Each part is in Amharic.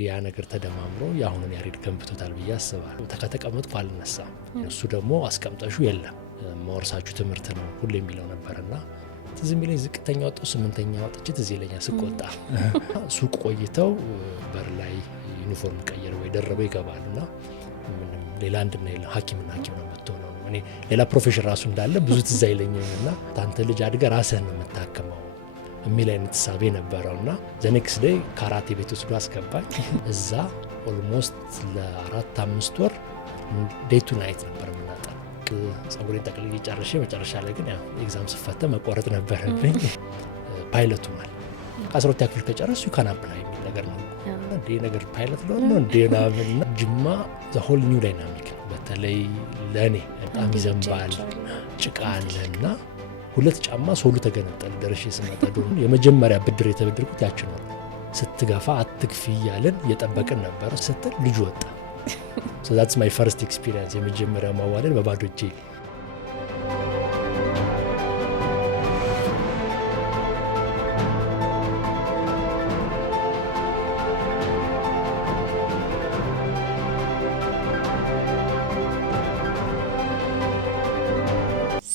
እንግዲህ ያ ነገር ተደማምሮ የአሁኑን ያሬድ ገንብቶታል ብዬ አስባለሁ። ከተቀመጥኩ አልነሳም። እሱ ደግሞ አስቀምጠሹ የለም መወርሳችሁ ትምህርት ነው ሁሉ የሚለው ነበርና ትዝ የሚለኝ ዝቅተኛ ወጣው 8ኛ ወጥቼ ትዝ ይለኛል ስቆጣ ሱቅ ቆይተው በር ላይ ዩኒፎርም ቀየረ ወይ ደረበው ይገባሉና ምንም ሌላ አንድና የለ ሐኪምና ሐኪም ነው የምትሆነው። እኔ ሌላ ፕሮፌሽን ራሱ እንዳለ ብዙ ትዝ አይለኝምና ታንተ ልጅ አድገ ራስህን ነው የምታከመው የሚል አይነት ተሳቤ ነበረውና ዘ ኔክስት ዴይ ካራቴ ቤት ወስዶ አስገባኝ። እዛ ኦልሞስት ለ4-5 ወር ዴይ ቱ ናይት ነበር የምናጠናው። ጸጉሬን ጠቅልዬ ጨርሼ መጨረሻ ላይ ግን ያው ኤግዛም ስፈተ መቆረጥ ነበረብኝ። ፓይለቱ ማለት 12ኛ ክፍል ከጨረሱ ዩ ካን አፕላይ የሚል ነገር ነው። እንዴ ነገር ፓይለት ነው እንዴ ናምና ጅማ ዘ ሆል ኒው ዳይናሚክ ነው። በተለይ ለኔ በጣም ይዘንባል ጭቃ አለና 2 ጫማ ሶሉ ተገነጠለ። ደርሼ ስመጣ ደግሞ የመጀመሪያ ብድር የተበደርኩት ያችን ነው። ስትገፋ አትግፊ እያለን እየጠበቅን ነበር ስትል ልጅ ወጣ። So that's my first experience የመጀመሪያ ማዋለድ በባዶ እጄ።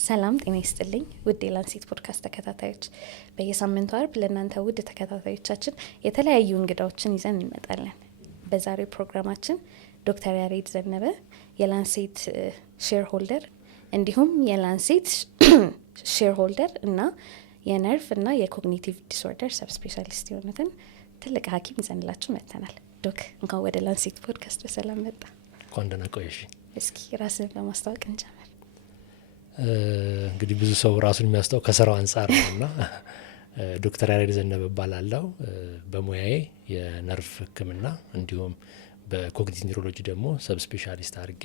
ሰላም ጤና ይስጥልኝ ውድ የላንሴት ፖድካስት ተከታታዮች፣ በየሳምንቱ አርብ ለእናንተ ውድ ተከታታዮቻችን የተለያዩ እንግዳዎችን ይዘን እንመጣለን። በዛሬው ፕሮግራማችን ዶክተር ያሬድ ዘነበ የላንሴት ሼር ሆልደር እንዲሁም የላንሴት ሼር ሆልደር እና የነርቭ እና የኮግኒቲቭ ዲስኦርደር ሰብ ስፔሻሊስት የሆኑትን ትልቅ ሐኪም ይዘንላችሁ መጥተናል። ዶክ እንኳን ወደ ላንሴት ፖድካስት በሰላም መጣ። እንኳን ደህና ቆየሽ። እስኪ ራስን በማስተዋወቅ እንጀምር። እንግዲህ ብዙ ሰው ራሱን የሚያስተዋው ከስራው አንጻር ነውና ዶክተር ያሬድ ዘነበ እባላለሁ። በሙያዬ የነርቭ ሕክምና እንዲሁም በኮግኒቲቭ ኒውሮሎጂ ደግሞ ሰብ ስፔሻሊስት አድርጌ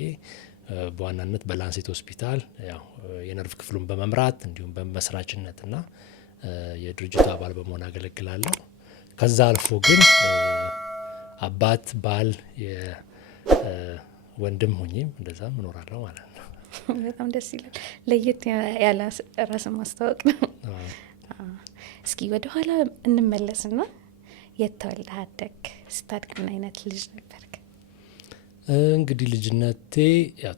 በዋናነት በላንሴት ሆስፒታል ያው የነርቭ ክፍሉን በመምራት እንዲሁም በመስራችነትና የድርጅቱ አባል በመሆን አገለግላለሁ። ከዛ አልፎ ግን አባት፣ ባል፣ የወንድም ሆኜም እንደዛም እኖራለሁ ማለት ነው። በጣም ደስ ይላል። ለየት ያለ ራስን ማስተዋወቅ ነው። እስኪ ወደ ኋላ እንመለስና የት ተወልደህ አደግ? ስታድግ ምን አይነት ልጅ ነበርክ? እንግዲህ ልጅነቴ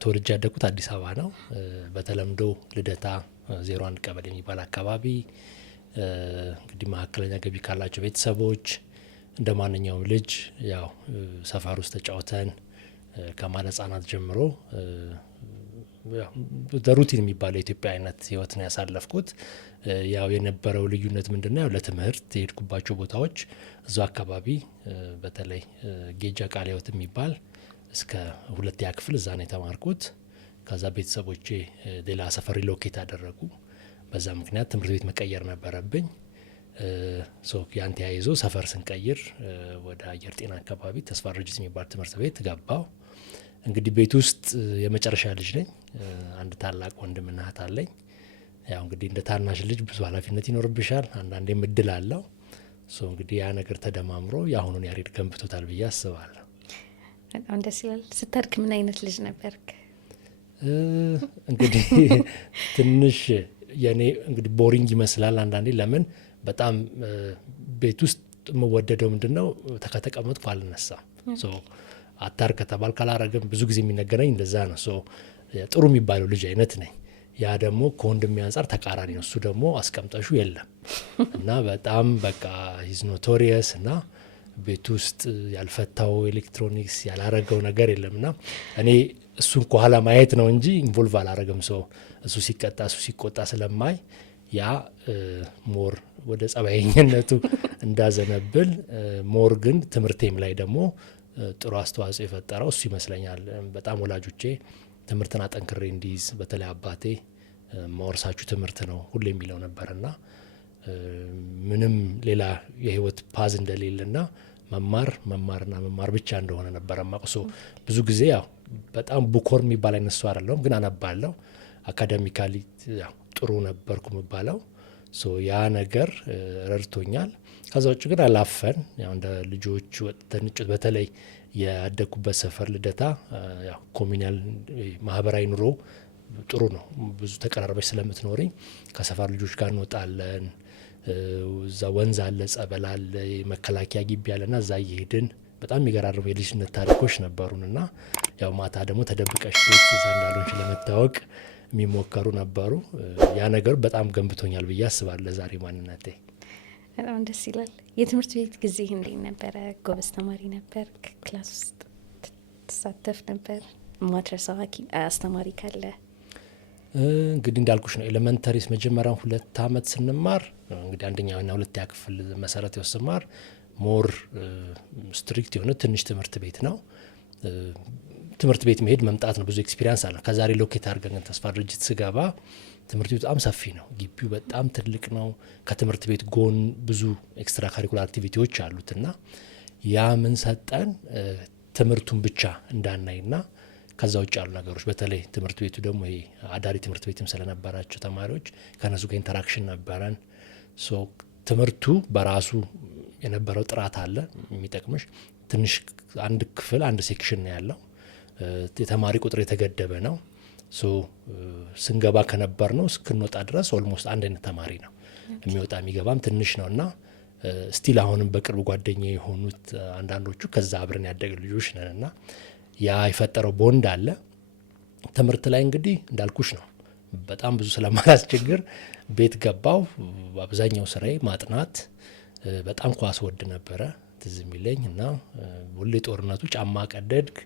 ተወልጄ ያደግኩት አዲስ አበባ ነው። በተለምዶ ልደታ 01 ቀበሌ የሚባል አካባቢ። እንግዲህ መካከለኛ ገቢ ካላቸው ቤተሰቦች እንደ ማንኛውም ልጅ ያው ሰፈር ውስጥ ተጫውተን ከማለት ህጻናት ጀምሮ ሩቲን የሚባለው የኢትዮጵያ አይነት ህይወት ነው ያሳለፍኩት። ያው የነበረው ልዩነት ምንድነው? ያው ለትምህርት የሄድኩባቸው ቦታዎች እዛው አካባቢ በተለይ ጌጃ ቃለ ህይወት የሚባል እስከ 2ኛ ክፍል እዛ ነው የተማርኩት። ከዛ ቤተሰቦቼ ሌላ ሰፈር ሪሎኬት አደረጉ። በዛ ምክንያት ትምህርት ቤት መቀየር ነበረብኝ። ያን ተያይዞ ሰፈር ስንቀይር ወደ አየር ጤና አካባቢ ተስፋ ድርጅት የሚባል ትምህርት ቤት ገባው። እንግዲህ ቤት ውስጥ የመጨረሻ ልጅ ነኝ። አንድ ታላቅ ወንድምና እህት አለኝ። ያው እንግዲህ እንደ ታናሽ ልጅ ብዙ ኃላፊነት ይኖርብሻል፣ አንዳንዴም እድል አለው። እንግዲህ ያ ነገር ተደማምሮ የአሁኑን ያሬድ ገንብቶታል ብዬ አስባለሁ። በጣም ደስ ይላል። ስታድግ ምን አይነት ልጅ ነበርክ? እንግዲህ ትንሽ የኔ እንግዲህ ቦሪንግ ይመስላል አንዳንዴ። ለምን በጣም ቤት ውስጥ የምወደደው ምንድነው ከተቀመጥኩ አልነሳም። አታር ከተባል ካላረግም ብዙ ጊዜ የሚነገረኝ እንደዛ ነው። ጥሩ የሚባለው ልጅ አይነት ነኝ። ያ ደግሞ ከወንድሜ አንጻር ተቃራኒ ነው። እሱ ደግሞ አስቀምጠሹ የለም እና በጣም በቃ ሂዝ ኖቶሪየስ እና ቤት ውስጥ ያልፈታው ኤሌክትሮኒክስ ያላረገው ነገር የለምና እኔ እሱን ከኋላ ማየት ነው እንጂ ኢንቮልቭ አላረግም። እሱ ሲቀጣ እሱ ሲቆጣ ስለማይ ያ ሞር ወደ ጸባየኝነቱ እንዳዘነብል ሞር ግን ትምህርቴም ላይ ደግሞ ጥሩ አስተዋጽኦ የፈጠረው እሱ ይመስለኛል። በጣም ወላጆቼ ትምህርትን አጠንክሬ እንዲይዝ በተለይ አባቴ መወርሳችሁ ትምህርት ነው ሁሉ የሚለው ነበርና ምንም ሌላ የህይወት ፓዝ እንደሌለና መማርና መማር ብቻ እንደሆነ ነበር ማቆሶ። ብዙ ጊዜ ያው በጣም ቡኮር የሚባል አይነት ሰው አይደለሁም፣ ግን አነባለሁ። አካዳሚካሊ ያው ጥሩ ነበርኩ የሚባለው ያ ነገር ረድቶኛል። ከዛ ውጭ ግን አላፈን ያው እንደ ልጆች ወጥተን በተለይ ያደኩበት ሰፈር ልደታ ያው ኮሚኒያል ማህበራዊ ኑሮ ጥሩ ነው። ብዙ ተቀራርበሽ ስለምትኖሪ ከሰፈር ልጆች ጋር እንወጣለን። እዛ ወንዝ አለ፣ ጸበል አለ፣ መከላከያ ግቢ አለና እዛ እየሄድን በጣም የሚገራርሙ የልጅነት ታሪኮች ነበሩንና ያው ማታ ደግሞ ተደብቀሽ ቤት እንዳልሆንሽ ለመታወቅ የሚሞከሩ ነበሩ። ያ ነገር በጣም ገንብቶኛል ብዬ አስባለሁ ዛሬ ማንነቴ። በጣም ደስ ይላል። የትምህርት ቤት ጊዜ እንዴት ነበረ? ጎበዝ ተማሪ ነበር? ክላስ ውስጥ ትሳተፍ ነበር? ማትረሳው አስተማሪ ካለ? እንግዲህ እንዳልኩሽ ነው ኤሌመንተሪስ መጀመሪያውን 2 አመት ስንማር እንግዲህ አንደኛውና ሁለተኛ ክፍል መሰረት ስማር ሞር ስትሪክት የሆነ ትንሽ ትምህርት ቤት ነው። ትምህርት ቤት መሄድ መምጣት ነው። ብዙ ኤክስፒሪያንስ አለ። ከዛሬ ሎኬት አድርገን ተስፋ ድርጅት ስገባ ትምህርት ቤቱ በጣም ሰፊ ነው። ግቢው በጣም ትልቅ ነው። ከትምህርት ቤት ጎን ብዙ ኤክስትራ ካሪኩላር አክቲቪቲዎች አሉትና ያ ምን ሰጠን ትምህርቱን ብቻ እንዳናይና ከዛ ውጭ ያሉ ነገሮች በተለይ ትምህርት ቤቱ ደግሞ ይሄ አዳሪ ትምህርት ቤትም ስለነበራቸው ተማሪዎች ከነሱ ጋር ኢንተራክሽን ነበረን። ሶ ትምህርቱ በራሱ የነበረው ጥራት አለ። የሚጠቅምሽ ትንሽ አንድ ክፍል አንድ ሴክሽን ነው ያለው። የተማሪ ቁጥር የተገደበ ነው። ሶ ስንገባ ከነበር ነው እስክንወጣ ድረስ ኦልሞስት አንድ አይነት ተማሪ ነው የሚወጣ የሚገባም ትንሽ ነው እና ስቲል አሁንም በቅርብ ጓደኛ የሆኑት አንዳንዶቹ ከዛ አብረን ያደገ ልጆች ነን እና ያ የፈጠረው ቦንድ አለ። ትምህርት ላይ እንግዲህ እንዳልኩሽ ነው በጣም ብዙ ስለማላስቸግር ቤት ገባው። አብዛኛው ስራዬ ማጥናት፣ በጣም ኳስ ወድ ነበረ ትዝ የሚለኝ እና ሁሌ ጦርነቱ ጫማ ቀደድክ፣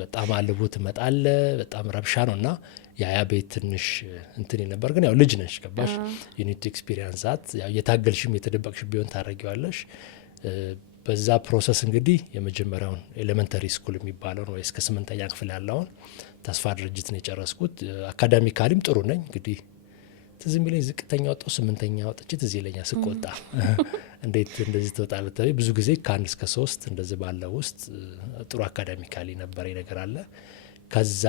በጣም አልቦ ትመጣለ፣ በጣም ረብሻ ነው እና ያ ቤት ትንሽ እንትን ነበር። ግን ያው ልጅ ነሽ ገባሽ ዩኒቲ ኤክስፒሪየንስ ዛት የታገልሽም የተደበቅሽ ቢሆን ታረጊዋለሽ። በዛ ፕሮሰስ እንግዲህ የመጀመሪያውን ኤሌመንተሪ ስኩል የሚባለው ነው እስከ 8ኛ ክፍል ያለውን ተስፋ ድርጅት ነው የጨረስኩት። አካዳሚካሊም ጥሩ ነኝ። እንግዲህ ትዝ የሚለኝ ዝቅተኛ ወጣው 8ኛ ወጥቼ ትዝ ይለኛል ስቆጣ እንዴት እንደዚህ ትወጣለህ ተብዬ ብዙ ጊዜ ከ1 እስከ 3 እንደዚህ ባለው ውስጥ ጥሩ አካዳሚካሊ ነበር ነገር አለ። ከዛ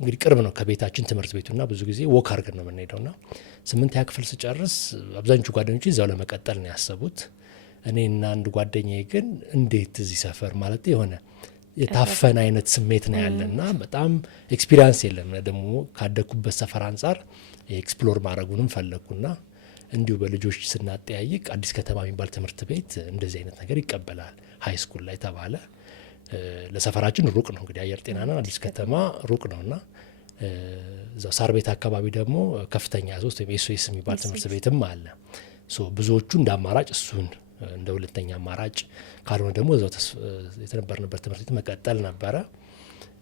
እንግዲህ ቅርብ ነው ከቤታችን ትምህርት ቤቱና ብዙ ጊዜ ወክ አድርገን ነው የምንሄደውና 8ኛ ክፍል ስጨርስ አብዛኞቹ ጓደኞች እዛው ለመቀጠል ነው ያሰቡት። እኔና አንድ ጓደኛዬ ግን እንዴት እዚህ ሰፈር ማለት የሆነ የታፈነ አይነት ስሜት ነው ያለና በጣም ኤክስፒሪየንስ የለም። ደግሞ ካደኩበት ሰፈር አንጻር ኤክስፕሎር ማድረጉንም ፈለኩና እንዲሁ በልጆች ስናጠያይቅ አዲስ ከተማ የሚባል ትምህርት ቤት እንደዚህ አይነት ነገር ይቀበላል ሃይ ስኩል ላይ ተባለ። ለሰፈራችን ሩቅ ነው እንግዲህ አየር ጤናና አዲስ ከተማ ሩቅ ነውና እዛው ሳር ቤት አካባቢ ደግሞ ከፍተኛ 3 ወይም ኤስኦኤስ የሚባል ትምህርት ቤትም አለ። ሶ ብዙዎቹ እንደ አማራጭ እሱን እንደ ሁለተኛ አማራጭ ካልሆነ ደግሞ እዛው የተነበርንበት ትምህርት ቤት መቀጠል ነበረ።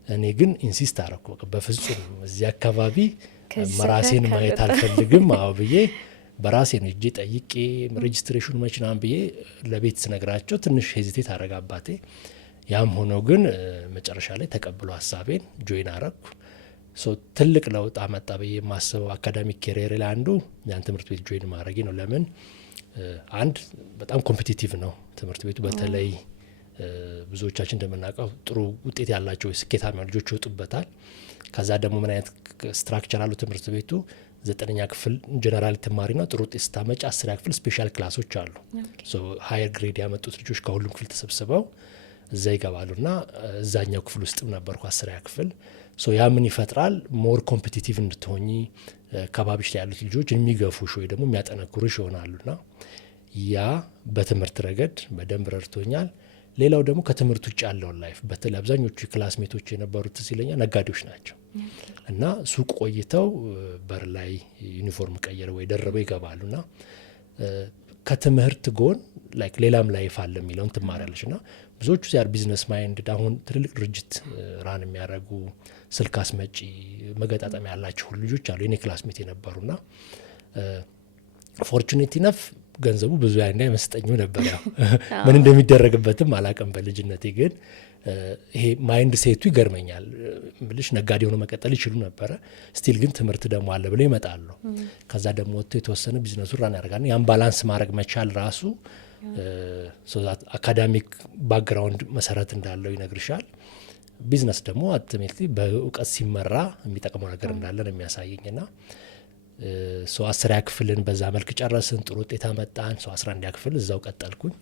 እኔ ግን ኢንሲስት አረኩ በፍጹም እዚህ አካባቢ መራሴን ማየት አልፈልግም ብዬ በራሴ ነው እጄ ጠይቄ ሬጅስትሬሽኑ መችናም ብዬ ለቤት ስነግራቸው ትንሽ ሄዚቴት አረጋ አባቴ። ያም ሆኖ ግን መጨረሻ ላይ ተቀብሎ ሀሳቤን ጆይን አረኩ። ትልቅ ለውጥ አመጣ ብዬ የማስበው አካዳሚክ ኬሪየር ላይ አንዱ ያን ትምህርት ቤት ጆይን ማድረጌ ነው። ለምን አንድ በጣም ኮምፒቲቲቭ ነው ትምህርት ቤቱ። በተለይ ብዙዎቻችን እንደምናውቀው ጥሩ ውጤት ያላቸው ስኬታማ ልጆች ይወጡበታል። ከዛ ደግሞ ምን አይነት ስትራክቸር አለው ትምህርት ቤቱ 9ኛ ክፍል ጀነራል ተማሪና ጥሩ ውጤት ስታመጭ 10ኛ ክፍል ስፔሻል ክላሶች አሉ። ሃየር ግሬድ ያመጡት ልጆች ከሁሉም ክፍል ተሰብስበው እዛ ይገባሉና እዛኛው ክፍል ውስጥም ነበርኩ 10ኛ ክፍል። ያ ምን ይፈጥራል ሞር ኮምፒቲቲቭ እንድትሆኚ ከባቢሽ ላይ ያሉት ልጆች የሚገፉሽ ወይ ደግሞ የሚያጠነክሩሽ ይሆናሉና ያ በትምህርት ረገድ በደንብ ረድቶኛል። ሌላው ደግሞ ከትምህርት ውጭ ያለውን ላይፍ በተለይ አብዛኞቹ ክላስሜቶች የነበሩት ሲለኛ ነጋዴዎች ናቸው እና ሱቅ ቆይተው በር ላይ ዩኒፎርም ቀየረ ወይ ደረበው ይገባሉና ከትምህርት ጎን ላይክ ሌላም ላይፍ አለ የሚለውን ትማሪያለሽ እና ብዙዎቹ ዚያር ቢዝነስ ማይንድ አሁን ትልልቅ ድርጅት ራን የሚያደርጉ ስልክ አስመጪ መገጣጠም ያላቸው ልጆች አሉ የኔ ክላስሜት የነበሩና ፎርቹኔት ኢነፍ ገንዘቡ ብዙ ያንዳ አይመስጠኝም ነበር። ያው ምን እንደሚደረግበትም አላቀም በልጅነቴ። ግን ይሄ ማይንድ ሴቱ ይገርመኛል። ምልሽ ነጋዴ ሆኖ መቀጠል ይችሉ ነበረ። ስቲል ግን ትምህርት ደግሞ አለ ብለው ይመጣሉ። ከዛ ደግሞ ወጥቶ የተወሰነ ቢዝነሱ ራን ያደርጋል። ያን ባላንስ ማድረግ መቻል ራሱ አካዳሚክ ባክግራውንድ መሰረት እንዳለው ይነግርሻል። ቢዝነስ ደግሞ አልቲሜትሊ በእውቀት ሲመራ የሚጠቅመው ነገር እንዳለ ነው የሚያሳየኝና 10ኛ ክፍልን በዛ መልክ ጨረስን። ጥሩ ውጤት አመጣን። 11ኛ ክፍል እዛው ቀጠልኩኝ።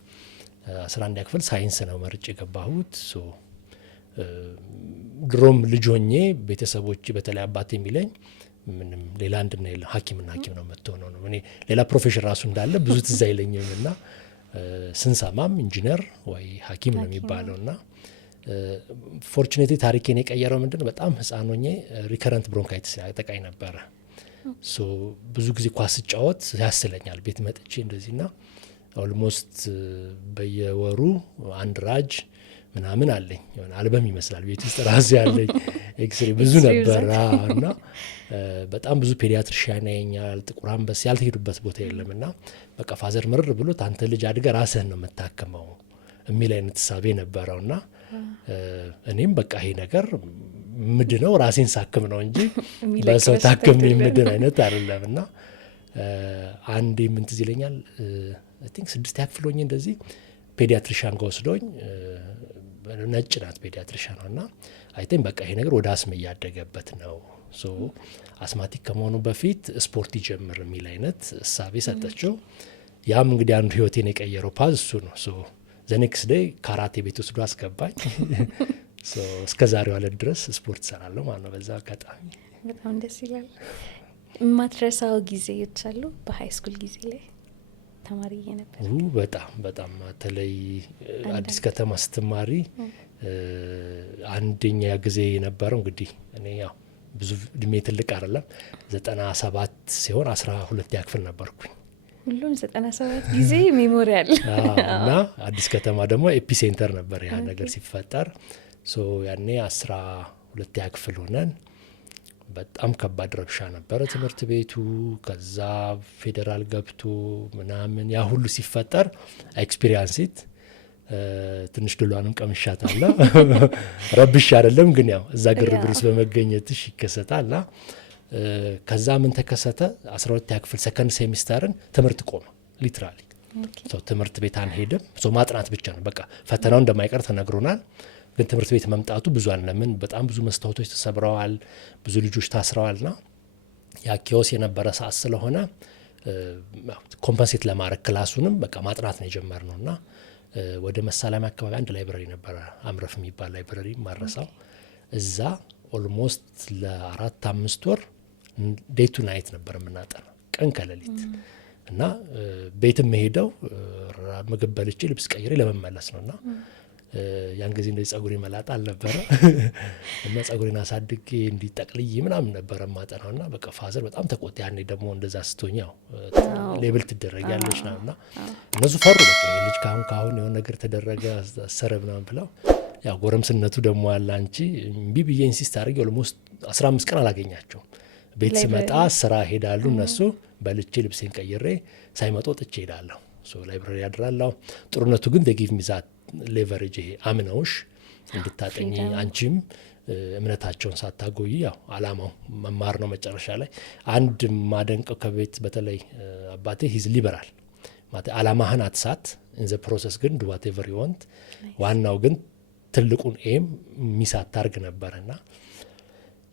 11ኛ ክፍል ሳይንስ ነው መርጬ የገባሁት። ድሮም ልጅ ሆኜ ቤተሰቦች በተለይ አባት የሚለኝ ምንም ሌላ አንድና የለም ሐኪምና ሐኪም ነው የምትሆነው ነው። እኔ ሌላ ፕሮፌሽን ራሱ እንዳለ ብዙ ትዝ አይለኝም እና ስንሰማም ኢንጂነር ወይ ሐኪም ነው የሚባለው እና ፎርቹኔትሊ ታሪኬን የቀየረው ምንድነው በጣም ህፃን ሆኜ ሪከረንት ብሮንካይትስ ያጠቃኝ ነበረ። ሶ ብዙ ጊዜ ኳስ ስጫወት ያስለኛል ቤት መጥቼ እንደዚህና ኦልሞስት በየወሩ አንድ ራጅ ምናምን አለኝ የሆነ አልበም ይመስላል ቤት ውስጥ ራሴ ያለኝ ኤክስሬ ብዙ ነበር እና በጣም ብዙ ፔዲያትሪሽያን ያኛል ጥቁር አንበሳ ያልተሄዱበት ቦታ የለምና በቃ ፋዘር ምርር ብሎት አንተ ልጅ አድገህ ራስህን ነው የምታከመው የሚል አይነት ሳቤ ነበረውና እኔም በቃ ይሄ ነገር ምድነው ራሴን ሳክም ነው እንጂ በሰው ታክም ምድን አይነት አይደለምና አንዴ ምን ትዝ ይለኛል አይ ቲንክ 6 ክፍል ሆኜ እንደዚህ ፔዲያትሪሽያን ጋር ወስዶኝ ነጭ ናት ፔዲያትሪሽያን እና አይ ቲንክ በቃ ይሄ ነገር ወደ አስም እያደገበት ነው ሶ አስማቲክ ከመሆኑ በፊት ስፖርት ይጀምር የሚል አይነት እሳቤ ሰጠችው። ያም እንግዲህ አንዱ ህይወቴን የቀየረው ፓዝ እሱ ነው። ሶ ዘ ኔክስት ዴይ ካራቴ ቤት ወስዶ አስገባኝ። ሶ እስከ ዛሬው ዕለት ድረስ ስፖርት ሰራለሁ ማለት ነው። በዛ አጋጣሚ በጣም ደስ ይላል። ማትረሳው ጊዜዎች አሉ በሃይ ስኩል ጊዜ ላይ ተማሪ ነበር? በጣም በጣም በተለይ አዲስ ከተማ ስትማሪ አንደኛ ጊዜ የነበረው እንግዲህ እኔ ያው ብዙ እድሜ ትልቅ አይደለም 97 ሲሆን 12 ክፍል ነበርኩኝ። ሁሉም 97 ጊዜ ሜሞሪያል እና አዲስ ከተማ ደግሞ ኤፒሴንተር ነበር ያ ነገር ሲፈጠር። ሶ ያኔ 12 ክፍል ሆነን በጣም ከባድ ረብሻ ነበረ ትምህርት ቤቱ። ከዛ ፌዴራል ገብቶ ምናምን ያ ሁሉ ሲፈጠር ኤክስፒሪየንስ ትንሽ ድሏንም ቀምሻታለ ረብሽ አይደለም ግን ያው እዛ ግርግርስ በመገኘትሽ ይከሰታልና ከዛ ምን ተከሰተ 12 ክፍል ሰከንድ ሴሚስተርን ትምህርት ቆመ ሊትራሊ። ሶ ትምህርት ቤት አንሄድም። ሶ ማጥናት ብቻ ነው በቃ ፈተናው እንደማይቀር ተነግሮናል። ግን ትምህርት ቤት መምጣቱ ብዙ አለምን በጣም ብዙ መስታወቶች ተሰብረዋል፣ ብዙ ልጆች ታስረዋልና ያ ኪዮስ የነበረ ሰዓት ስለሆነ ኮምፐንሴት ለማድረግ ክላሱንም በቃ ማጥናት ነው የጀመርነውና ወደ መሳለሚያ አካባቢ አንድ ላይብረሪ ነበረ አምረፍ የሚባል ላይብረሪ ማረሳው። እዛ ኦልሞስት ለ4-5 ወር ዴይ ቱ ናይት ነበር የምናጠናው ቀን ከሌሊት እና ቤትም ሄደው ምግብ በልቼ ልብስ ቀይሬ ለመመለስ ነውና ያን ጊዜ እንደዚህ ጸጉሬ መላጣ አልነበረ እና ጸጉሬን አሳድጌ እንዲጠቅልይ ምናምን ነበረ ማጠናውና በቃ ፋዘር በጣም ተቆጣ። ያኔ ደግሞ እንደዛ ስትሆኛው ሌብል ትደረጊያለሽ ነውና እነሱ ፈሩ። በቃ ልጅ ካሁን የሆነ ነገር ተደረገ አሰረ ምናምን ብለው ያው ጎረምስነቱ ደግሞ አለ አንቺ እምቢ ብዬ ኢንሲስት አድርጌ ኦልሞስት 15 ቀን አላገኛቸውም። ቤት ስመጣ ስራ ሄዳሉ እነሱ በልቼ ልብሴን ቀይሬ ሳይመጡ ወጥቼ ሄዳለሁ። ሶ ላይብረሪ ያድራለሁ። ጥሩነቱ ግን they give me that ሌቨሬጅ ይሄ አምነውሽ እንድታጠኚ አንቺም እምነታቸውን ሳታጎይ ያው አላማው መማር ነው። መጨረሻ ላይ አንድ ማደንቀው ከቤት በተለይ አባቴ ሂዝ ሊበራል ማለት አላማህን አትሳት ኢን ዘ ፕሮሰስ ግን ዱ ዋትኤቨር ዩ ዋንት ዋናው ግን ትልቁን ኤም ሚስ አታርግ ነበርና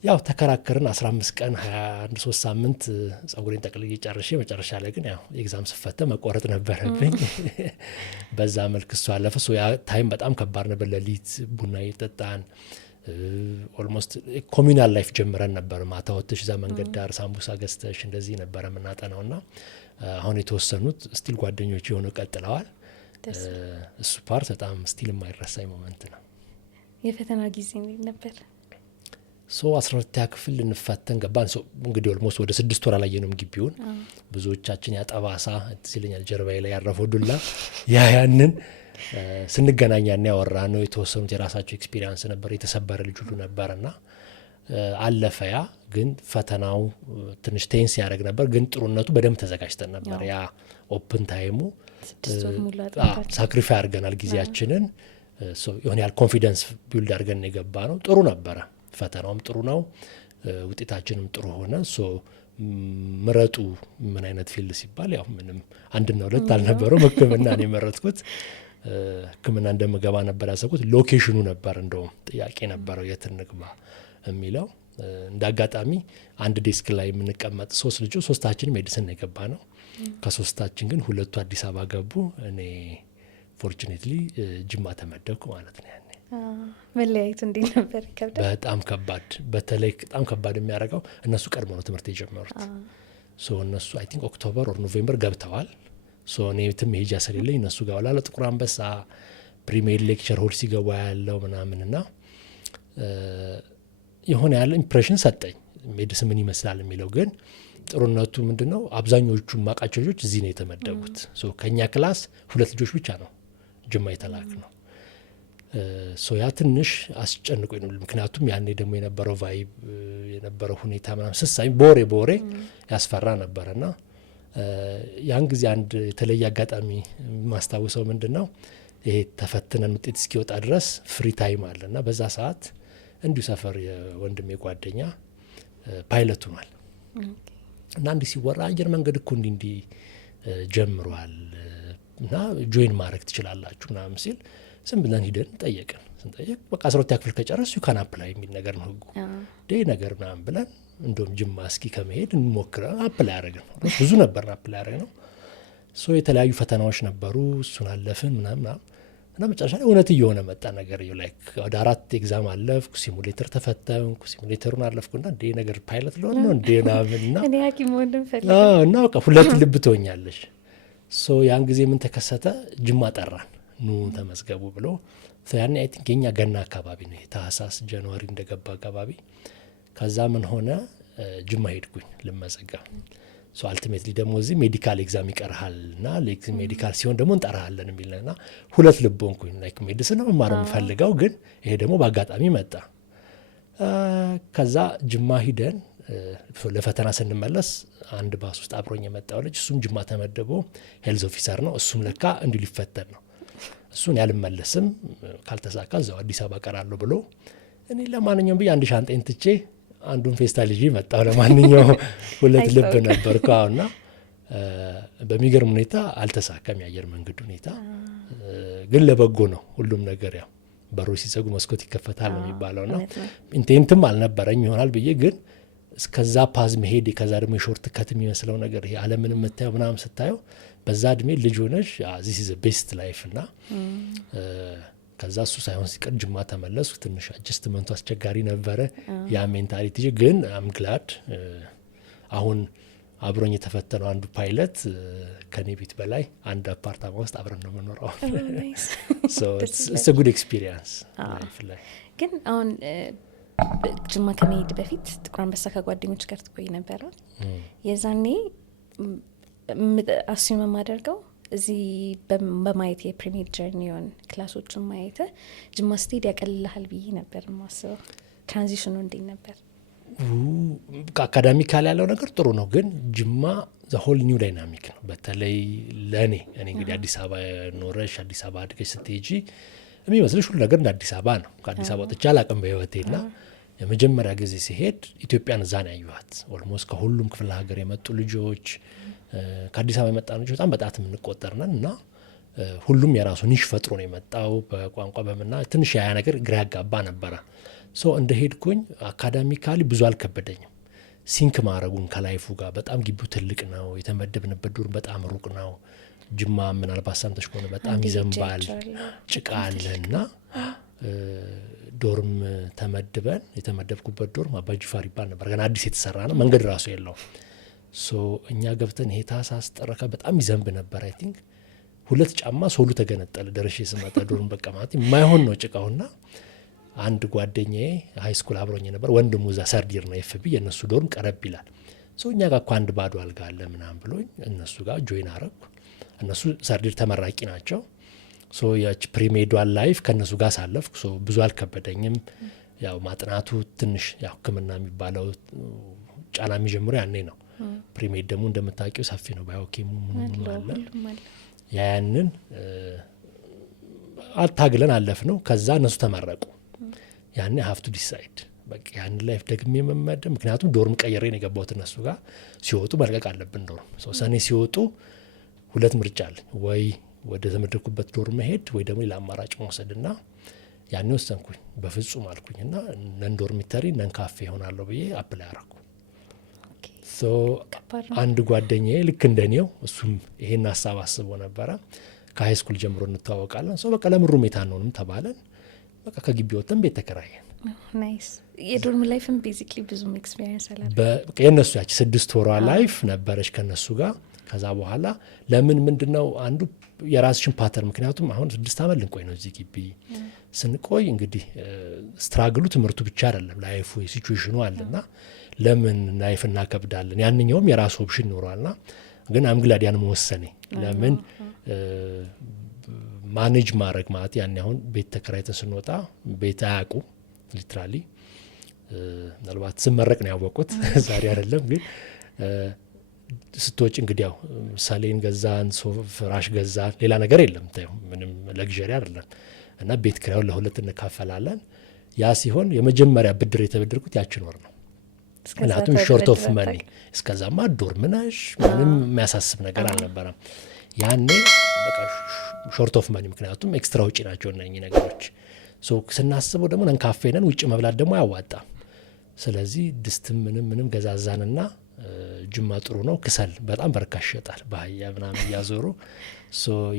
ያው ተከራከርን 15 ቀን 21 ሳምንት ጸጉሬን ጠቅልዬ ጨርሼ መጨረሻ ላይ ግን ያው ኤግዛም ስፈተ መቆረጥ ነበረብኝ። በዛ መልክ እሱ አለፈ። ሶ ያ ታይም በጣም ከባድ ነበር። ለሊት ቡና እየጠጣን ኦልሞስት ኮሚናል ላይፍ ጀምረን ነበር። ማታ ወጥተሽ እዛ መንገድ ዳር ሳምቡሳ ገዝተሽ እንደዚህ ነበረ የምናጠናውና አሁን የተወሰኑት ስቲል ጓደኞች የሆኑ ቀጥለዋል። እሱ ፓርት በጣም ስቲል የማይረሳኝ ሞመንት ነው። የፈተና ጊዜ ነበር። ሶ 12 ክፍል ልንፈተን ገባን። ሶ እንግዲህ ኦልሞስት ወደ 6 ወር አላየነውም ግቢውን። ብዙዎቻችን ያጠባሳ ትዝለኛል ጀርባዬ ላይ ያረፈው ዱላ ያንን ስንገናኛና ያወራ ነው። የተወሰኑት የራሳቸው ኤክስፒሪየንስ ነበር። የተሰበረ ልጅ ሁሉ ነበርና አለፈ። ያ ግን ፈተናው ትንሽ ቴንስ ያደርግ ነበር። ግን ጥሩነቱ በደንብ ተዘጋጅተን ነበር። ያ ኦፕን ታይሙ ሳክሪፋይ አድርገናል ጊዜያችንን። የሆነ ያህል ኮንፊደንስ ቢልድ አድርገን የገባ ነው። ጥሩ ነበረ። ፈተናውም ጥሩ ነው። ውጤታችንም ጥሩ ሆነ። ሶ ምረጡ ምን አይነት ፊልድ ሲባል ያው ምንም አንድና ሁለት አልነበረው። ሕክምና ነው የመረጥኩት። ሕክምና እንደምገባ ነበር ያሰብኩት። ሎኬሽኑ ነበር እንደውም ጥያቄ ነበረው የት እንግባ የሚለው። እንደ አጋጣሚ አንድ ዴስክ ላይ የምንቀመጥ 3 ልጆች ሶስታችን ሜዲሲን የገባ ነው። ከሶስታችን ግን 2 አዲስ አበባ ገቡ። እኔ ፎርቹኔትሊ ጅማ ተመደብኩ ማለት ነው። ያኔ መለያየቱ እንዴት ነበር? ይከብዳል? በጣም ከባድ። በተለይ በጣም ከባድ የሚያደርገው እነሱ ቀድሞ ነው ትምህርት የጀመሩት። ሶ እነሱ አይ ቲንክ ኦክቶበር ኦር ኖቬምበር ገብተዋል። ሶ እኔ ትም ሄጃ ስለሌለኝ እነሱ ጋር ዋላ ጥቁር አንበሳ ፕሪሜድ ሌክቸር ሆል ሲገባ ያለው ምናምንና የሆነ ያለ ኢምፕሬሽን ሰጠኝ ሜዲሲን ምን ይመስላል የሚለው። ግን ጥሩነቱ ምንድነው አብዛኞቹ ማቃቸው ልጆች እዚህ ነው የተመደቡት። ሶ ከኛ ክላስ 2 ልጆች ብቻ ነው ጅማ የተላክ ነው። ሶ ያ ትንሽ አስጨንቆኝ ነው። ምክንያቱም ያኔ ደግሞ የነበረው ቫይብ የነበረው ሁኔታ ምናምን ስሳይ ቦሬ ያስፈራ ነበርና ያን ጊዜ አንድ የተለየ አጋጣሚ ማስታወሰው ምንድነው ይሄ ተፈትነን ውጤት እስኪወጣ ድረስ ፍሪ ታይም አለና በዛ ሰዓት እንዲሁ ሰፈር የወንድሜ ጓደኛ ፓይለት ሆኗል እና እንዲህ ሲወራ አየር መንገድ እኮ እንዲህ ጀምሯል እና ጆይን ማድረግ ትችላላችሁ ምናምን ሲል ዝም ብለን ሂደን ጠየቅን። ስንጠየቅ በቃ 12ኛ ክፍል ከጨረስ ዩ ካን አፕላይ የሚል ነገር ነው ህጉ። ዴይ ነገር ምናምን ብለን እንደውም ጅማ እስኪ ከመሄድ እንሞክረ አፕላይ ያደረግን ነው። ብዙ ነበር አፕላይ ያደረግነው። ሶ የተለያዩ ፈተናዎች ነበሩ፣ እሱን አለፍን ምናምን እና መጨረሻ ላይ እውነት እየሆነ መጣ ነገር ላይክ ወደ 4 ኤግዛም አለፍኩ፣ ሲሙሌተር ተፈተንኩ፣ ሲሙሌተሩን አለፍኩና እንዴ ነገር ፓይለት ልሆን ነው እንዴ ናምና እኔ ሐኪም ወንድም ፈልጋ እና በቃ ሁለት ልብ ትሆኛለሽ። ሶ ያን ጊዜ ምን ተከሰተ? ጅማ ጠራን ኑ ተመዝገቡ ብሎ ያኔ አይ ቲንክ የኛ ገና አካባቢ ነው ታህሳስ ጃንዋሪ እንደገባ አካባቢ። ከዛ ምን ሆነ ጅማ ሄድኩኝ ልመዘገብ። ሶ አልቲሜትሊ ደግሞ እዚህ ሜዲካል ኤግዛም ይቀርሃልና ሜዲካል ሲሆን ደግሞ እንጠራሃለን የሚልና 2 ልብ ሆንኩኝ። ላይክ ሜዲሲን ነው መማር የምፈልገው ግን ይሄ ደግሞ በአጋጣሚ መጣ። ከዛ ጅማ ሂደን ለፈተና ስንመለስ አንድ ባስ ውስጥ አብሮኝ የመጣው ልጅ እሱም ጅማ ተመደቦ ሄልዝ ኦፊሰር ነው። እሱም ለካ እንዲሁ ሊፈተን ነው። እሱን ያልመለስም ካልተሳካ እዛው አዲስ አበባ ቀራለሁ ብሎ እኔ ለማንኛውም ብዬ አንድ ሻንጣዬን ትቼ አንዱን ፌስታል ይዤ መጣሁ። ለማንኛውም 2 ልብ ነበርኩ እና በሚገርም ሁኔታ አልተሳካም የአየር መንገድ ሁኔታ። ግን ለበጎ ነው ሁሉም ነገር። ያው በሮች ሲዘጉ መስኮት ይከፈታል ነው የሚባለውና ኢንቴንትም አልነበረኝ ይሆናል ብዬ ግን እስከዛ ፓዝ መሄድ ከዛ ደግሞ የሾርት ከት የሚመስለው ነገር ይሄ ዓለምንም የምታየው ምናምን ስታየው በዛ እድሜ ልጅ ሆነሽ ዚስ ኢዝ ቤስት ላይፍ እና ከዛ እሱ ሳይሆን ሲቀር ጅማ ተመለሱ። ትንሽ አጀስትመንቱ አስቸጋሪ ነበረ ያ ሜንታሊቲ። ግን አም ግላድ አሁን አብሮኝ የተፈተነው አንዱ ፓይለት ከኔ ቤት በላይ አንድ አፓርታማ ውስጥ አብረን ነው የምኖረው። ሶ ኢትስ አ ጉድ ኤክስፒሪየንስ ላይፍ ላይ። ግን አሁን ጅማ ከመሄድ በፊት ጥቁር አንበሳ ከጓደኞች ጋር ትቆይ ነበረ። የዛኔ አሱም የማደርገው እዚህ በማየት የፕሪሚየር ጀርኒውን ክላሶቹን ማየት ጅማ ስትሄድ ያቀልልሃል ብዬ ነበር የማስበው። ትራንዚሽኑ እንዴት ነበር? አካዳሚካል ያለው ነገር ጥሩ ነው፣ ግን ጅማ ዘሆል ኒው ዳይናሚክ ነው። በተለይ ለእኔ እንግዲህ አዲስ አበባ ኖረሽ አዲስ አበባ አድገሽ ስትሄጂ የሚመስልሽ ሁሉ ነገር እንደ አዲስ አበባ ነው። ከአዲስ አበባ ወጥቼ አላቅም በህይወቴና የመጀመሪያ ጊዜ ሲሄድ ኢትዮጵያን እዛ ነው ያየኋት። ኦልሞስት ከሁሉም ክፍለ ሀገር የመጡ ልጆች፣ ከአዲስ አበባ የመጣ ልጆች በጣም በጣት የምንቆጠርነን እና ሁሉም የራሱ ኒሽ ፈጥሮ ነው የመጣው በቋንቋ በምና ትንሽ ያ ነገር ግራ ያጋባ ነበረ። ሶ እንደ ሄድኩኝ አካዳሚካሊ ብዙ አልከበደኝም። ሲንክ ማድረጉን ከላይፉ ጋር በጣም ግቢው ትልቅ ነው። የተመደብንበት ዱር በጣም ሩቅ ነው። ጅማ ምናልባት ሰምተሽ ከሆነ በጣም ይዘንባል፣ ጭቃ አለና ዶርም ተመድበን የተመደብኩበት ዶርም አባጅፋር ይባል ነበር። ገና አዲስ የተሰራ ነው፣ መንገድ ራሱ የለውም። ሶ እኛ ገብተን ይሄ ታህሳስ ጠረካ በጣም ይዘንብ ነበር። አይ ቲንክ 2 ጫማ ሶሉ ተገነጠለ። ደረሼ ስመጣ ዶርም በቃ ማለት የማይሆን ነው ጭቃውና አንድ ጓደኛዬ ሃይ ስኩል አብሮኝ ነበር፣ ወንድሙ እዛ ሰርዲር ነው ኤፍቢ፣ የእነሱ ዶርም ቀረብ ይላል። ሶ እኛ ጋር እኮ አንድ ባዶ አልጋ አለ ምናምን ብሎኝ እነሱ ጋር ጆይን አረግኩ። እነሱ ሰርዲር ተመራቂ ናቸው። ሶ ያች ፕሪሜዷን ላይፍ ከእነሱ ጋር ሳለፍኩ። ሶ ብዙ አልከበደኝም። ያው ማጥናቱ ትንሽ ያው ሕክምና የሚባለው ጫና የሚጀምሩ ያኔ ነው። ፕሪሜድ ደግሞ እንደምታውቂው ሰፊ ነው። ባዮኬሙ ምኑ አለ ያንን አታግለን አለፍ ነው። ከዛ እነሱ ተመረቁ። ያኔ ሀፍቱ ዲሳይድ በቃ ያን ላይፍ ደግሜ መመደብ፣ ምክንያቱም ዶርም ቀይሬ ነው የገባሁት። እነሱ ጋር ሲወጡ መልቀቅ አለብን ዶርም። ሰኔ ሲወጡ 2 ምርጫ አለ፣ ወይ ወደ ተመደብኩበት ዶርም መሄድ ወይ ደግሞ ሌላ አማራጭ መውሰድና ያኔ ወሰንኩኝ። በፍጹም አልኩኝና ነን ዶርሚተሪ ነን ካፌ ይሆናለሁ ብዬ አፕላይ አረኩ። አንድ ጓደኛዬ ልክ እንደኔው እሱም ይሄን ሀሳብ አስቦ ነበረ። ከሀይ ስኩል ጀምሮ እንተዋወቃለን። ለምን ሩሜት አንሆንም ተባለን። በቃ ከግቢ ወጥተን ቤት ተከራየን። ናይስ። የዶርም ላይፍም ቤዚክሊ ብዙም ኤክስፒሪየንስ አለ። የእነሱ ያቺ 6 ወሯ ላይፍ ነበረች ከነሱ ጋር። ከዛ በኋላ ለምን ምንድነው አንዱ የራስሽን ፓተርን ምክንያቱም አሁን 6 ዓመት ልንቆይ ነው እዚህ ግቢ ስንቆይ እንግዲህ ስትራግሉ ትምህርቱ ብቻ አይደለም ላይፉ ሲቹዌሽኑ አለና ለምን ላይፍ እናከብዳለን ያንኛውም የራሱ ኦፕሽን ኖሯልና ግን አምግላድ ያን መወሰኔ ለምን ማኔጅ ማድረግ ማለት ያን አሁን ቤት ተከራይተን ስንወጣ ቤት አያውቁ ሊትራሊ ምናልባት ስመረቅ ነው ያወቁት ዛሬ አይደለም ግን ስትወጪ እንግዲህ ያው ሳሌን ገዛን ፍራሽ ገዛን ሌላ ነገር የለም ታዩ ምንም ለግዠሪ አይደለም እና ቤት ኪራዩን ለሁለት እንካፈላለን ያ ሲሆን የመጀመሪያ ብድር የተበደርኩት ያችን ወር ነው ምክንያቱም ሾርት ኦፍ መኒ እስከዛማ ዶርም ነሽ ምንም የሚያሳስብ ነገር አልነበረም ያኔ በቃ ሾርት ኦፍ መኒ ምክንያቱም ኤክስትራ ውጪ ናቸው እነኚህ ነገሮች ስናስበው ደግሞ ነን ካፌ ነን ውጭ መብላት ደግሞ አያዋጣም ስለዚህ ድስትም ምንም ገዛዛንና ጅማ ጥሩ ነው ክሰል በጣም በርካሽ ይሸጣል በአህያ ምናምን እያዞሩ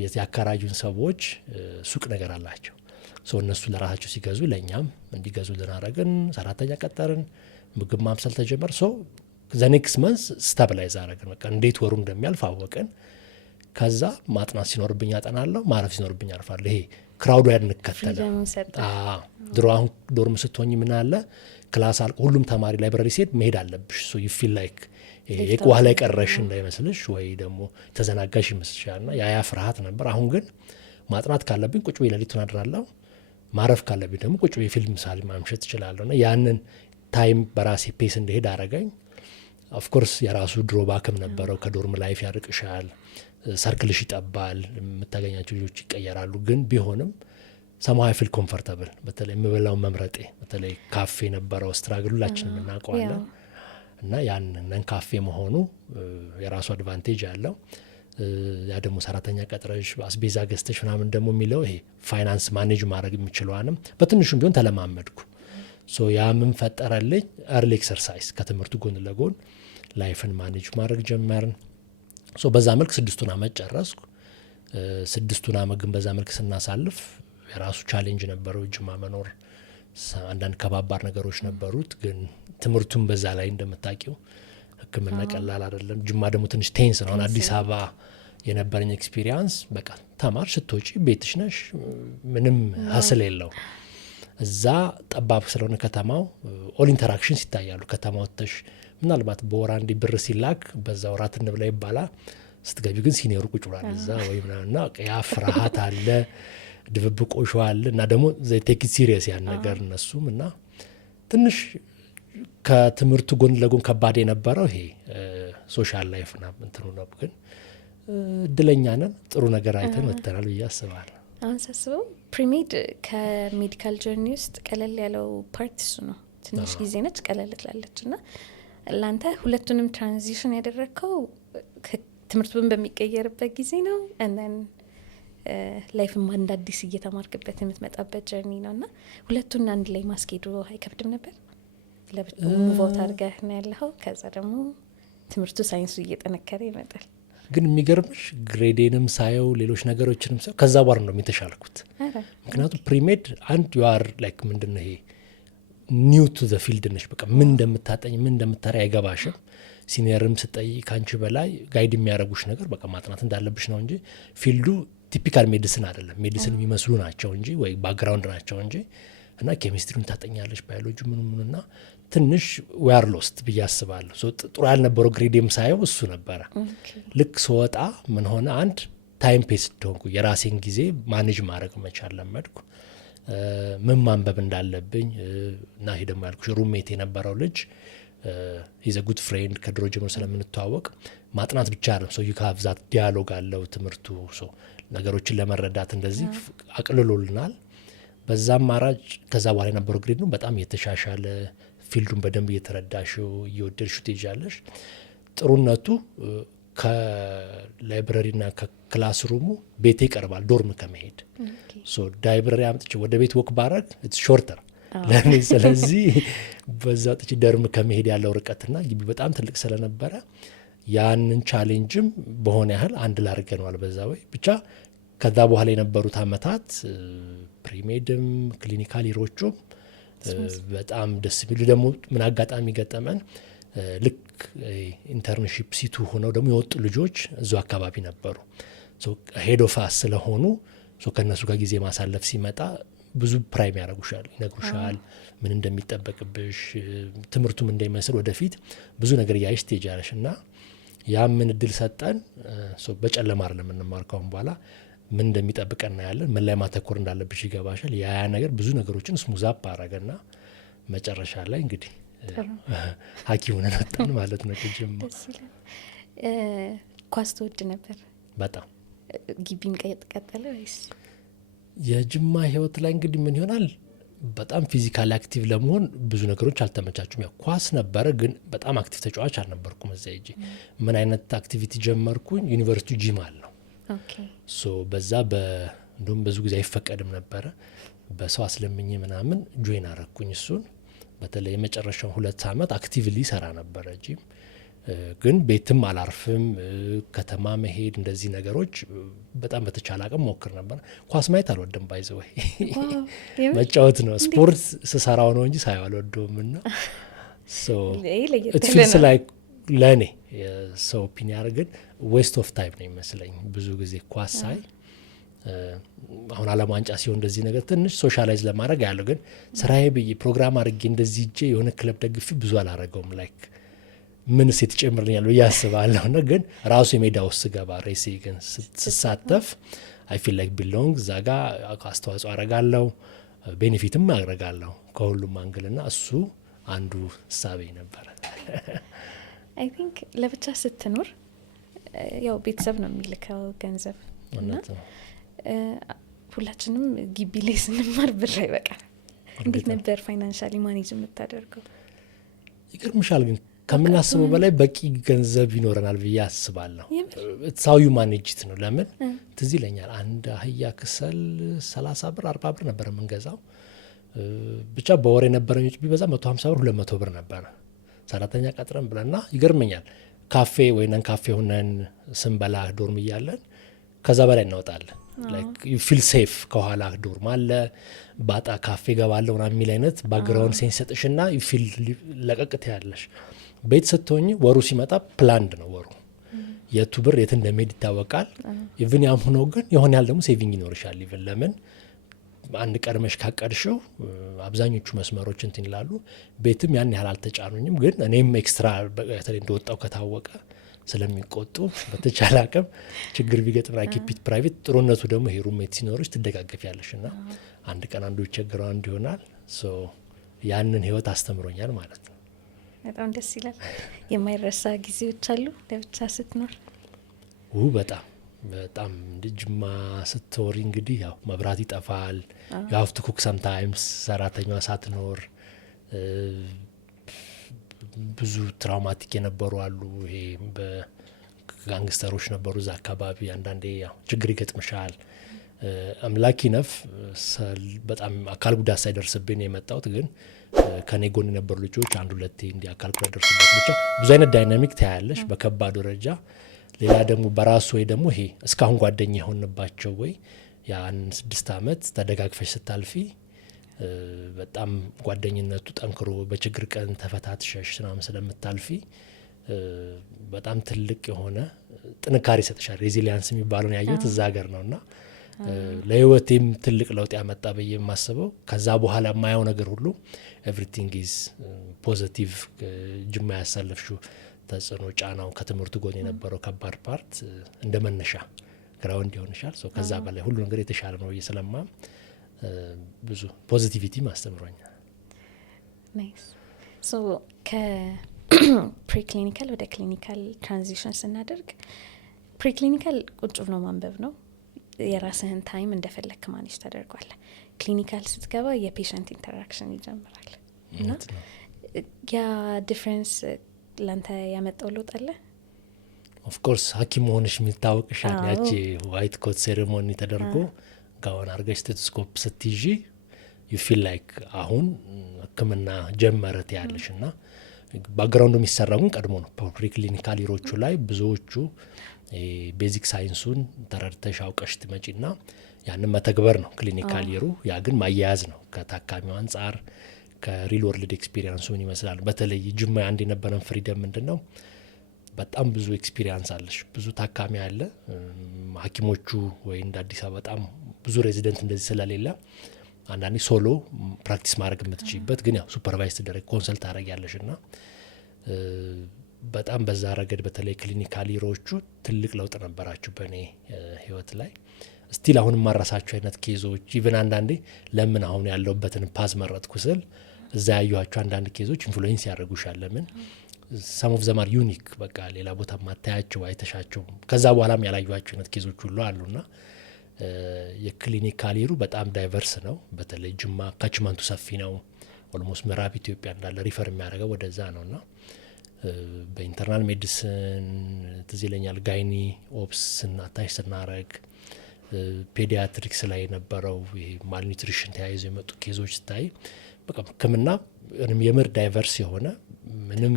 የአካራጁን ሰዎች ሱቅ ነገር አላቸው እነሱ ለራሳቸው ሲገዙ ለእኛም እንዲገዙ ልናረግን ሰራተኛ ቀጠርን ምግብ ማምሰል ተጀመር ዘኔክስ መንስ ስታብላይዝ አረግን በቃ እንዴት ወሩ እንደሚያልፍ አወቅን ከዛ ማጥናት ሲኖርብኝ ያጠናለሁ ማረፍ ሲኖርብኝ አርፋለሁ ይሄ ክራውዱ ያንከተለ ድሮ አሁን ዶርም ስትሆኝ ምን አለ ክላስ አልቆ ሁሉም ተማሪ ላይብራሪ ሲሄድ መሄድ አለብሽ you feel like የቋህ ላይ ቀረሽ እንዳይመስልሽ ወይ ደግሞ ተዘናጋሽ ይመስልሻልና ያ ፍርሃት ነበር አሁን ግን ማጥናት ካለብኝ ቁጭ ብዬ ሌሊቱን አድራለሁ ማረፍ ካለብኝ ደግሞ ቁጭ ብዬ ፊልም ሳል ማምሸት እችላለሁና ያንን ታይም በራሴ ፔስ እንደሄድ አረጋኝ ኦፍ ኮርስ የራሱ ድሮባክም ነበረው ከዶርም ላይፍ ያርቅሻል ሰርክልሽ ይጠባል የምታገኛቸው ልጆች ይቀየራሉ ግን ቢሆንም ሰማይ ፊል ኮምፎርታብል በተለይ የምበላው መምረጤ በተለይ ካፌ ነበረው ስትራግል ሁላችንም እናውቀዋለን እና ያንን ካፌ መሆኑ የራሱ አድቫንቴጅ አለው ያ ደግሞ ሰራተኛ ቀጥረሽ አስቤዛ ገዝተሽ ምናምን ደግሞ የሚለው ይሄ ፋይናንስ ማኔጅ ማድረግ የሚችለዋንም በትንሹም ቢሆን ተለማመድኩ ያ ምን ፈጠረልኝ early exercise ከትምህርቱ ጎን ለጎን ላይፍን ማኔጅ ማድረግ ጀመርን በዛ መልክ 6 ዓመት ጨረስኩ 6 ዓመት ግን በዛ መልክ ስናሳልፍ የራሱ ቻሌንጅ ነበረው ጅማ መኖር አንዳንድ ከባባር ነገሮች ነበሩት ግን ትምህርቱን በዛ ላይ እንደምታውቂው ህክምና ቀላል አይደለም ጅማ ደግሞ ትንሽ ቴንስ ነው አዲስ አበባ የነበረኝ ኤክስፒሪየንስ በቃ ተማር ስትወጪ ቤትሽ ነሽ ምንም ሀስል የለው እዛ ጠባብ ስለሆነ ከተማው ኦል ኢንተራክሽንስ ይታያሉ ከተማው ተሽ ምናልባት በወራ እንዲ ብር ሲላክ በዛ ወራት እንብላ ይባላል ስትገቢ ግን ሲኒየሩ ቁጭ ብሏል እዛ ወይ ምናና ያ ፍርሃት አለ ድብብቆሽ አለ እና ደግሞ ዘይ ቴክ ኢት ሲሪየስ ያን ነገር እነሱም እና ትንሽ ከትምህርቱ ጎን ለጎን ከባድ የነበረው ይሄ ሶሻል ላይፍ ና እንትኑ ነው ግን እድለኛ ነን ጥሩ ነገር አይተን ወጥተናል ብዬ አስባለሁ አሁን ሳስበው ፕሪሜድ ከሜዲካል ጀርኒ ውስጥ ቀለል ያለው ፓርት እሱ ነው ትንሽ ጊዜ ነች ቀለል ትላለች እና ላንተ ሁለቱንም ትራንዚሽን ያደረግከው ትምህርቱን በሚቀየርበት ጊዜ ነው and then ላይፍም አንድ አዲስ እየተማርክበት የምትመጣበት ጀርኒ ነው እና ሁለቱን አንድ ላይ ማስኬዱ አይከብድም ነበር ለብቻው ሙቭ አድርገህ ነው ያለኸው ከዛ ደግሞ ትምህርቱ ሳይንሱ እየጠነከረ ይመጣል ግን የሚገርምሽ ግሬዴንም ሳየው ሌሎች ነገሮችንም ሳየው ከዛ በኋላ ነው የተሻልኩት ምክንያቱም ፕሪሜድ አንድ you are like ምንድነው ይሄ ኒው ቱ ዘ ፊልድ ነሽ በቃ ምን እንደምታጠኝ ምን እንደምታሪ አይገባሽም ሲኒየርም ስጠይ ካንቺ በላይ ጋይድ የሚያረጉሽ ነገር በቃ ማጥናት እንዳለብሽ ነው እንጂ ፊልዱ ቲፒካል ሜዲሲን አይደለም ሜዲሲን የሚመስሉ ናቸው እንጂ ወይ ባክግራውንድ ናቸው እንጂ እና ኬሚስትሪውን ታጠኛለሽ ባዮሎጂ ምንና ትንሽ we are lost ብዬ አስባለሁ ጥሩ ያልነበረው ግሬዴም ሳየው እሱ ነበረ ልክ ስወጣ ምን ሆነ አንድ ታይም ፔስ ሆንኩ የራሴን ጊዜ ማኔጅ ማድረግ መቻል ለመድኩ ምን ማንበብ እንዳለብኝ እና ይሄ ደግሞ ያልኩሽ ሩሜት የነበረው ልጅ he's a good friend ከድሮ ጀምሮ ስለምንተዋወቅ ማጥናት ብቻ አይደለም you have that dialogue አለው ትምህርቱ ነገሮችን ለመረዳት እንደዚህ አቅልሎልናል በዛም ማራጭ ከዛ በኋላ የነበረው ግሬድ ነው በጣም የተሻሻለ ፊልዱን በደንብ እየተረዳሽው እየወደድሽው ትይዣለሽ ጥሩነቱ ከላይብረሪና ከክላስሩሙ ቤቴ ይቀርባል ዶርም ከመሄድ ላይብረሪ አምጥቼ ወደ ቤት ወክ ባረግ it's shorter ለኔ ስለዚህ በዛው ጥጪ ደርም ከመሄድ ያለው ርቀትና ግቢ በጣም ትልቅ ስለነበረ ያንን ቻሌንጅም በሆነ ያህል አንድ ላርገናል በዛ ወይ ብቻ ከዛ በኋላ የነበሩት አመታት ፕሪሜድም ክሊኒካል ይሮቹም በጣም ደስ ቢሉ ደግሞ ምን አጋጣሚ ገጠመን ልክ ኢንተርንሺፕ ሲቱ ሆነው ደግሞ የወጡ ልጆች እዙ አካባቢ ነበሩ። ሄድ ኦፍ አስ ስለሆኑ ከእነሱ ጋር ጊዜ ማሳለፍ ሲመጣ ብዙ ፕራይም ያደርጉሻል፣ ይነግሩሻል ምን እንደሚጠበቅብሽ፣ ትምህርቱም እንደሚመስል ወደፊት ብዙ ነገር እያይሽ ትሄጃለሽ እና ያ ምን እድል ሰጠን። በጨለማ አይደለም የምንማር ካሁን በኋላ ምን እንደሚጠብቀን እናያለን፣ ምን ላይ ማተኮር እንዳለብሽ ይገባሻል። ያ ነገር ብዙ ነገሮችን ስሙዛፕ አረገና መጨረሻ ላይ እንግዲህ ሐኪም ሆነን ወጣን ማለት ነው። ከጅማ ኳስ ትወድ ነበር በጣም? ግቢም ቀጠለ ወይስ? የጅማ ህይወት ላይ እንግዲህ ምን ይሆናል፣ በጣም ፊዚካሊ አክቲቭ ለመሆን ብዙ ነገሮች አልተመቻቹም። ያው ኳስ ነበረ ግን በጣም አክቲቭ ተጫዋች አልነበርኩም እዛ ሄጄ። ምን አይነት አክቲቪቲ ጀመርኩኝ? ዩኒቨርሲቲ ጂም አለው። በዛ እንደውም ብዙ ጊዜ አይፈቀድም ነበረ፣ በሰው አስለምኝ ምናምን ጆይን አረኩኝ እሱን። በተለይ የመጨረሻው 2 ዓመት አክቲቭሊ ሰራ ነበረ ጂም። ግን ቤትም አላርፍም፣ ከተማ መሄድ እንደዚህ ነገሮች በጣም በተቻለ አቅም ሞክር ነበር። ኳስ ማየት አልወድም፣ ባይዘወይ መጫወት ነው ስፖርት ስሰራው ነው እንጂ ሳየው አልወደውም። እና ፊልስ ላይ ለእኔ የሰው ኦፒኒየን ግን ዌስት ኦፍ ታይም ነው ይመስለኝ ብዙ ጊዜ ኳስ ሳይ። አሁን ዓለም ዋንጫ ሲሆን እንደዚህ ነገር ትንሽ ሶሻላይዝ ለማድረግ ያለው፣ ግን ስራዬ ብዬ ፕሮግራም አድርጌ እንደዚህ እጄ የሆነ ክለብ ደግፊ ብዙ አላረገውም። ላይክ ምን ሴት ይጨምርልኛል ብዬ አስባለሁ። እና ግን ራሱ የሜዳ ውስጥ ስገባ ሬሴ ግን ስሳተፍ አይ ፊል ላይክ ቢሎንግ እዛ ጋ አስተዋጽኦ አረጋለሁ፣ ቤኔፊትም አረጋለሁ ከሁሉም አንግል። ና እሱ አንዱ እሳቤ ነበረ። አይ ቲንክ ለብቻ ስትኖር ያው ቤተሰብ ነው የሚልከው ገንዘብ እና ሁላችንም ግቢ ላይ ስንማር ብር አይበቃም። እንዴት ነበር ፋይናንሻሊ ማኔጅ የምታደርገው? ይገርምሻል ግን ከምናስበው በላይ በቂ ገንዘብ ይኖረናል ብዬ አስባለሁ። ሳዩ ማኔጅት ነው። ለምን ትዝ ይለኛል አንድ አህያ ክሰል 30 ብር 40 ብር ነበር የምንገዛው። ብቻ በወር የነበረኝ ቢበዛ 150 ብር 200 ብር ነበር ሰራተኛ ቀጥረን ብለና። ይገርመኛል ካፌ ወይነን ካፌ ሆነን ስንበላ ዶርም እያለን ከዛ በላይ እናወጣለን። ላይክ ዩ ፊል ሴፍ ከኋላ ዶርም አለ፣ ባጣ ካፌ ገባለሁ ና የሚል አይነት ባክግራውንድ ሴንስ ሰጥሽና ዩ ፊል ለቀቅት ያለሽ። ቤት ስትሆኝ ወሩ ሲመጣ ፕላንድ ነው ወሩ የቱ ብር የት እንደሚሄድ ይታወቃል። ኢቭን ያም ሆኖ ግን የሆነ ያህል ደግሞ ሴቪንግ ይኖርሻል። ኢቭን ለምን አንድ ቀድመሽ ካቀድሽው አብዛኞቹ መስመሮች እንትን ይላሉ። ቤትም ያን ያህል አልተጫኑኝም፣ ግን እኔም ኤክስትራ በተለይ እንደወጣው ከታወቀ ስለሚቆጡ በተቻለ አቅም ችግር ቢገጥምና ኪፒት ፕራይቬት። ጥሩነቱ ደግሞ ይሄ ሩሜት ሲኖርሽ ትደጋገፊያለሽ እና አንድ ቀን አንዱ ይቸግረው አንዱ ይሆናል። ያንን ህይወት አስተምሮኛል ማለት ነው። በጣም ደስ ይላል። የማይረሳ ጊዜዎች አሉ ለብቻ ስትኖር? በጣም በጣም ጅማ ስትወሪ እንግዲህ ያው መብራት ይጠፋል። የሀፍቱ ኩክ ሰምታይምስ ሰራተኛዋ ሳትኖር ብዙ ትራውማቲክ የነበሩ አሉ። ይሄ በጋንግስተሮች ነበሩ እዛ አካባቢ። አንዳንዴ ያው ችግር ይገጥምሻል። አምላኪ ነፍ በጣም አካል ጉዳት ሳይደርስብኝ የመጣሁት፣ ግን ከኔ ጎን የነበሩ ልጆች አንድ ሁለቴ እንዲህ አካል ጉዳት ደርስበት። ብቻ ብዙ አይነት ዳይናሚክ ታያለሽ በከባድ ደረጃ። ሌላ ደግሞ በራሱ ወይ ደግሞ ይሄ እስካሁን ጓደኛ የሆንባቸው ወይ ያን 6 ዓመት ተደጋግፈሽ ስታልፊ በጣም ጓደኝነቱ ጠንክሮ በችግር ቀን ተፈታትሸሽ ምናምን ስለምታልፊ በጣም ትልቅ የሆነ ጥንካሬ ይሰጥሻል። ሬዚሊያንስ የሚባለውን ያየሁት እዛ ሀገር ነውና ለህይወቴም ትልቅ ለውጥ ያመጣ ብዬ የማስበው ከዛ በኋላ የማየው ነገር ሁሉ ኤቭሪቲንግ ኢዝ ፖዚቲቭ። ጅማ ያሳለፍሽው ተጽዕኖ ጫናው ከትምህርቱ ጎን የነበረው ከባድ ፓርት እንደ መነሻ ግራውንድ ይሆንሻል። ከዛ በላይ ሁሉ ነገር የተሻለ ነው ብዬ ስለማም ብዙ ፖዚቲቪቲ ማስተምሮኛል። ናይስ። ከፕሪክሊኒካል ወደ ክሊኒካል ትራንዚሽን ስናደርግ ፕሪክሊኒካል ቁጭ ብሎ ማንበብ ነው፣ የራስህን ታይም እንደፈለክ ማኔጅ ታደርጓለ። ክሊኒካል ስትገባ የፔሸንት ኢንተራክሽን ይጀምራል እና ያ ዲፍረንስ ላንተ ያመጣው ለውጥ አለ? ኦፍኮርስ ሐኪም መሆንሽ የሚታወቅሻል። ያቺ ዋይት ኮት ሴሬሞኒ ተደርጎ ጋውን አርገሽ ስቴቶስኮፕ ስትይዢ ዩ ፊል ላይክ አሁን ሕክምና ጀመረት ያለሽ እና ባክግራውንዱ የሚሰራው ግን ቀድሞ ነው። ፕሪክሊኒካል ይሮቹ ላይ ብዙዎቹ ቤዚክ ሳይንሱን ተረድተሽ አውቀሽ ትመጪና ያንን መተግበር ነው ክሊኒካል ይሩ። ያ ግን ማያያዝ ነው ከታካሚው አንጻር ከሪል ወርልድ ኤክስፒሪየንሱ ምን ይመስላል። በተለይ ጅማ አንድ የነበረን ፍሪደም ምንድነው በጣም ብዙ ኤክስፒሪየንስ አለሽ፣ ብዙ ታካሚ አለ። ሐኪሞቹ ወይ እንደ አዲስ አበባ በጣም ብዙ ሬዚደንት እንደዚህ ስለሌለ አንዳንዴ ሶሎ ፕራክቲስ ማድረግ የምትችይበት ግን ያው ሱፐርቫይዝ ተደረግ ኮንሰልት ታደርጊያለሽ እና በጣም በዛ ረገድ በተለይ ክሊኒካል ሂሮዎቹ ትልቅ ለውጥ ነበራችሁ በእኔ ህይወት ላይ። ስቲል አሁን ማራሳቸው አይነት ኬዞች ኢቨን አንዳንዴ ለምን አሁን ያለውበትን ፓዝ መረጥኩ ስል እዛ ያዩዋቸው አንዳንድ ኬዞች ኢንፍሉዌንስ ያደርጉሻል። ለምን ሰም ኦፍ ዘማር ዩኒክ በቃ ሌላ ቦታ ማታያቸው አይተሻቸው ከዛ በኋላም ያላዩዋቸው አይነት ኬዞች ሁሉ አሉና የክሊኒካል ሂሩ በጣም ዳይቨርስ ነው። በተለይ ጅማ ካችመንቱ ሰፊ ነው። ኦልሞስት ምዕራብ ኢትዮጵያ እንዳለ ሪፈር የሚያደርገው ወደዛ ነውና በኢንተርናል ሜዲሲን ትዝ ይለኛል ጋይኒ ኦፕስ ስናታሽ ስናረግ ፔዲያትሪክስ ላይ የነበረው ማልኒትሪሽን ተያይዞ የመጡ ኬዞች ስታይ በቃ ሕክምና የምር ዳይቨርስ የሆነ ምንም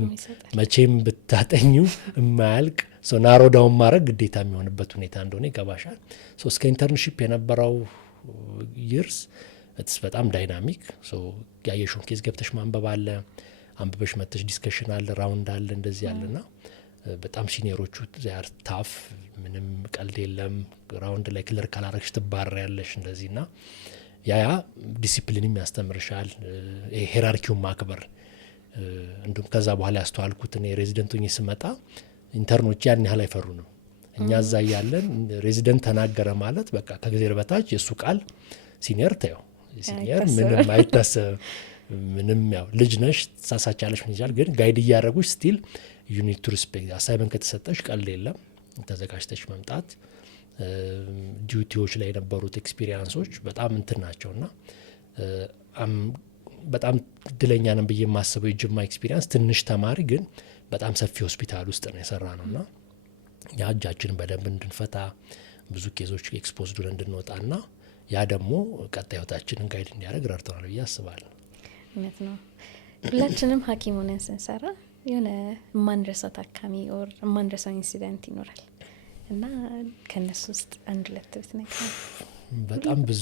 መቼም ብታጠኙ የማያልቅ ናሮ ዳውን ማድረግ ግዴታ የሚሆንበት ሁኔታ እንደሆነ ይገባሻል። እስከ ኢንተርንሺፕ የነበረው ይርስ በጣም ዳይናሚክ ያየሽውን ኬዝ ገብተሽ ማንበብ አለ፣ አንብበሽ መተሽ ዲስከሽን አለ፣ ራውንድ አለ፣ እንደዚህ ያለና በጣም ሲኒየሮቹ ዛር ታፍ ምንም ቀልድ የለም። ራውንድ ላይ ክለር ካላረግሽ ትባረር ያለሽ እንደዚህና ያ ዲሲፕሊንም ያስተምርሻል። ሄራርኪውን ማክበር እንዲሁም ከዛ በኋላ ያስተዋልኩት እኔ ሬዚደንት ሆኜ ስመጣ ኢንተርኖች ያን ያህል አይፈሩንም። እኛ እዛ ያለን ሬዚደንት ተናገረ ማለት በቃ ከጊዜር በታች የእሱ ቃል ሲኒየር ታየው ሲኒየር ምንም አይታሰብም። ምንም ያው ልጅ ነሽ ተሳሳቻለሽ ምን ይችላል ግን ጋይድ እያደረጉሽ ስቲል ዩኒት ቱ ሪስፔክት አሳይመንት ከተሰጠሽ ቀልድ የለም ተዘጋጅተሽ መምጣት። ዲዩቲዎች ላይ የነበሩት ኤክስፒሪየንሶች በጣም እንትን ናቸውና በጣም እድለኛ ነን ብዬ የማስበው የጅማ ኤክስፒሪየንስ ትንሽ ተማሪ ግን በጣም ሰፊ ሆስፒታል ውስጥ ነው የሰራ ነውና ያ እጃችንን በደንብ እንድንፈታ ብዙ ኬዞች ኤክስፖዝድ እንድንወጣና ያ ደግሞ ቀጣይ ህይወታችንን ጋይድ እንዲያደርግ ረድቶናል ብዬ አስባለሁ። እውነት ነው። ሁላችንም ሐኪም ሆነን ስንሰራ የሆነ የማንረሳው ታካሚ ኦር የማንረሳው ኢንሲደንት ይኖራል እና ከነሱ ውስጥ አንድ ሁለት ብትነግረኝ። በጣም ብዙ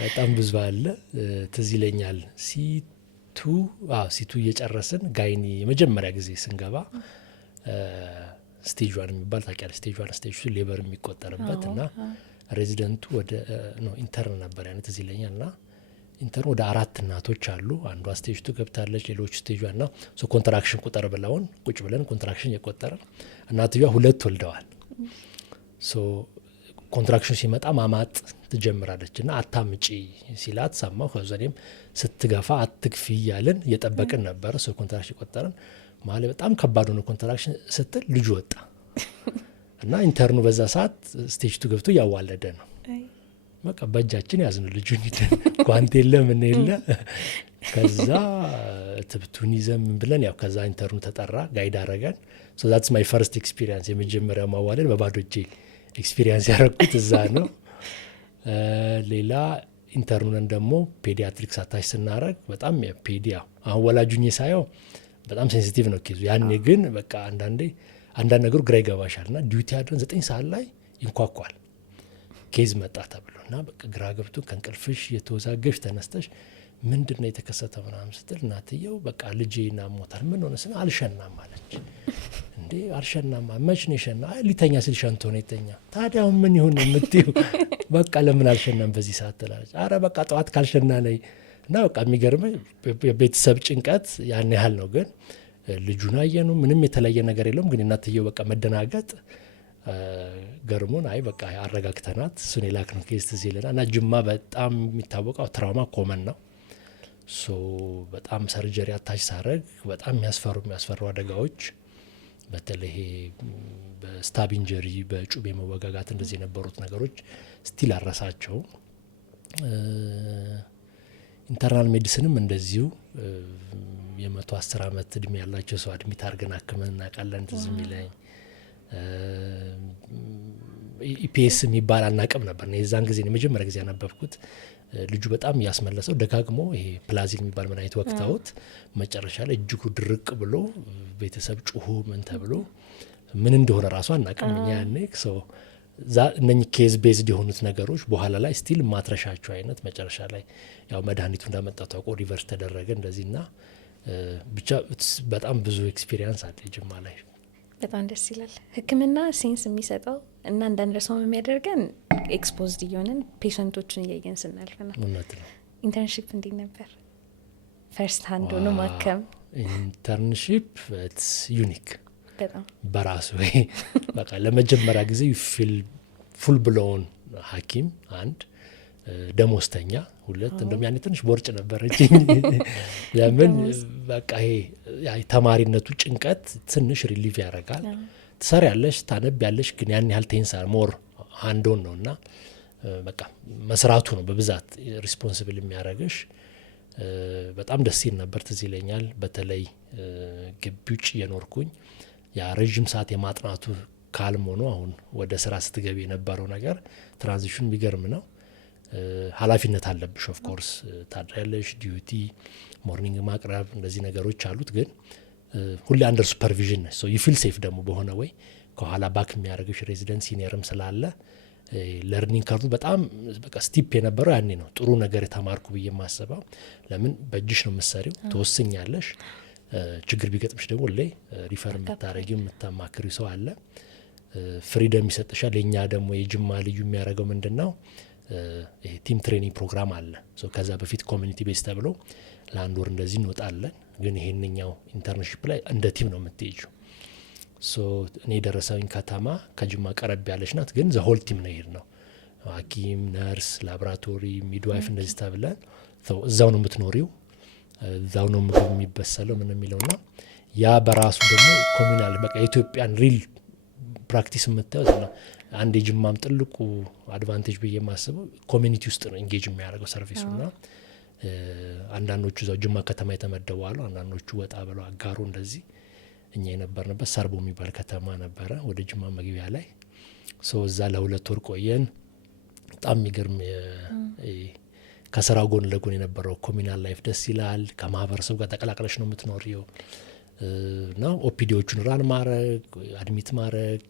በጣም ብዙ አለ። ትዝ ይለኛል ሲቱ እየጨረስን ጋይኒ የመጀመሪያ ጊዜ ስንገባ ስቴጅ ዋን የሚባል ታውቂያለሽ? ስቴጅ ዋን ስቴጅ ቱ ሌበር የሚቆጠርበት እና ሬዚደንቱ ወደ ኢንተርን ነበር ያኔ ትዝ ይለኛል እና ኢንተርን ወደ 4 እናቶች አሉ። አንዷ ስቴጅ ቱ ገብታለች፣ ሌሎቹ ስቴጅ ዋን ነው። ኮንትራክሽን ቁጠር ብለውን ቁጭ ብለን ኮንትራክሽን እየቆጠረ እናትየዋ 2 ወልደዋል። ኮንትራክሽን ሲመጣ ማማጥ ትጀምራለች እና አታምጪ ሲላት ሰማሁ። ከዛኔም ስትገፋ አትግፊ እያልን እየጠበቅን ነበረ። ኮንትራክሽን ቆጠረን ማለት በጣም ከባድ ሆነ። ኮንትራክሽን ስትል ልጁ ወጣ እና ኢንተርኑ በዛ ሰዓት ስቴጅ ቱ ገብቶ እያዋለደ ነው። በቃ በእጃችን ያዝን ልጁን ሂደን ጓንት የለ ምን የለ ከዛ ትብቱን ይዘን ምን ብለን ያው ከዛ ኢንተርኑ ተጠራ፣ ጋይድ አረገን። ዛትስ ማይ ፈርስት ኤክስፒሪየንስ የመጀመሪያው ማዋለድ በባዶ እጄ ኤክስፒሪየንስ ያረኩት እዛ ነው። ሌላ ኢንተርኑን ደግሞ ፔዲያትሪክስ አታች ስናረግ በጣም ፔዲያ አሁን ወላጁኝ ሳየው በጣም ሴንሲቲቭ ነው ኬዙ። ያኔ ግን በቃ አንዳንድ ነገሩ ግራ ይገባሻል እና ዲዩቲ አድረን 9 ሰዓት ላይ ይንኳኳል ኬዝ መጣ ተብሎ እና በቃ ግራ ገብቶ ከእንቅልፍሽ የተወዛገሽ ተነስተሽ ምንድን ነው የተከሰተው ምናምን ስትል እናትየው በቃ ልጄ ናሞታል። ምን ሆነ ስለ አልሸናም አለች። እንዴ አልሸናም መች ነው የሸና? ሊተኛ ሲል ሸንቶ ነው የተኛ። ታዲያው ምን ይሁን የምትይው? በቃ ለምን አልሸናም በዚህ ሰዓት ትላለች። አረ በቃ ጠዋት ካልሸና ነይ እና በቃ የሚገርም የቤተሰብ ጭንቀት ያን ያህል ነው። ግን ልጁን አየኑ ምንም የተለየ ነገር የለውም። ግን እናትየው በቃ መደናገጥ ገርሞን አይ በቃ አረጋግተናት እሱን የላክነው ኬስ ትዝ ይለናል። እና ጅማ በጣም የሚታወቀው ትራውማ ኮመን ነው። በጣም ሰርጀሪ አታች ሳረግ በጣም የሚያስፈሩ አደጋዎች በተለይ በስታብ ኢንጀሪ በጩቤ መወጋጋት እንደዚህ የነበሩት ነገሮች ስቲል አረሳቸው። ኢንተርናል ሜዲሲንም እንደዚሁ የ110 ዓመት እድሜ ያላቸው ሰው አድሚት አርገን አክመን እናውቃለን። ትዝ የሚለኝ ኢፒኤስ የሚባል አናቅም ነበር። የዛን ጊዜ የመጀመሪያ ጊዜ ያነበብኩት ልጁ በጣም እያስመለሰው ደጋግሞ ይሄ ፕላዚን የሚባል መድኃኒት ወቅታውት መጨረሻ ላይ እጅጉ ድርቅ ብሎ ቤተሰብ ጩሁ ምን ተብሎ ምን እንደሆነ ራሱ አናቅም እኛ ያኔ እነኚህ ኬዝ ቤዝድ የሆኑት ነገሮች በኋላ ላይ ስቲል ማትረሻቸው አይነት መጨረሻ ላይ ያው መድኃኒቱ እንዳመጣ ታውቆ ሪቨርስ ተደረገ እንደዚህ ና ብቻ በጣም ብዙ ኤክስፒሪየንስ አለ ጅማ ላይ። በጣም ደስ ይላል። ሕክምና ሴንስ የሚሰጠው እና እንዳንረሳው የሚያደርገን ኤክስፖዝድ እየሆንን ፔሸንቶችን እያየን ስናልፍ ነው። እውነት ነው። ኢንተርንሺፕ እንዴት ነበር? ፈርስት ሃንድ ሆኖ ማከም። ኢንተርንሺፕ ኢትስ ዩኒክ በጣም በራሱ በቃ ለመጀመሪያ ጊዜ ፊል ፉል ብሎውን ሐኪም አንድ ደሞዝተኛ ሁለት እንደም ያኔ ትንሽ ቦርጭ ነበረች ለምን በቃ ይሄ ተማሪነቱ ጭንቀት ትንሽ ሪሊቭ ያደርጋል። ትሰሪያለሽ ታነቢያለሽ ግን ያን ያህል ቴንሳር ሞር ሃንዶን ነው እና በቃ መስራቱ ነው በብዛት ሪስፖንሲብል የሚያደርግሽ። በጣም ደስ ይል ነበር። ትዝ ይለኛል በተለይ ግቢ ውጭ የኖርኩኝ ያ ረዥም ሰዓት የማጥናቱ ካልም ሆኖ አሁን ወደ ስራ ስትገቢ የነበረው ነገር ትራንዚሽን የሚገርም ነው። ኃላፊነት አለብሽ ኦፍ ኮርስ ታድሪያለሽ፣ ዲዩቲ ሞርኒንግ ማቅረብ እንደዚህ ነገሮች አሉት። ግን ሁሌ አንደር ሱፐርቪዥን ሶ ዩ ፊል ሴፍ ደግሞ በሆነ ወይ ከኋላ ባክ የሚያደርግሽ ሬዚደንት ሲኒየርም ስላለ ለርኒንግ ከርቭ በጣም በቃ ስቲፕ የነበረው ያኔ ነው። ጥሩ ነገር የተማርኩ ብዬ የማስበው ለምን በእጅሽ ነው የምትሰሪው፣ ትወስኛለሽ። ችግር ቢገጥምሽ ደግሞ ላይ ሪፈር የምታረጊው የምታማክሪው ሰው አለ። ፍሪደም ይሰጥሻል። የኛ ደግሞ የጅማ ልዩ የሚያደርገው ምንድን ነው ቲም ትሬኒንግ ፕሮግራም አለ። ከዛ በፊት ኮሚኒቲ ቤዝ ተብሎ ለአንድ ወር እንደዚህ እንወጣለን። ግን ይሄንኛው ኢንተርንሺፕ ላይ እንደ ቲም ነው የምትሄጂው። እኔ የደረሰኝ ከተማ ከጅማ ቀረብ ያለች ናት። ግን ዘሆል ቲም ነው ይሄድ ነው ሐኪም፣ ነርስ፣ ላቦራቶሪ፣ ሚድዋይፍ እንደዚህ ተብለን እዛው ነው የምትኖሪው፣ እዛው ነው ምግብ የሚበሰለው ምን የሚለውና ያ በራሱ ደግሞ ኮሚናል በቃ የኢትዮጵያን ሪል ፕራክቲስ የምታየው ነው። አንድ የጅማም ትልቁ አድቫንቴጅ ብዬ የማስበው ኮሚኒቲ ውስጥ ነው ኢንጌጅ የሚያደርገው ሰርቪሱ ና አንዳንዶቹ እዛው ጅማ ከተማ የተመደቡ አሉ፣ አንዳንዶቹ ወጣ ብለው አጋሩ እንደዚህ። እኛ የነበርንበት ሰርቦ የሚባል ከተማ ነበረ ወደ ጅማ መግቢያ ላይ። እዛ ለ2 ወር ቆየን። በጣም የሚገርም ከስራው ጎን ለጎን የነበረው ኮሚናል ላይፍ ደስ ይላል። ከማህበረሰቡ ጋር ተቀላቅለሽ ነው የምትኖሪው ና ኦፒዲዎቹን ራን ማድረግ አድሚት ማድረግ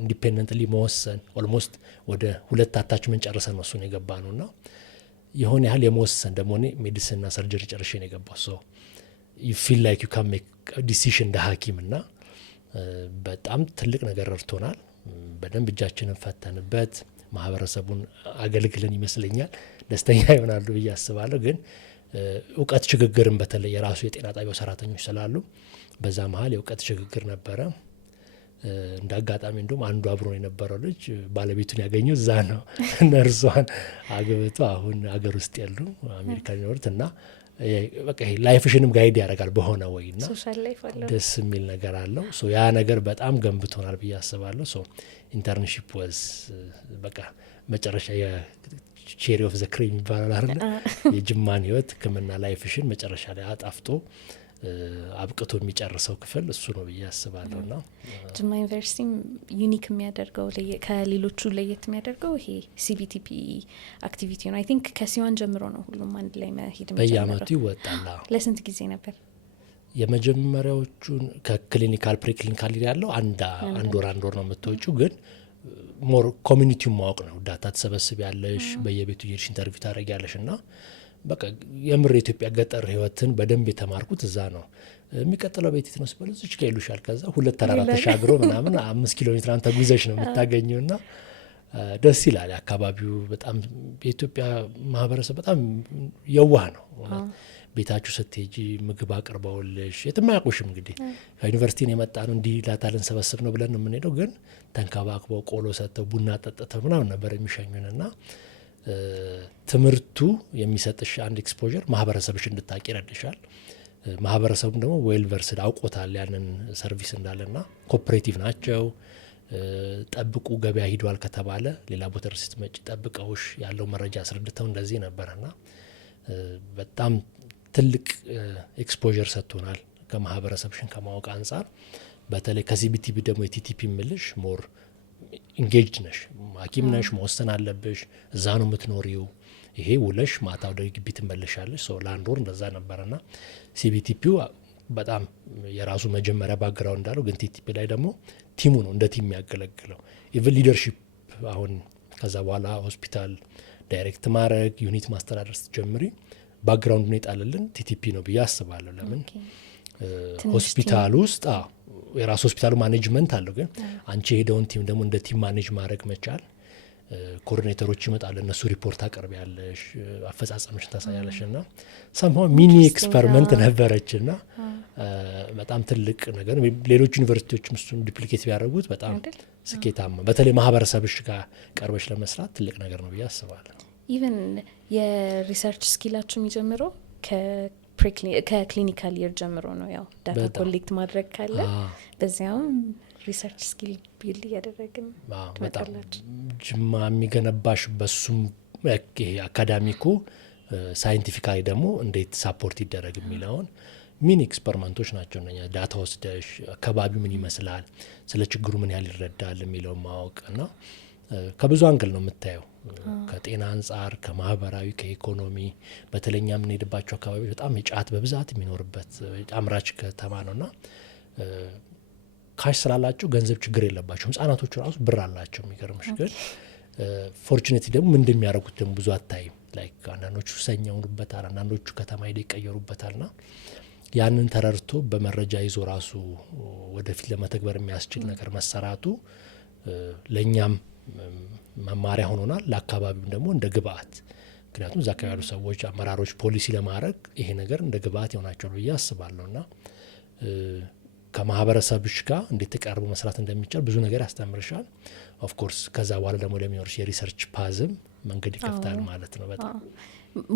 ኢንዲፔንደንትሊ መወሰን ኦልሞስት ወደ 2 አታችመንት ጨርሰን ነው እሱን የገባ ነው ና የሆነ ያህል የመወሰን ደግሞ እኔ ሜዲሲንና ሰርጀሪ ጨርሼ ነው የገባው። ሶ ዩ ፊል ላይክ ዩ ካን ሜክ ዲሲሽን እንደ ሐኪም እና በጣም ትልቅ ነገር ረድቶናል። በደንብ እጃችንን ፈተንበት ማህበረሰቡን አገልግለን ይመስለኛል ደስተኛ ይሆናሉ ብዬ አስባለሁ። ግን እውቀት ሽግግርን በተለይ የራሱ የጤና ጣቢያው ሰራተኞች ስላሉ በዛ መሀል የእውቀት ሽግግር ነበረ። እንደ አጋጣሚ እንደውም አንዱ አብሮ የነበረው ልጅ ባለቤቱን ያገኘው እዛ ነው። ነርሷን አግብቶ አሁን አገር ውስጥ ያሉ አሜሪካን ይኖሩት እና በቃ ላይፍሽንም ጋይድ ያደርጋል በሆነ ወይ ና ደስ የሚል ነገር አለው። ያ ነገር በጣም ገንብቶናል ብዬ አስባለሁ። ኢንተርንሺፕ ወዝ በቃ መጨረሻ የቼሪ ኦፍ ዘ ክሬም ይባላል አይደል? የጅማን ህይወት ሕክምና ላይፍሽን መጨረሻ ላይ አጣፍጦ አብቅቶ የሚጨርሰው ክፍል እሱ ነው ብዬ አስባለሁ። ና ጅማ ዩኒቨርሲቲም ዩኒክ የሚያደርገው ከሌሎቹ ለየት የሚያደርገው ይሄ ሲቢቲፒ አክቲቪቲ ነው። አይ ቲንክ ከሲዋን ጀምሮ ነው ሁሉም አንድ ላይ መሄድ በየአመቱ ይወጣል። ለስንት ጊዜ ነበር? የመጀመሪያዎቹን ከክሊኒካል ፕሪክሊኒካል ያለው አንድ ወር ነው የምትወጪው። ግን ሞር ኮሚኒቲውን ማወቅ ነው። ዳታ ትሰበስብ ያለሽ በየቤቱ የሄድሽ ኢንተርቪው ታደረግ ያለሽ እና በቃ የምር የኢትዮጵያ ገጠር ህይወትን በደንብ የተማርኩት እዛ ነው። የሚቀጥለው ቤት ነው ስበል እዚች ጋ ይሉሻል። ከዛ 2 ተራራ ተሻግሮ ምናምን 5 ኪሎ ሜትር አንተ ጉዘሽ ነው የምታገኘው እና ደስ ይላል። አካባቢው በጣም የኢትዮጵያ ማህበረሰብ በጣም የዋህ ነው። ቤታችሁ ስትሄጂ ምግብ አቅርበውልሽ የትም አያውቁሽም። እንግዲህ ከዩኒቨርሲቲ ነው የመጣ ነው እንዲህ ዳታ ልንሰበስብ ነው ብለን ነው የምንሄደው። ግን ተንከባክበው ቆሎ ሰጥተው ቡና ጠጥተው ምናምን ነበር የሚሸኙን እና ትምህርቱ የሚሰጥሽ አንድ ኤክስፖዠር ማህበረሰብሽ እንድታቂ ይረድሻል። ማህበረሰቡም ደግሞ ዌል ቨርስድ አውቆታል ያንን ሰርቪስ እንዳለና ኮኦፕሬቲቭ ናቸው። ጠብቁ ገበያ ሂዷል ከተባለ ሌላ ቦታ ስትመጪ ጠብቀውሽ ያለው መረጃ አስረድተው እንደዚህ ነበርና በጣም ትልቅ ኤክስፖዠር ሰጥቶናል ከማህበረሰብሽን ከማወቅ አንጻር። በተለይ ከሲቢቲቢ ደግሞ የቲቲፒ ምልሽ ሞር ኢንጌጅድ ነሽ፣ ሐኪም ነሽ፣ መወሰን አለብሽ። እዛ ነው የምትኖሪው። ይሄ ውለሽ ማታ ወደ ግቢ ትመለሻለሽ። ለአንድ ወር እንደዛ ነበረና ሲቢቲፒው በጣም የራሱ መጀመሪያ ባግራውንድ እንዳለው፣ ግን ቲቲፒ ላይ ደግሞ ቲሙ ነው እንደ ቲም የሚያገለግለው። ኢቨን ሊደርሺፕ አሁን ከዛ በኋላ ሆስፒታል ዳይሬክት ማድረግ ዩኒት ማስተዳደር ስትጀምሪ ባክግራውንድ ነው የጣለልን ቲቲፒ ነው ብዬ አስባለሁ። ለምን ሆስፒታል ውስጥ የራሱ ሆስፒታሉ ማኔጅመንት አለው፣ ግን አንቺ የሄደውን ቲም ደግሞ እንደ ቲም ማኔጅ ማድረግ መቻል፣ ኮኦርዲኔተሮች ይመጣሉ፣ እነሱ ሪፖርት አቅርብ ያለሽ አፈጻጸምሽን ታሳያለሽ። እና ሰምሃው ሚኒ ኤክስፐሪመንት ነበረች እና በጣም ትልቅ ነገር። ሌሎች ዩኒቨርሲቲዎችም እሱን ዲፕሊኬት ቢያደርጉት በጣም ስኬታማ፣ በተለይ ማህበረሰብሽ ጋር ቀርበሽ ለመስራት ትልቅ ነገር ነው ብዬ አስባለሁ። ኢቨን የሪሰርች ስኪላችሁ የሚጀምረው ከክሊኒካል ይር ጀምሮ ነው። ያው ዳታ ኮሌክት ማድረግ ካለ በዚያውም ሪሰርች ስኪል ቢልድ እያደረግን ትመጣላችሁ። ጅማ የሚገነባሽ በሱም ይሄ አካዳሚኩ ሳይንቲፊካሊ ደግሞ እንዴት ሳፖርት ይደረግ የሚለውን ሚኒ ኤክስፐሪመንቶች ናቸው እነኛ። ዳታ ወስደሽ አካባቢው ምን ይመስላል፣ ስለ ችግሩ ምን ያህል ይረዳል የሚለውን ማወቅ እና ከብዙ አንግል ነው የምታየው። ከጤና አንጻር፣ ከማህበራዊ፣ ከኢኮኖሚ። በተለይ እኛ የምንሄድባቸው አካባቢዎች በጣም የጫት በብዛት የሚኖርበት አምራች ከተማ ነው እና ካሽ ስላላቸው ገንዘብ ችግር የለባቸውም። ህጻናቶቹ ራሱ ብር አላቸው። የሚገርምሽ ግን ፎርቹኔቲ ደግሞ ምን እንደሚያደርጉት ደግሞ ብዙ አታይም። ላይክ አንዳንዶቹ ሰኛ ሆኑበታል፣ አንዳንዶቹ ከተማ ሄደ ይቀየሩበታል። ና ያንን ተረድቶ በመረጃ ይዞ ራሱ ወደፊት ለመተግበር የሚያስችል ነገር መሰራቱ ለእኛም መማሪያ ሆኖናል፣ ለአካባቢውም ደግሞ እንደ ግብአት። ምክንያቱም እዛ አካባቢ ያሉ ሰዎች አመራሮች ፖሊሲ ለማድረግ ይሄ ነገር እንደ ግብአት ይሆናቸው ብዬ አስባለሁ። ና ከማህበረሰብሽ ጋር እንዴት ተቀርቦ መስራት እንደሚቻል ብዙ ነገር ያስተምርሻል። ኦፍኮርስ ከዛ በኋላ ደግሞ ለሚኖርሽ የሪሰርች ፓዝም መንገድ ይከፍታል ማለት ነው። በጣም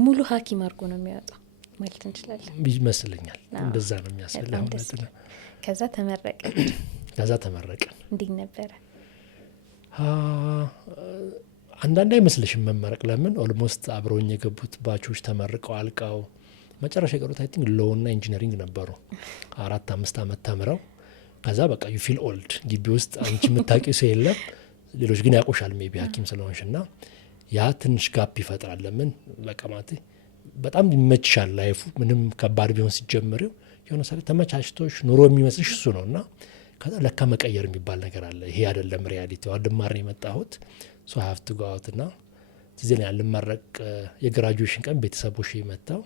ሙሉ ሐኪም አድርጎ ነው የሚያወጣው ማለት እንችላለን ይመስለኛል። እንደዛ ነው የሚያስፈልግ ማለት ነው። ከዛ ተመረቀን። እንዴት ነበረ? አንዳንድ አይመስልሽም መመረቅ። ለምን ኦልሞስት አብረውኝ የገቡት ባቾች ተመርቀው አልቀው መጨረሻ የቀሩት አይ ቲንክ ሎው እና ኢንጂነሪንግ ነበሩ። 4-5 አመት ተምረው ከዛ በቃ ዩ ፊል ኦልድ ግቢ ውስጥ አንቺ የምታውቂው ሰው የለም፣ ሌሎች ግን ያውቁሻል ሜቢ ሐኪም ስለሆንሽ እና ያ ትንሽ ጋፕ ይፈጥራል። ለምን በቃ ማለት በጣም ይመችሻል ላይፉ ምንም ከባድ ቢሆን ሲጀምሪው የሆነ ሰው ተመቻችቶሽ ኑሮ የሚመስልሽ እሱ ነው እና ከዛ ለካ መቀየር የሚባል ነገር አለ። ይሄ አይደለም ሪያሊቲ። አድማር ነው የመጣሁት ሶ ሃቭ ቱ ጎ አውት እና እዚህ ላይ ልመረቅ የግራጁዌሽን ቀን ቤተሰቦች መጣው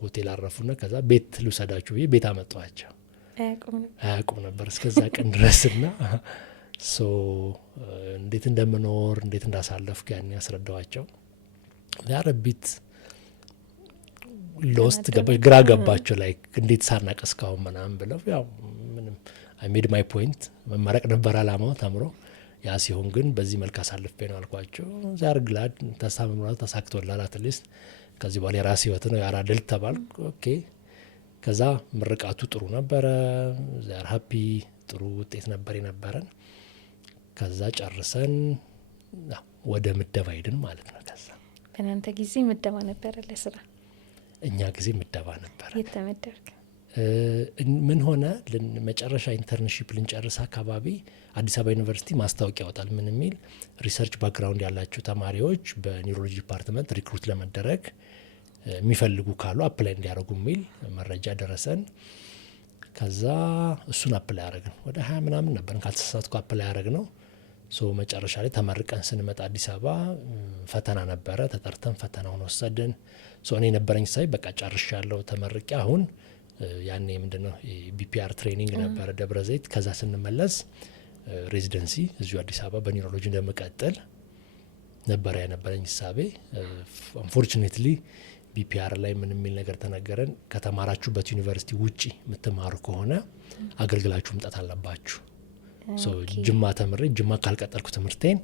ሆቴል አረፉና ከዛ ቤት ልውሰዳችሁ ብዬ ቤት አመጣኋቸው። አያውቁም ነበር እስከዛ ቀን ድረስና ሶ እንዴት እንደምኖር እንዴት እንዳሳለፍኩ ያን ያስረዳዋቸው። ያረቢት ሎስት ግራ ገባቸው ላይ እንዴት ሳናቀስካው ምናምን ብለው ያው ምንም አይ ሜድ ማይ ፖይንት መመረቅ ነበር አላማው ተምሮ ያ ሲሆን ግን በዚህ መልክ አሳልፌ ነው አልኳቸው። ዛር ግላድ ተሳምኗል ተሳክቶላል አትሊስት ከዚህ በኋላ የራሴ ህይወት ነው ያራደል ተባልኩ። ኦኬ ከዛ ምርቃቱ ጥሩ ነበረ። ዛር ሃፒ ጥሩ ውጤት ነበር የነበረን። ከዛ ጨርሰን ወደ ምደባ ሄድን ማለት ነው። ከዛ በእናንተ ጊዜ ምደባ ነበረ ለስራ? እኛ ጊዜ ምደባ ነበረ። የተመደርክ ምን ሆነ መጨረሻ ኢንተርንሺፕ ልንጨርስ አካባቢ አዲስ አበባ ዩኒቨርሲቲ ማስታወቂያ ያወጣል። ምን የሚል ሪሰርች ባክግራውንድ ያላቸው ተማሪዎች በኒውሮሎጂ ዲፓርትመንት ሪክሩት ለመደረግ የሚፈልጉ ካሉ አፕላይ እንዲያደርጉ የሚል መረጃ ደረሰን። ከዛ እሱን አፕላይ ያደረግን ወደ 20 ምናምን ነበርን ካልተሳሳትኩ አፕላይ ያደረግነው። ሶ መጨረሻ ላይ ተመርቀን ስንመጣ አዲስ አበባ ፈተና ነበረ። ተጠርተን ፈተናውን ወሰድን። ሶ እኔ ነበረኝ ሳይ በቃ ጨርሻለሁ ተመርቄ አሁን ያኔ ምንድነው ቢፒአር ትሬኒንግ ነበረ ደብረ ዘይት። ከዛ ስንመለስ ሬዚደንሲ እዚሁ አዲስ አበባ በኒውሮሎጂ እንደምቀጥል ነበረ ያነበረኝ ሂሳቤ። አንፎርቹኔትሊ ቢፒአር ላይ ምን የሚል ነገር ተነገረን፣ ከተማራችሁበት ዩኒቨርሲቲ ውጪ የምትማሩ ከሆነ አገልግላችሁ መምጣት አለባችሁ። ሶ ጅማ ተምሬ ጅማ ካልቀጠልኩ ትምህርቴን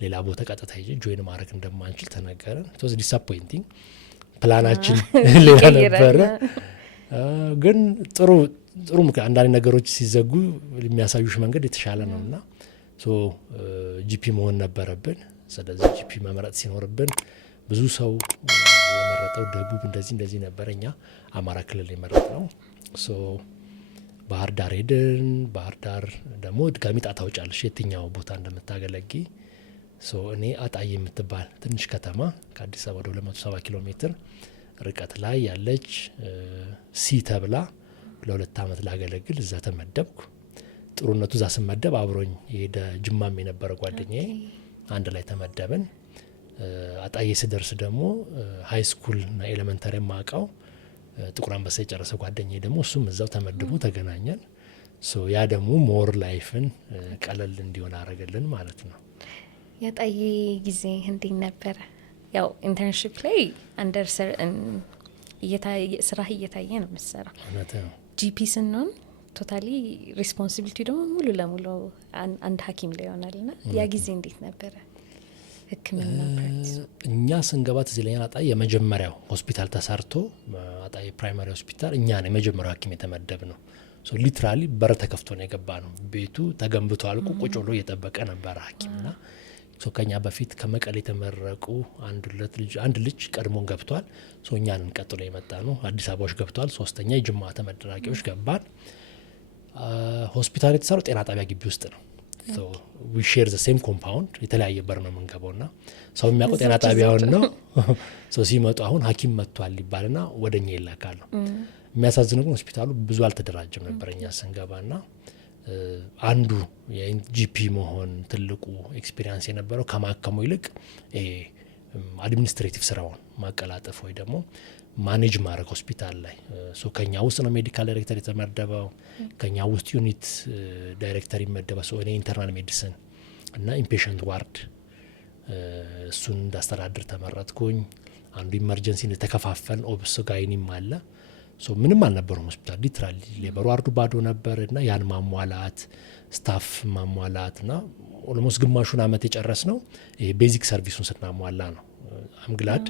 ሌላ ቦታ ቀጥታ ሄጄ ጆይን ማድረግ እንደማንችል ተነገረን። ኢት ዋዝ ዲስአፖይንቲንግ። ፕላናችን ሌላ ነበረ። ግን ጥሩ አንዳንድ ነገሮች ሲዘጉ የሚያሳዩሽ መንገድ የተሻለ ነው እና ሶ ጂፒ መሆን ነበረብን። ስለዚህ ጂፒ መምረጥ ሲኖርብን ብዙ ሰው የመረጠው ደቡብ እንደዚህ ነበረ። እኛ አማራ ክልል የመረጥ ነው። ሶ ባህር ዳር ሄድን። ባህር ዳር ደግሞ ድጋሚ ጣት ታውጫለሽ የትኛው ቦታ እንደምታገለጊ። ሶ እኔ አጣዬ የምትባል ትንሽ ከተማ ከአዲስ አበባ ወደ 270 ኪሎ ሜትር ርቀት ላይ ያለች ሲ ተብላ ለ2 አመት ላገለግል እዛ ተመደብኩ። ጥሩነቱ እዛ ስመደብ አብሮኝ የሄደ ጅማም የነበረ ጓደኛዬ አንድ ላይ ተመደብን። አጣዬ ስደርስ ደግሞ ሃይ ስኩል እና ኤሌመንተሪ ማቃው ጥቁር አንበሳ የጨረሰ ጓደኛዬ ደግሞ እሱም እዛው ተመድቦ ተገናኘን። ያ ደግሞ ሞር ላይፍን ቀለል እንዲሆን አረገልን ማለት ነው። የአጣዬ ጊዜ እንዴት ነበረ? ያው ኢንተርንሺፕ ላይ አንደር ስራህ እየታየ ነው የምትሰራው። እውነት ነው። ጂፒ ስንሆን ቶታሊ ሪስፖንሲቢሊቲ ደግሞ ሙሉ ለሙሉ አንድ ሐኪም ላይ ይሆናል ና ያ ጊዜ እንዴት ነበረ? ሕክምና ፕራክቲስ እኛ ስንገባ ትዝ ይለኛል አጣዬ የመጀመሪያው ሆስፒታል ተሰርቶ አጣዬ ፕራይማሪ ሆስፒታል እኛ ነው የመጀመሪያው ሐኪም የተመደብ ነው። ሊትራሊ በር ተከፍቶ ነው የገባ ነው። ቤቱ ተገንብቶ አልቆ ቁጭ ብሎ እየጠበቀ ነበረ ሐኪምና ከኛ በፊት ከመቀሌ የተመረቁ አንድ ልጅ ቀድሞን ገብቷል። እኛንን ቀጥሎ የመጣ ነው። አዲስ አበባዎች ገብቷል። 3ኛ የጅማ ተመራቂዎች ገባን። ሆስፒታል የተሰራው ጤና ጣቢያ ግቢ ውስጥ ነው። ዊ ሼር ዘ ሴም ኮምፓውንድ የተለያየ በር ነው የምንገባውና ሰው የሚያውቀው ጤና ጣቢያውን ነው። ሲመጡ አሁን ሐኪም መጥቷል ይባልና ወደኛ ይላካሉ። የሚያሳዝነው ግን ሆስፒታሉ ብዙ አልተደራጀም ነበር እኛ ስንገባና አንዱ የጂፒ መሆን ትልቁ ኤክስፒሪየንስ የነበረው ከማከሙ ይልቅ አድሚኒስትሬቲቭ ስራውን ማቀላጠፍ ወይ ደግሞ ማኔጅ ማድረግ ሆስፒታል ላይ ከኛ ውስጥ ነው ሜዲካል ዳይሬክተር የተመደበው። ከኛ ውስጥ ዩኒት ዳይሬክተር ይመደበው። እኔ ኢንተርናል ሜዲሲን እና ኢምፔሽንት ዋርድ እሱን እንዳስተዳድር ተመረጥኩኝ። አንዱ ኢመርጀንሲ እንደተከፋፈል ኦብስ ጋይኒም አለ። ምንም አልነበረም ሆስፒታል ሊትራሊ ሌበሩ ዋርዱ ባዶ ነበር እና ያን ማሟላት ስታፍ ማሟላት እና ኦልሞስት ግማሹን አመት የጨረስ ነው ይሄ ቤዚክ ሰርቪሱን ስናሟላ ነው። አምግላድ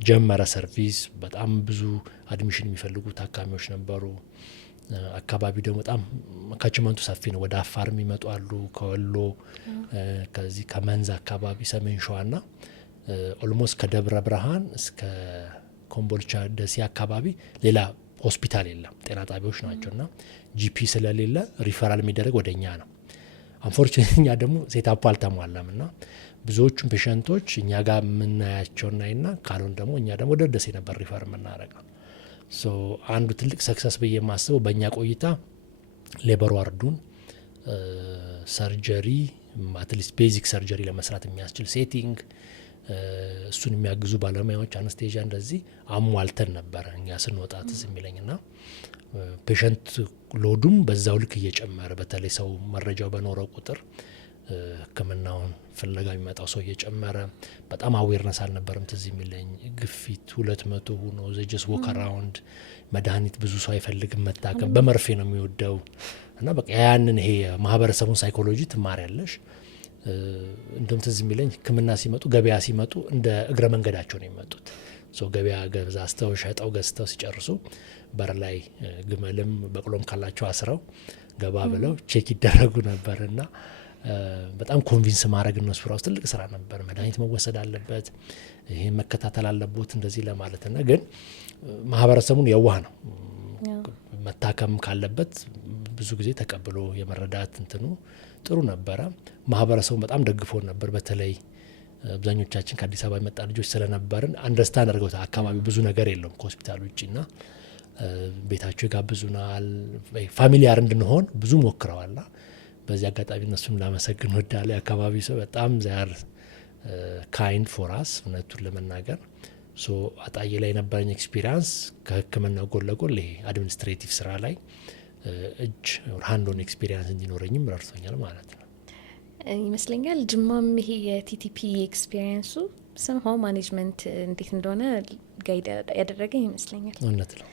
ጀመረ ሰርቪስ። በጣም ብዙ አድሚሽን የሚፈልጉ ታካሚዎች ነበሩ። አካባቢው ደግሞ በጣም ካችመንቱ ሰፊ ነው። ወደ አፋር የሚመጡ አሉ፣ ከወሎ ከዚህ ከመንዝ አካባቢ ሰሜን ሸዋና ኦልሞስት ከደብረ ብርሃን እስከ ኮምቦልቻ ደሴ አካባቢ ሌላ ሆስፒታል የለም፣ ጤና ጣቢያዎች ናቸው እና ጂፒ ስለሌለ ሪፈራል የሚደረግ ወደኛ ነው። አንፎርቹኔትሊ እኛ ደግሞ ሴታፑ አልተሟላም እና ብዙዎቹም ፔሸንቶች እኛ ጋር የምናያቸው ናይና ካልሆን ደግሞ እኛ ደግሞ ወደ ደሴ ነበር ሪፈር የምናደርገው። አንዱ ትልቅ ሰክሰስ ብዬ የማስበው በእኛ ቆይታ ሌበር ዋርዱን ሰርጀሪ አትሊስት ቤዚክ ሰርጀሪ ለመስራት የሚያስችል ሴቲንግ እሱን የሚያግዙ ባለሙያዎች አነስቴዥያ እንደዚህ አሟልተን ነበረ እኛ ስንወጣ ትዝ የሚለኝና ፔሸንት ሎዱም በዛው ልክ እየጨመረ በተለይ ሰው መረጃው በኖረው ቁጥር ሕክምናውን ፍለጋ የሚመጣው ሰው እየጨመረ በጣም አዌርነስ አልነበረም። ትዝ የሚለኝ ግፊት 200 ሆኖ ዘጀስ ወክ አራውንድ መድኃኒት ብዙ ሰው አይፈልግም መታከም በመርፌ ነው የሚወደው እና በቃ ያንን ይሄ ማህበረሰቡን ሳይኮሎጂ ትማሪያለሽ። እንደም ትዝ የሚለኝ ሕክምና ሲመጡ ገበያ ሲመጡ እንደ እግረ መንገዳቸው ነው የሚመጡት። ገበያ ገዛዝተው ሸጠው ገዝተው ሲጨርሱ በር ላይ ግመልም በቅሎም ካላቸው አስረው ገባ ብለው ቼክ ይደረጉ ነበርና በጣም ኮንቪንስ ማድረግ እነሱ ራሱ ትልቅ ስራ ነበር። መድኃኒት መወሰድ አለበት፣ ይሄ መከታተል አለበት እንደዚህ ለማለትና ግን ማህበረሰቡን የዋህ ነው መታከም ካለበት ብዙ ጊዜ ተቀብሎ የመረዳት እንትኑ ጥሩ ነበረ። ማህበረሰቡ በጣም ደግፎ ነበር። በተለይ አብዛኞቻችን ከአዲስ አበባ የመጣ ልጆች ስለነበርን አንደርስታንድ አድርገው አካባቢ ብዙ ነገር የለውም ከሆስፒታል ውጭና ቤታቸው ይጋብዙናል። ፋሚሊያር እንድንሆን ብዙ ሞክረዋልና በዚህ አጋጣሚ እነሱም ላመሰግን ወዳለ አካባቢ ሰው በጣም ዛር ካይንድ ፎር አስ እውነቱን ለመናገር አጣዬ ላይ የነበረኝ ኤክስፒሪያንስ ከሕክምና ጎን ለጎን ይሄ አድሚኒስትሬቲቭ ስራ ላይ እጅ ሃንዶን ኤክስፒሪያንስ እንዲኖረኝም ረድቶኛል ማለት ነው ይመስለኛል። ጅማም ይሄ የቲቲፒ ኤክስፒሪያንሱ ሰምሃው ማኔጅመንት እንዴት እንደሆነ ጋይድ ያደረገ ይመስለኛል። እውነት ነው።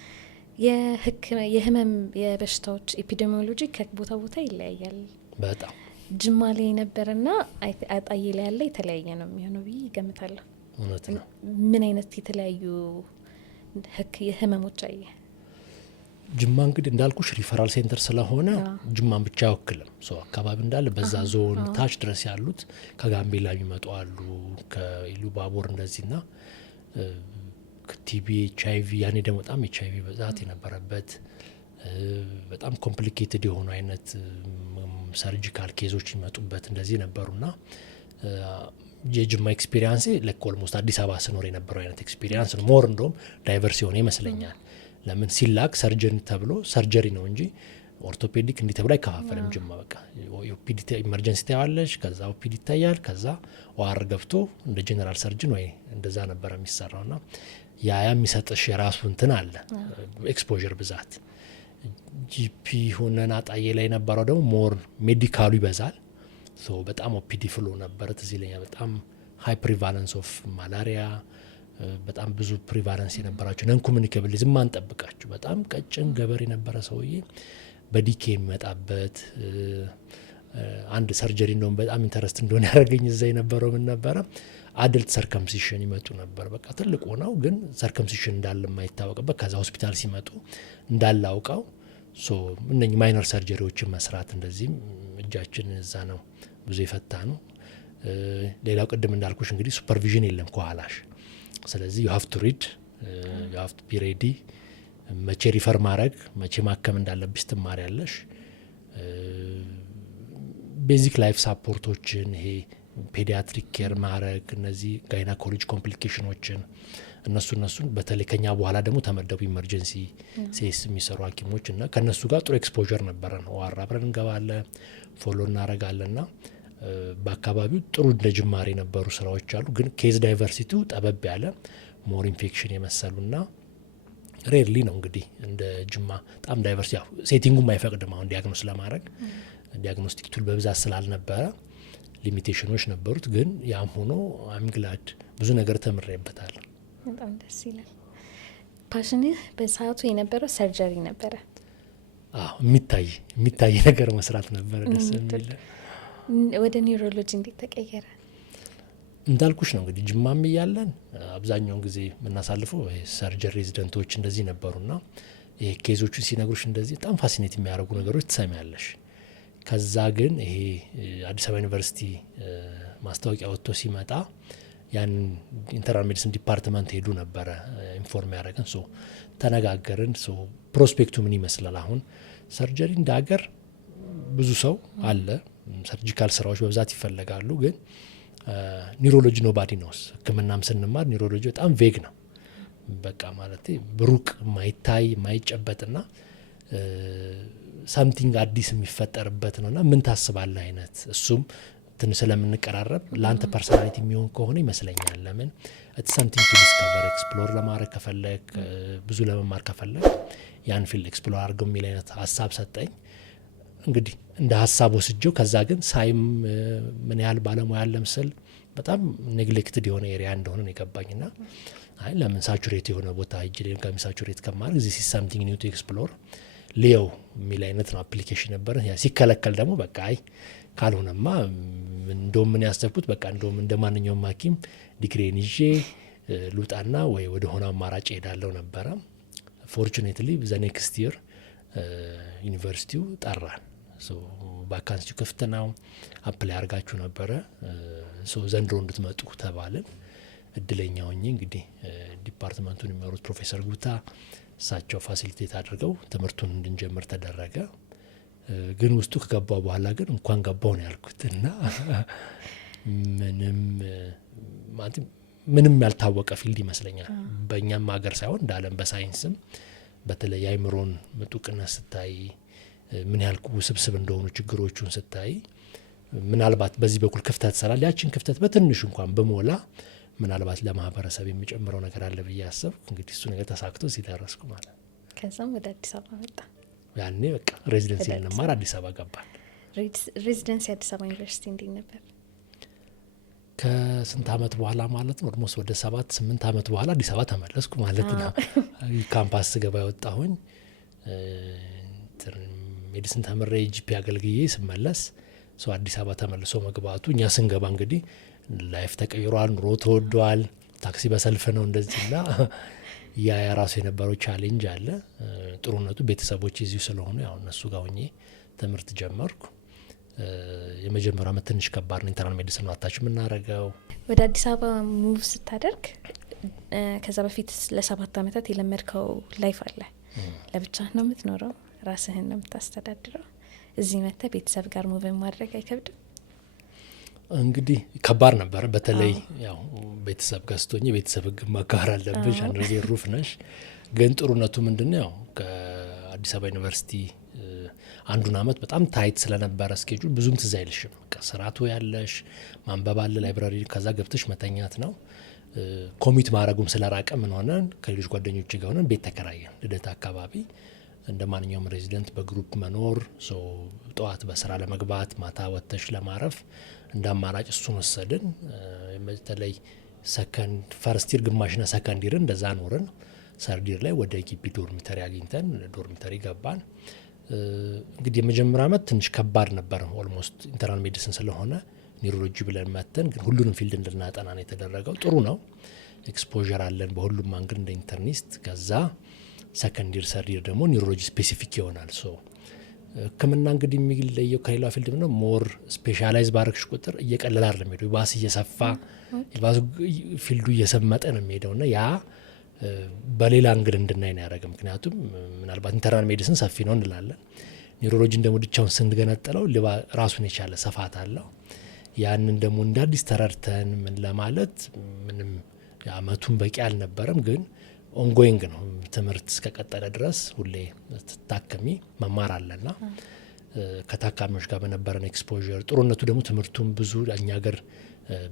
የህመም የበሽታዎች ኤፒዴሚዮሎጂ ከቦታ ቦታ ይለያያል በጣም። ጅማ ላይ የነበረና አጣዬ ላይ ያለ የተለያየ ነው የሚሆነው ብዬ ይገምታለሁ። እውነት ነው። ምን አይነት የተለያዩ የህመሞች አየ? ጅማ እንግዲህ እንዳልኩሽ ሪፈራል ሴንተር ስለሆነ ጅማን ብቻ አይወክልም። አካባቢ እንዳለ በዛ ዞን ታች ድረስ ያሉት ከጋምቤላ የሚመጡ አሉ፣ ከኢሉ ባቦር እንደዚህና ቲቢ ኤችአይቪ ያኔ ደግሞ በጣም ኤችአይቪ በዛት የነበረበት በጣም ኮምፕሊኬትድ የሆኑ አይነት ሰርጂካል ኬዞች ይመጡበት እንደዚህ ነበሩና የጅማ ኤክስፒሪያንስ ለክ ኦልሞስት አዲስ አበባ ስኖር የነበረው አይነት ኤክስፒሪያንስ ነው። ሞር እንደውም ዳይቨርስ የሆነ ይመስለኛል። ለምን ሲላክ ሰርጀን ተብሎ ሰርጀሪ ነው እንጂ ኦርቶፔዲክ እንዲህ ተብሎ አይከፋፈልም ጅማ። በቃ ኦፒዲ ኢመርጀንሲ ታያለሽ፣ ከዛ ኦፒዲ ይታያል፣ ከዛ ኦአር ገብቶ እንደ ጄኔራል ሰርጅን ወይ እንደዛ ነበር የሚሰራው። ና ያ የሚሰጥሽ የራሱ እንትን አለ ኤክስፖዠር ብዛት። ጂፒ ሆነን አጣዬ ላይ የነበረው ደግሞ ሞር ሜዲካሉ ይበዛል። በጣም ኦፒዲ ፍሎ ነበረ ትዝ ይለኛል። በጣም ሀይ ፕሪቫለንስ ኦፍ ማላሪያ፣ በጣም ብዙ ፕሪቫለንስ የነበራቸው ነን ኮሚኒኬብል ዝም አንጠብቃቸው በጣም ቀጭን ገበር የነበረ ሰውዬ በዲኬ የሚመጣበት አንድ ሰርጀሪ እንደውም በጣም ኢንተረስት እንደሆነ ያደረገኝ እዛ የነበረው ምን ነበረ፣ አደልት ሰርከምሲሽን ይመጡ ነበር። በቃ ትልቅ ሆነው ግን ሰርከምሲሽን እንዳለ የማይታወቅበት ከዛ ሆስፒታል ሲመጡ እንዳለ አውቀው እነኚህ ማይነር ሰርጀሪዎችን መስራት። እንደዚህም እጃችን እዛ ነው ብዙ የፈታ ነው። ሌላው ቅድም እንዳልኩሽ እንግዲህ ሱፐርቪዥን የለም ከኋላሽ። ስለዚህ ዩ ሀቭ ቱ ሪድ ዩ ሀቭ ቱ ቢ ሬዲ። መቼ ሪፈር ማድረግ መቼ ማከም እንዳለብሽ ትማሪ ያለሽ። ቤዚክ ላይፍ ሳፖርቶችን ይሄ ፔዲያትሪክ ኬር ማድረግ፣ እነዚህ ጋይናኮሎጂ ኮምፕሊኬሽኖችን እነሱን በተለይ ከኛ በኋላ ደግሞ ተመደቡ ኢመርጀንሲ ሴስ የሚሰሩ ሐኪሞች እና ከነሱ ጋር ጥሩ ኤክስፖዠር ነበረን። ኦአር አብረን እንገባለን፣ ፎሎ እናረጋለን ና በአካባቢው ጥሩ እንደ ጅማሬ የነበሩ ስራዎች አሉ። ግን ኬዝ ዳይቨርሲቲው ጠበብ ያለ ሞር ኢንፌክሽን የመሰሉና ሬርሊ ነው እንግዲህ እንደ ጅማ በጣም ዳይቨርሲቲ ሴቲንጉም አይፈቅድም አሁን ዲያግኖስ ለማድረግ ዲያግኖስቲክ ቱል በብዛት ስላልነበረ ሊሚቴሽኖች ነበሩት። ግን ያም ሆኖ አምግላድ ብዙ ነገር ተምሬበታል። በጣም ደስ ይላል። ፓሽንህ በሰዓቱ የነበረው ሰርጀሪ ነበረ? የሚታይ ነገር መስራት ነበረ ደስ የሚል። ወደ ኒውሮሎጂ እንዴት ተቀየረ? እንዳልኩሽ ነው እንግዲህ ጅማም እያለን አብዛኛውን ጊዜ የምናሳልፈው ሰርጀሪ ሬዚደንቶች እንደዚህ ነበሩና ይሄ ኬዞቹን ሲነግሩሽ እንደዚህ በጣም ፋሲኔት የሚያደርጉ ነገሮች ትሰሚያለሽ። ከዛ ግን ይሄ አዲስ አበባ ዩኒቨርሲቲ ማስታወቂያ ወጥቶ ሲመጣ ያን ኢንተርናል ሜዲሲን ዲፓርትመንት ሄዱ ነበረ ኢንፎርም ያደረገን። ተነጋገርን። ፕሮስፔክቱ ምን ይመስላል? አሁን ሰርጀሪ እንደ ሀገር ብዙ ሰው አለ፣ ሰርጂካል ስራዎች በብዛት ይፈለጋሉ። ግን ኒውሮሎጂ ኖባዲ ነውስ። ሕክምናም ስንማር ኒውሮሎጂ በጣም ቬግ ነው። በቃ ማለት ብሩቅ ማይታይ ማይጨበጥና ሳምቲንግ አዲስ የሚፈጠርበት ነውና ምን ታስባለህ አይነት እሱም ትንሽ ስለምንቀራረብ ለአንተ ፐርሶናሊቲ የሚሆን ከሆነ ይመስለኛል። ለምን ሳምቲንግ ቱ ዲስከቨር ኤክስፕሎር ለማድረግ ከፈለግ ብዙ ለመማር ከፈለግ ያን ፊልድ ኤክስፕሎር አድርገው የሚል አይነት ሀሳብ ሰጠኝ። እንግዲህ እንደ ሀሳብ ወስጀው ከዛ ግን ሳይም ምን ያህል ባለሙያ ያለ ምስል በጣም ኔግሌክትድ የሆነ ኤሪያ እንደሆነ ነው የገባኝና አይ ለምን ሳቹሬት የሆነ ቦታ ሂጅ ሌን ሳቹሬት ከማድረግ ዚስ ኢዝ ሳምቲንግ ኒው ቱ ኤክስፕሎር ሊየው የሚል አይነት ነው አፕሊኬሽን ነበረ። ሲከለከል ደግሞ በቃ አይ ካልሆነማ እንደውም ምን ያሰብኩት በቃ እንደውም እንደ ማንኛውም ሐኪም ዲግሪን ይዤ ልውጣና ወይ ወደ ሆነ አማራጭ ሄዳለው ነበረ። ፎርቹኔትሊ ዘ ኔክስት ይር ዩኒቨርሲቲው ጠራን። ቫካንሲው ክፍት ነው አፕላይ አድርጋችሁ ነበረ ዘንድሮ እንድትመጡ ተባልን። እድለኛ ሆኜ እንግዲህ ዲፓርትመንቱን የሚመሩት ፕሮፌሰር ጉታ እሳቸው ፋሲሊቴት አድርገው ትምህርቱን እንድንጀምር ተደረገ። ግን ውስጡ ከገባው በኋላ ግን እንኳን ገባው ነው ያልኩት እና ምንም ያልታወቀ ፊልድ ይመስለኛል። በእኛም ሀገር ሳይሆን እንደ ዓለም በሳይንስም በተለይ የአይምሮን ምጡቅነት ስታይ ምን ያህል ውስብስብ እንደሆኑ ችግሮቹን ስታይ ምናልባት በዚህ በኩል ክፍተት ሰራል። ያችን ክፍተት በትንሹ እንኳን በሞላ ምናልባት ለማህበረሰብ የሚጨምረው ነገር አለ ብዬ አሰብኩ። እንግዲህ እሱ ነገር ተሳክቶ ሲደረስኩ ማለት ከዛም ወደ አዲስ አበባ መጣ። ያኔ በቃ ሬዚደንሲ ልንማር አዲስ አበባ ገባል። ሬዚደንሲ አዲስ አበባ ዩኒቨርሲቲ እንዴት ነበር? ከስንት አመት በኋላ ማለት ነው ኦልሞስት ወደ 7-8 አመት በኋላ አዲስ አበባ ተመለስኩ ማለት ነው። ካምፓስ ገባ ያወጣሁኝ ሜዲሲን ተምሬ ጂፒ አገልግዬ ስመለስ አዲስ አበባ ተመልሶ መግባቱ እኛ ስንገባ እንግዲህ ላይፍ ተቀይሯል፣ ኑሮ ተወዷል፣ ታክሲ በሰልፍ ነው እንደዚህና ያ የራሱ የነበረው ቻሌንጅ አለ። ጥሩነቱ ቤተሰቦች እዚሁ ስለሆኑ ያው እነሱ ጋር ሆኜ ትምህርት ጀመርኩ። የመጀመሪያው አመት ትንሽ ከባድ ነው። ኢንተርናል ሜዲሲን ነው አታች የምናደርገው። ወደ አዲስ አበባ ሙቭ ስታደርግ ከዛ በፊት ለ7 አመታት የለመድከው ላይፍ አለ። ለብቻ ነው የምትኖረው፣ ራስህን ነው የምታስተዳድረው። እዚህ መጥተህ ቤተሰብ ጋር ሙቭ ማድረግ አይከብድም? እንግዲህ ከባድ ነበር። በተለይ ያው ቤተሰብ ገዝቶኝ ቤተሰብ ህግ ማካር አለብሽ፣ አንድ ሩፍ ነሽ። ግን ጥሩነቱ ምንድነው ያው ከአዲስ አበባ ዩኒቨርሲቲ አንዱን አመት በጣም ታይት ስለነበረ ስኬጁል ብዙም ትዝ አይልሽም። በቃ ስራቱ ያለሽ ማንበብ አለ ላይብራሪ፣ ከዛ ገብተሽ መተኛት ነው። ኮሚት ማድረጉም ስለራቀ ምን ሆነን ከሌሎች ጓደኞች ጋር ሆነን ቤት ተከራየን ልደታ አካባቢ። እንደ ማንኛውም ሬዚደንት በግሩፕ መኖር፣ ጠዋት በስራ ለመግባት ማታ ወጥተሽ ለማረፍ እንደ አማራጭ እሱን ወሰድን። በተለይ ሰከንድ ፈርስት ይር ግማሽና ሰከንድ ይር እንደዛ ኖርን። ሰርድ ይር ላይ ወደ ግቢ ዶርሚተሪ አግኝተን ዶርሚተሪ ገባን። እንግዲህ የመጀመሪያ አመት ትንሽ ከባድ ነበር። ኦልሞስት ኢንተርናል ሜዲሲን ስለሆነ ኒውሮሎጂ ብለን መተን ግን ሁሉንም ፊልድ እንድናጠና ነው የተደረገው። ጥሩ ነው፣ ኤክስፖዠር አለን በሁሉም አንግል እንደ ኢንተርኒስት። ከዛ ሰከንድ ይር ሰርድ ይር ደግሞ ኒውሮሎጂ ስፔሲፊክ ይሆናል። ህክምና እንግዲህ የሚለየው ከሌላ ፊልድ ነው። ሞር ስፔሻላይዝ ባረግሽ ቁጥር እየቀለለ አይደለም ሄደው ባስ እየሰፋ ባስ ፊልዱ እየሰመጠ ነው የሚሄደው እና ያ በሌላ እንግል እንድናይ ነው ያደረገ። ምክንያቱም ምናልባት ኢንተርናል ሜዲሲን ሰፊ ነው እንላለን፣ ኒውሮሎጂን ደግሞ ብቻውን ስንገነጥለው ራሱን የቻለ ሰፋት አለው። ያንን ደግሞ እንደ አዲስ ተረድተን ምን ለማለት ምንም አመቱን በቂ አልነበረም፣ ግን ኦንጎይንግ ነው ትምህርት እስከቀጠለ ድረስ ሁሌ ትታከሚ መማር አለና ከታካሚዎች ጋር በነበረን ኤክስፖዠር ጥሩነቱ ደግሞ ትምህርቱም ብዙ እኛ ሀገር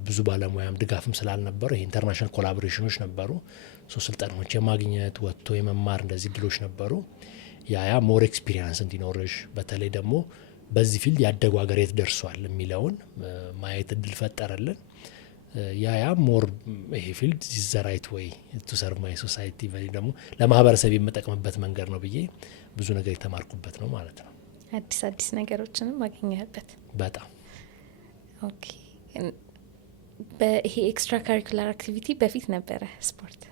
ብዙ ባለሙያም ድጋፍም ስላልነበረ ይሄ ኢንተርናሽናል ኮላቦሬሽኖች ነበሩ። ስልጠናዎች የማግኘት ወጥቶ የመማር እንደዚህ ድሎች ነበሩ። ያ ሞር ኤክስፒሪየንስ እንዲኖርሽ በተለይ ደግሞ በዚህ ፊልድ ያደጉ ሀገር የት ደርሷል የሚለውን ማየት እድል ፈጠረልን። ያ ሞር ይሄ ፊልድ ራይት ወይ ቱ ሰርቭ ማይ ሶሳይቲ ወይ ደግሞ ለማህበረሰብ የምጠቅምበት መንገድ ነው ብዬ ብዙ ነገር የተማርኩበት ነው ማለት ነው። አዲስ ነገሮችንም አገኘህበት በጣም ኦኬ። በይሄ ኤክስትራ ካሪኩላር አክቲቪቲ በፊት ነበረ ስፖርት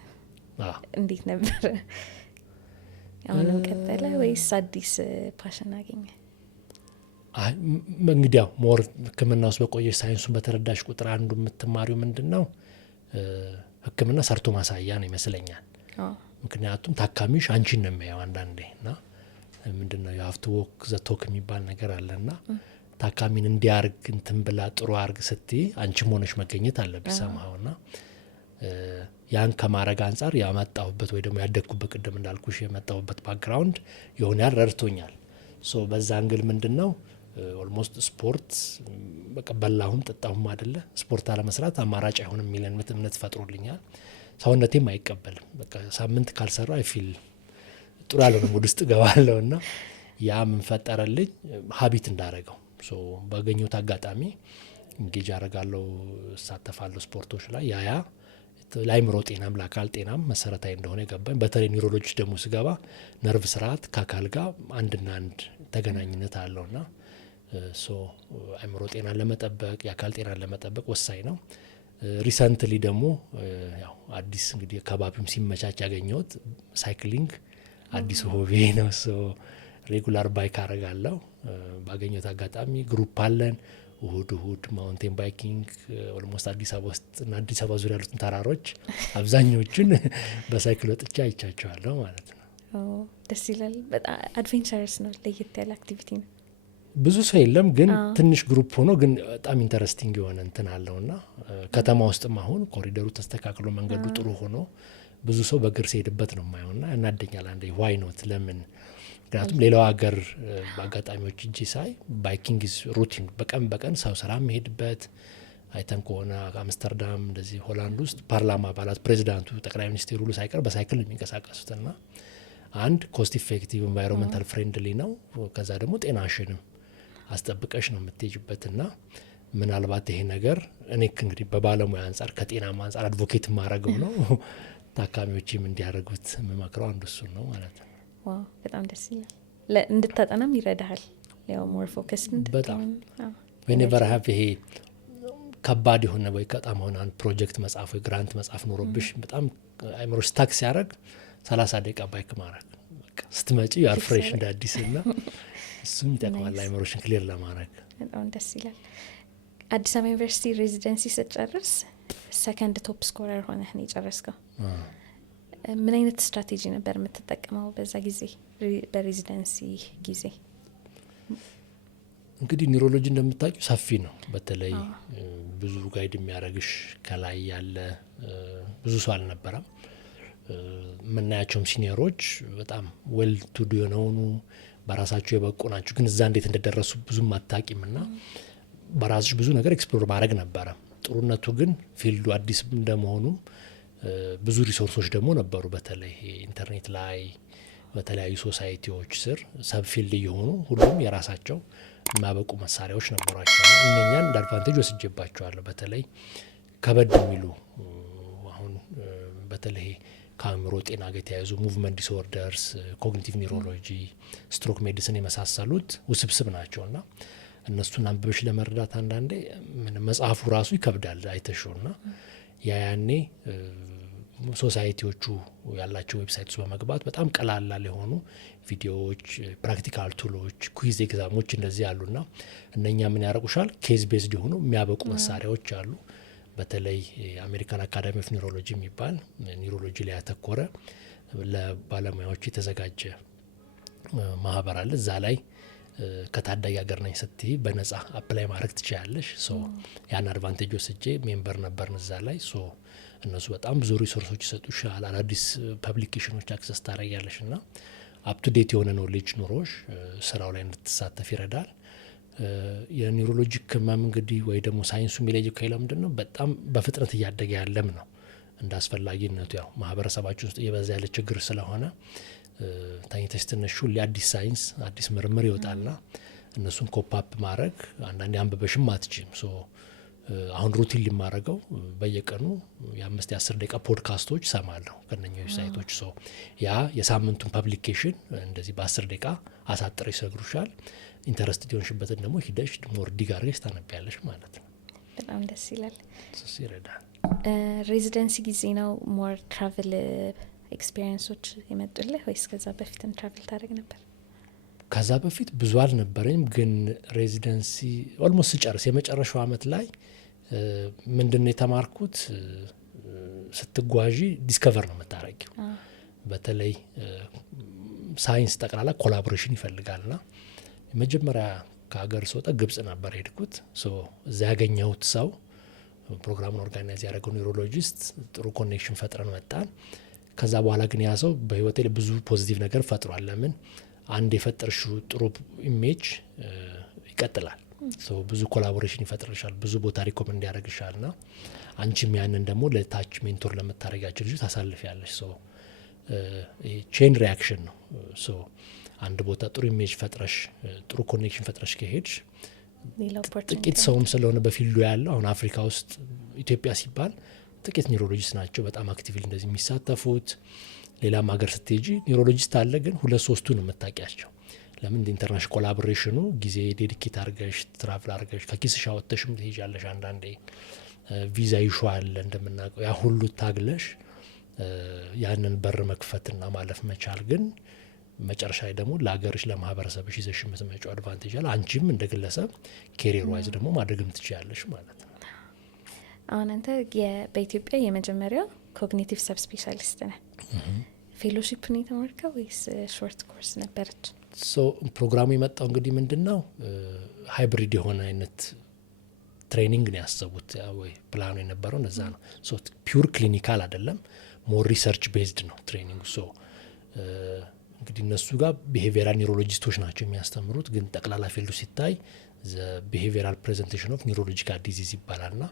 እንዴት ነበረ? አሁንም ቀጠለ ወይስ አዲስ ፓሽን አገኘ? እንግዲህ ያው ሞር ህክምና ውስጥ በቆየሽ ሳይንሱን በተረዳሽ ቁጥር አንዱ የምትማሪው ምንድን ነው ህክምና ሰርቶ ማሳያ ነው ይመስለኛል። ምክንያቱም ታካሚሽ አንቺን ነው የሚያየው አንዳንዴ እና ምንድን ነው የሀፍት ወክ ዘቶክ የሚባል ነገር አለና ታካሚን እንዲያርግ እንትን ብላ ጥሩ አርግ ስትይ አንቺም ሆነሽ መገኘት አለብሽ ሰማውና ያን ከማረግ አንጻር ያመጣሁበት ወይ ደግሞ ያደግኩበት ቅድም እንዳልኩሽ የመጣሁበት ባክግራውንድ የሆነ ያህል ረድቶኛል። በዛ አንግል ምንድን ነው ኦልሞስት ስፖርት በቀበላሁም ጠጣሁም አይደለ ስፖርት አለመስራት አማራጭ አይሆንም የሚለን እምነት ፈጥሮልኛል። ሰውነቴም አይቀበልም። በቃ ሳምንት ካልሰራ አይፊል ጥሩ ያልሆነ ሙድ ውስጥ ገባለሁ እና ያ ምን ፈጠረልኝ ሀቢት እንዳረገው ባገኘሁት አጋጣሚ እንጌጅ አረጋለሁ፣ እሳተፋለሁ ስፖርቶች ላይ ያ ለአይምሮ ጤናም ለአካል ጤናም መሰረታዊ እንደሆነ የገባኝ። በተለይ ኒውሮሎጂ ደግሞ ስገባ ነርቭ ስርዓት ከአካል ጋር አንድና አንድ ተገናኝነት አለውና አይምሮ ጤናን ለመጠበቅ የአካል ጤናን ለመጠበቅ ወሳኝ ነው። ሪሰንትሊ ደግሞ ያው አዲስ እንግዲህ ከባቢም ሲመቻች ያገኘሁት ሳይክሊንግ አዲስ ሆቢ ነው። ሬጉላር ባይክ አረጋለሁ። ባገኘሁት አጋጣሚ ግሩፕ አለን እሁድ ማውንቴን ባይኪንግ ኦልሞስት አዲስ አበባ ውስጥ እና አዲስ አበባ ዙሪያ ያሉትን ተራሮች አብዛኞቹን በሳይክል ወጥቻ አይቻቸዋለሁ ማለት ነው። ደስ ይላል። በጣም አድቬንቸርስ ነው፣ ለየት ያለ አክቲቪቲ ነው። ብዙ ሰው የለም ግን ትንሽ ግሩፕ ሆኖ ግን በጣም ኢንተረስቲንግ የሆነ እንትን አለውና ከተማ ውስጥም አሁን ኮሪደሩ ተስተካክሎ መንገዱ ጥሩ ሆኖ ብዙ ሰው በእግር ሲሄድበት ነው የማየውና እናደኛል አንዴ ዋይ ኖት ለምን። ምክንያቱም ሌላው ሀገር በአጋጣሚዎች እጅ ሳይ ባይኪንግ ሩቲን በቀን ሰው ስራ የሚሄድበት አይተን ከሆነ አምስተርዳም እንደዚህ ሆላንድ ውስጥ ፓርላማ አባላት ፕሬዚዳንቱ ጠቅላይ ሚኒስቴሩ ሁሉ ሳይቀር በሳይክል የሚንቀሳቀሱትና አንድ ኮስት ኢፌክቲቭ ኤንቫይሮንመንታል ፍሬንድሊ ነው። ከዛ ደግሞ ጤናሽንም አስጠብቀሽ ነው የምትሄጅበትና ምናልባት ይሄ ነገር እኔ እንግዲህ በባለሙያ አንጻር ከጤናማ አንጻር አድቮኬት ማድረገው ነው ታካሚዎችም እንዲያደርጉት የምመክረው አንዱ እሱን ነው ማለት ነው። ዋው በጣም ደስ ይላል። እንድታጠናም ይረዳሃል። ያው ሞር ፎከስ በጣም ዌኔቨር ሀቭ ይሄ ከባድ የሆነ ወይ በጣም ሆነ አንድ ፕሮጀክት መጽሐፍ ወይ ግራንት መጽሐፍ ኖሮብሽ በጣም አይምሮሽ ስታክ ሲያደርግ 30 ደቂቃ ባይክ ማድረግ ስትመጪ ያር ፍሬሽ እንደ አዲስ እና እሱም ይጠቅማል አይምሮሽን ክሊር ለማድረግ። በጣም ደስ ይላል። አዲስ አበባ ዩኒቨርሲቲ ሬዚደንሲ ስትጨርስ ሰከንድ ቶፕ ስኮረር ሆነህ ነው የጨረስከው። ምን አይነት ስትራቴጂ ነበር የምትጠቀመው በዛ ጊዜ በሬዚደንሲ ጊዜ? እንግዲህ ኒውሮሎጂ እንደምታውቂው ሰፊ ነው። በተለይ ብዙ ጋይድ የሚያደርግሽ ከላይ ያለ ብዙ ሰው አልነበረም። የምናያቸውም ሲኒየሮች በጣም ዌል ቱ ዱ የሆኑ በራሳቸው የበቁ ናቸው። ግን እዛ እንዴት እንደደረሱ ብዙም አታቂምና በራስሽ ብዙ ነገር ኤክስፕሎር ማድረግ ነበረ። ጥሩነቱ ግን ፊልዱ አዲስ እንደመሆኑ ብዙ ሪሶርሶች ደግሞ ነበሩ። በተለይ ኢንተርኔት ላይ በተለያዩ ሶሳይቲዎች ስር ሰብ ፊልድ እየሆኑ ሁሉም የራሳቸው የሚያበቁ መሳሪያዎች ነበሯቸው። እነኛን እንደ አድቫንቴጅ ወስጄባቸዋለሁ። በተለይ ከበድ የሚሉ አሁን በተለይ ከአእምሮ ጤና ጋር የተያያዙ ሙቭመንት ዲስኦርደርስ፣ ኮግኒቲቭ ኒውሮሎጂ፣ ስትሮክ ሜዲሲን የመሳሰሉት ውስብስብ ናቸውና እነሱን አንብበሽ ለመረዳት አንዳንዴ መጽሐፉ ራሱ ይከብዳል አይተሽውና ያኔ ሶሳይቲዎቹ ያላቸው ዌብሳይት ውስጥ በመግባት በጣም ቀላል የሆኑ ቪዲዮዎች፣ ፕራክቲካል ቱሎች፣ ኩዊዝ ኤግዛሞች እንደዚህ አሉና እነኛ ምን ያረቁሻል ኬዝ ቤዝድ የሆኑ የሚያበቁ መሳሪያዎች አሉ። በተለይ የአሜሪካን አካዳሚ ኦፍ ኒውሮሎጂ የሚባል ኒውሮሎጂ ላይ ያተኮረ ለባለሙያዎች የተዘጋጀ ማህበር አለ። እዛ ላይ ከታዳጊ ሀገር ነኝ ስትይ በነጻ አፕላይ ማድረግ ትችላለሽ። ያን አድቫንቴጅ ወስጄ ሜምበር ነበርን እዛ ላይ። እነሱ በጣም ብዙ ሪሶርሶች ይሰጡሻል። አዳዲስ ፐብሊኬሽኖች አክሰስ ታደርጊያለሽ እና አፕቱዴት የሆነ ኖሌጅ ኑሮሽ ስራው ላይ እንድትሳተፍ ይረዳል። የኒውሮሎጂክ ህመም እንግዲህ ወይ ደግሞ ሳይንሱ የሚለየው ከሌላው ምንድን ነው? በጣም በፍጥነት እያደገ ያለም ነው። እንደ አስፈላጊነቱ ያው ማህበረሰባችን ውስጥ እየበዛ ያለ ችግር ስለሆነ ተኝተሽ ትነሽ ሁሌ አዲስ ሳይንስ አዲስ ምርምር ይወጣልና እነሱን ኮፓፕ ማድረግ አንዳንዴ አንብበሽም አትችም። አሁን ሩቲን ሊማረገው በየቀኑ የ5-10 ደቂቃ ፖድካስቶች ሰማለሁ ከነኛ ዌብሳይቶች። ያ የሳምንቱን ፐብሊኬሽን እንደዚህ በ10 ደቂቃ አሳጥረ ይሰግሩሻል። ኢንተረስት ሊሆንሽበትን ደግሞ ሂደሽ ሞር ዲግ አድርገሽ ታነቢያለሽ ማለት ነው። በጣም ደስ ይላል። እሱ ይረዳል። ሬዚደንሲ ጊዜ ነው ሞር ትራቭል ኤክስፒሪየንሶች የመጡልህ ወይስ ከዛ በፊትም ትራቭል ታደርግ ነበር? ከዛ በፊት ብዙ አልነበረኝም። ግን ሬዚደንሲ ኦልሞስት ስጨርስ የመጨረሻው አመት ላይ ምንድነው የተማርኩት፣ ስትጓዢ ዲስከቨር ነው የምታረጊው። በተለይ ሳይንስ ጠቅላላ ኮላቦሬሽን ይፈልጋልና መጀመሪያ ከሀገር ስወጣ ግብጽ ነበር ሄድኩት። እዛ ያገኘሁት ሰው ፕሮግራሙን ኦርጋናይዝ ያደረገው ኒውሮሎጂስት፣ ጥሩ ኮኔክሽን ፈጥረን መጣን። ከዛ በኋላ ግን ያ ሰው በህይወቴ ብዙ ፖዚቲቭ ነገር ፈጥሯል። ለምን አንድ የፈጠርሽው ጥሩ ኢሜጅ ይቀጥላል። ብዙ ኮላቦሬሽን ይፈጥርሻል፣ ብዙ ቦታ ሪኮመንድ ያደርግሻል ና አንቺም ያንን ደግሞ ለታች ሜንቶር ለምታደረጋቸው ልጆች ታሳልፊያለሽ። ቼን ሪያክሽን ነው። አንድ ቦታ ጥሩ ኢሜጅ ፈጥረሽ ጥሩ ኮኔክሽን ፈጥረሽ ከሄድሽ ጥቂት ሰውም ስለሆነ በፊልዱ ያለው አሁን አፍሪካ ውስጥ ኢትዮጵያ ሲባል ጥቂት ኒውሮሎጂስት ናቸው በጣም አክቲቭሊ እንደዚህ የሚሳተፉት። ሌላም ሀገር ስትሄጂ ኒውሮሎጂስት አለ፣ ግን 2-3 ነው የምታውቂያቸው። ለምን ኢንተርናሽናል ኮላቦሬሽኑ ጊዜ ዴዲኬት አድርገሽ ትራቭል አድርገሽ ከኪስሽ አወጥተሽም ትሄጃለሽ። አንዳንዴ ቪዛ ይሹዋል እንደምናውቀው። ያ ሁሉ ታግለሽ ያንን በር መክፈትና ማለፍ መቻል ግን መጨረሻ ላይ ደግሞ ለሀገርሽ ለማህበረሰብሽ ይዘሽ የምትመጪው አድቫንቴጅ አለ። አንቺም እንደ ግለሰብ ኬሪየር ዋይዝ ደግሞ ማድረግም ትችያለሽ ማለት ነው። አሁን አንተ በኢትዮጵያ የመጀመሪያው ኮግኒቲቭ ሰብ ስፔሻሊስት ነህ። ፌሎሺፕ ነው የተማርከው ወይስ ሾርት ኮርስ ነበረች? ፕሮግራሙ የመጣው እንግዲህ ምንድን ነው ሃይብሪድ የሆነ አይነት ትሬኒንግ ነው ያሰቡት፣ ወይ ፕላኑ የነበረው እንደዛ ነው። ፒውር ክሊኒካል አይደለም፣ ሞር ሪሰርች ቤዝድ ነው ትሬኒንጉ። እንግዲህ እነሱ ጋር ቢሄቪራል ኒውሮሎጂስቶች ናቸው የሚያስተምሩት፣ ግን ጠቅላላ ፊልዱ ሲታይ ቢሄቪራል ፕሬዘንቴሽን ኦፍ ኒውሮሎጂካል ዲዚዝ ይባላል ና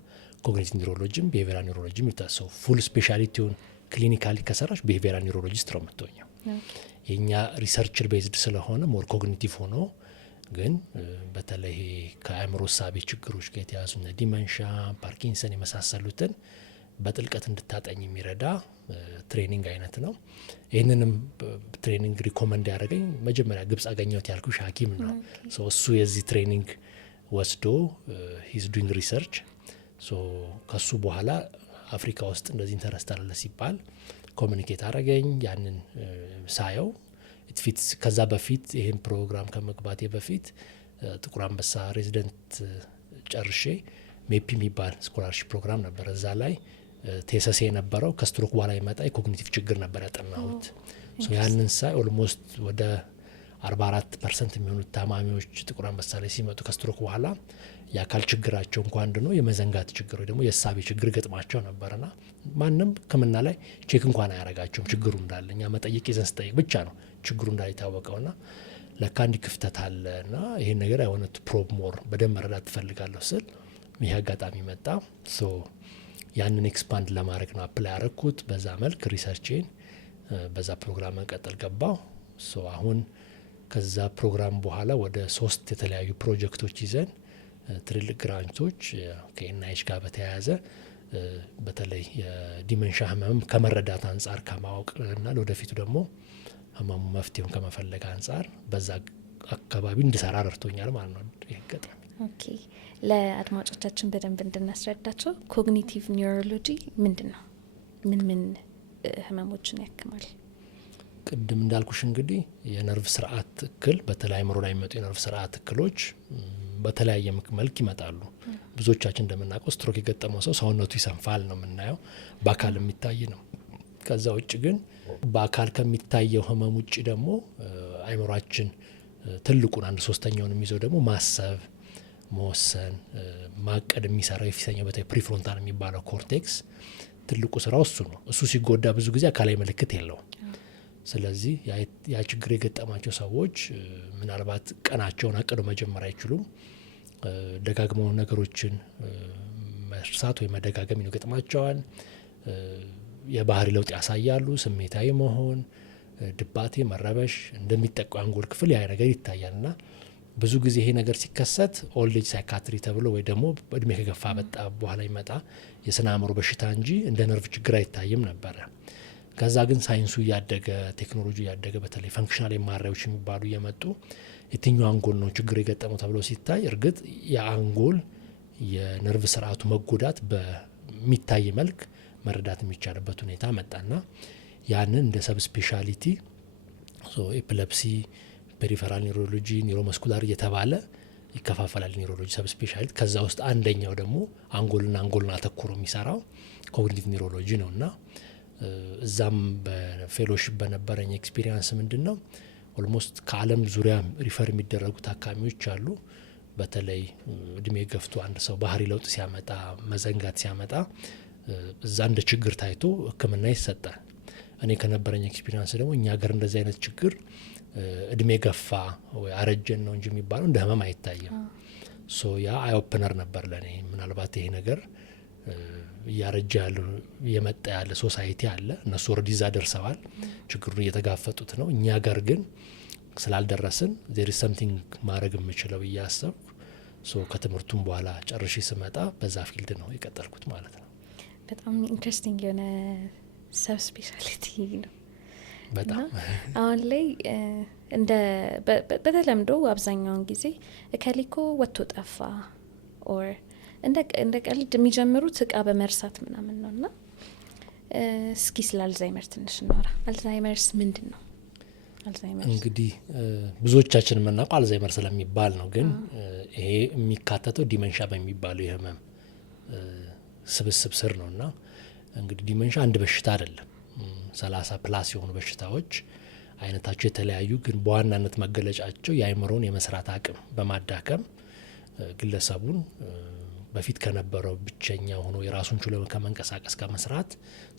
ኮግኒቲቭ ኒውሮሎጂም ቢሄቪራል ኒውሮሎጂም ይታሰው ፉል ስፔሻሊቲውን ክሊኒካሊ ከሰራሽ ቢሄቪራል ኒውሮሎጂስት ነው የምትሆኘው። የእኛ ሪሰርች ቤዝድ ስለሆነ ሞር ኮግኒቲቭ ሆኖ ግን በተለይ ከአእምሮ ሳቢ ችግሮች ጋር የተያዙ ዲመንሻ፣ ፓርኪንሰን የመሳሰሉትን በጥልቀት እንድታጠኝ የሚረዳ ትሬኒንግ አይነት ነው። ይህንንም ትሬኒንግ ሪኮመንድ ያደረገኝ መጀመሪያ ግብጽ አገኘሁት ያልኩሽ ሐኪም ነው። እሱ የዚህ ትሬኒንግ ወስዶ ሂዝ ዱይንግ ሪሰርች። ከሱ በኋላ አፍሪካ ውስጥ እንደዚህ ኢንተረስት አለ ሲባል ኮሚኒኬት አረገኝ። ያንን ሳየው ፊት ከዛ በፊት ይህን ፕሮግራም ከመግባቴ በፊት ጥቁር አንበሳ ሬዚደንት ጨርሼ ሜፒ የሚባል ስኮላርሽፕ ፕሮግራም ነበር። እዛ ላይ ቴሰሴ የነበረው ከስትሮክ በኋላ የመጣ የኮግኒቲቭ ችግር ነበር ያጠናሁት። ያንን ሳይ ኦልሞስት ወደ 44% የሚሆኑት ታማሚዎች ጥቁር አንበሳ ላይ ሲመጡ ከስትሮክ በኋላ የአካል ችግራቸው እንኳን አንድ ነው የመዘንጋት ችግር ወይ ደግሞ የእሳቤ ችግር ገጥማቸው ነበርና ማንም ሕክምና ላይ ቼክ እንኳን አያረጋቸውም ችግሩ እንዳለ። እኛ መጠየቅ ይዘን ስጠይቅ ብቻ ነው ችግሩ እንዳለ የታወቀውና ለካ እንዲህ ክፍተት አለ እና ይሄን ነገር አይወነት ፕሮብ ሞር በደንብ መረዳት ትፈልጋለሁ ስል ይህ አጋጣሚ መጣ። ሶ ያንን ኤክስፓንድ ለማድረግ ነው አፕላይ ያረኩት። በዛ መልክ ሪሰርቼን በዛ ፕሮግራም መቀጠል ገባው። ሶ አሁን ከዛ ፕሮግራም በኋላ ወደ 3 የተለያዩ ፕሮጀክቶች ይዘን ትልልቅ ግራንቶች ከኤንአይኤች ጋር በተያያዘ በተለይ የዲመንሻ ህመም ከመረዳት አንጻር ከማወቅ እና ለወደፊቱ ደግሞ ህመሙ መፍትሄውን ከመፈለግ አንጻር በዛ አካባቢ እንድሰራ ረድቶኛል ማለት ነው። ይህ ገጠመኝ ኦኬ፣ ለአድማጮቻችን በደንብ እንድናስረዳቸው ኮግኒቲቭ ኒውሮሎጂ ምንድን ነው? ምን ህመሞችን ያክማል? ቅድም እንዳልኩሽ እንግዲህ የነርቭ ስርዓት እክል በተለይ አእምሮ ላይ የሚመጡ የነርቭ ስርዓት እክሎች በተለያየ መልክ ይመጣሉ። ብዙዎቻችን እንደምናውቀው ስትሮክ የገጠመው ሰው ሰውነቱ ይሰንፋል ነው የምናየው፣ በአካል የሚታይ ነው። ከዛ ውጭ ግን በአካል ከሚታየው ህመም ውጭ ደግሞ አእምሯችን ትልቁን 1/3 የሚይዘው ደግሞ ማሰብ፣ መወሰን፣ ማቀድ የሚሰራው የፊተኛው በተለይ ፕሪፍሮንታል የሚባለው ኮርቴክስ ትልቁ ስራው እሱ ነው። እሱ ሲጎዳ ብዙ ጊዜ አካላዊ ምልክት የለውም። ስለዚህ ያ ችግር የገጠማቸው ሰዎች ምናልባት ቀናቸውን አቅደው መጀመር አይችሉም። ደጋግመው ነገሮችን መርሳት ወይ መደጋገም ይገጥማቸዋል። የባህሪ ለውጥ ያሳያሉ። ስሜታዊ መሆን፣ ድባቴ፣ መረበሽ እንደሚጠቁ አንጎል ክፍል ያ ነገር ይታያል። እና ብዙ ጊዜ ይሄ ነገር ሲከሰት ኦልድ ኤጅ ሳይካትሪ ተብሎ ወይ ደግሞ እድሜ ከገፋ በጣ በኋላ ይመጣ የስነ አእምሮ በሽታ እንጂ እንደ ነርቭ ችግር አይታይም ነበረ። ከዛ ግን ሳይንሱ እያደገ ቴክኖሎጂ እያደገ በተለይ ፈንክሽናል ኤምአርአይዎች የሚባሉ እየመጡ የትኛው አንጎል ነው ችግር የገጠመው ተብሎ ሲታይ እርግጥ የአንጎል የነርቭ ስርዓቱ መጎዳት በሚታይ መልክ መረዳት የሚቻልበት ሁኔታ መጣና ያንን እንደ ሰብ ስፔሻሊቲ ኤፒለፕሲ፣ ፔሪፌራል ኒውሮሎጂ፣ ኒውሮመስኩላር እየተባለ ይከፋፈላል ኒውሮሎጂ ሰብ ስፔሻሊቲ። ከዛ ውስጥ አንደኛው ደግሞ አንጎልን አተኩሮ የሚሰራው ኮግኒቲቭ ኒውሮሎጂ ነው። እና እዛም በፌሎሺፕ በነበረኝ ኤክስፒሪየንስ ምንድን ነው ኦልሞስት ከዓለም ዙሪያ ሪፈር የሚደረጉ ታካሚዎች አሉ። በተለይ እድሜ ገፍቶ አንድ ሰው ባህሪ ለውጥ ሲያመጣ፣ መዘንጋት ሲያመጣ እዛ እንደ ችግር ታይቶ ሕክምና ይሰጣል። እኔ ከነበረኝ ኤክስፒሪየንስ ደግሞ እኛ ሀገር እንደዚህ አይነት ችግር እድሜ ገፋ ወይ አረጀን ነው እንጂ የሚባለው እንደ ህመም አይታይም። ሶ ያ አይ ኦፕነር ነበር ለእኔ። ምናልባት ይሄ ነገር እያረጀ ያለ የመጣ ያለ ሶሳይቲ አለ። እነሱ ወርድ ይዛ ደርሰዋል፣ ችግሩን እየተጋፈጡት ነው። እኛ ጋር ግን ስላልደረስን ዜር ኢዝ ሰምቲንግ ማድረግ የምችለው እያሰብኩ ከትምህርቱም በኋላ ጨርሼ ስመጣ በዛ ፊልድ ነው የቀጠልኩት ማለት ነው። በጣም ኢንትረስቲንግ የሆነ ሰብ ስፔሻሊቲ ነው። በጣም አሁን ላይ በተለምዶ አብዛኛውን ጊዜ እከሊኮ ወጥቶ ጠፋ ኦር እንደ ቀልድ የሚጀምሩት እቃ በመርሳት ምናምን ነው። እና እስኪ ስለ አልዛይመር ትንሽ እናወራ። አልዛይመርስ ምንድን ነው? አልዛይመር እንግዲህ ብዙዎቻችን የምናውቀው አልዛይመር ስለሚባል ነው። ግን ይሄ የሚካተተው ዲመንሻ በሚባለው የህመም ስብስብ ስር ነው። እና እንግዲህ ዲመንሻ አንድ በሽታ አይደለም። 30 ፕላስ የሆኑ በሽታዎች አይነታቸው የተለያዩ ግን በዋናነት መገለጫቸው የአእምሮን የመስራት አቅም በማዳከም ግለሰቡን በፊት ከነበረው ብቸኛ ሆኖ የራሱን ችሎ ከመንቀሳቀስ ከመስራት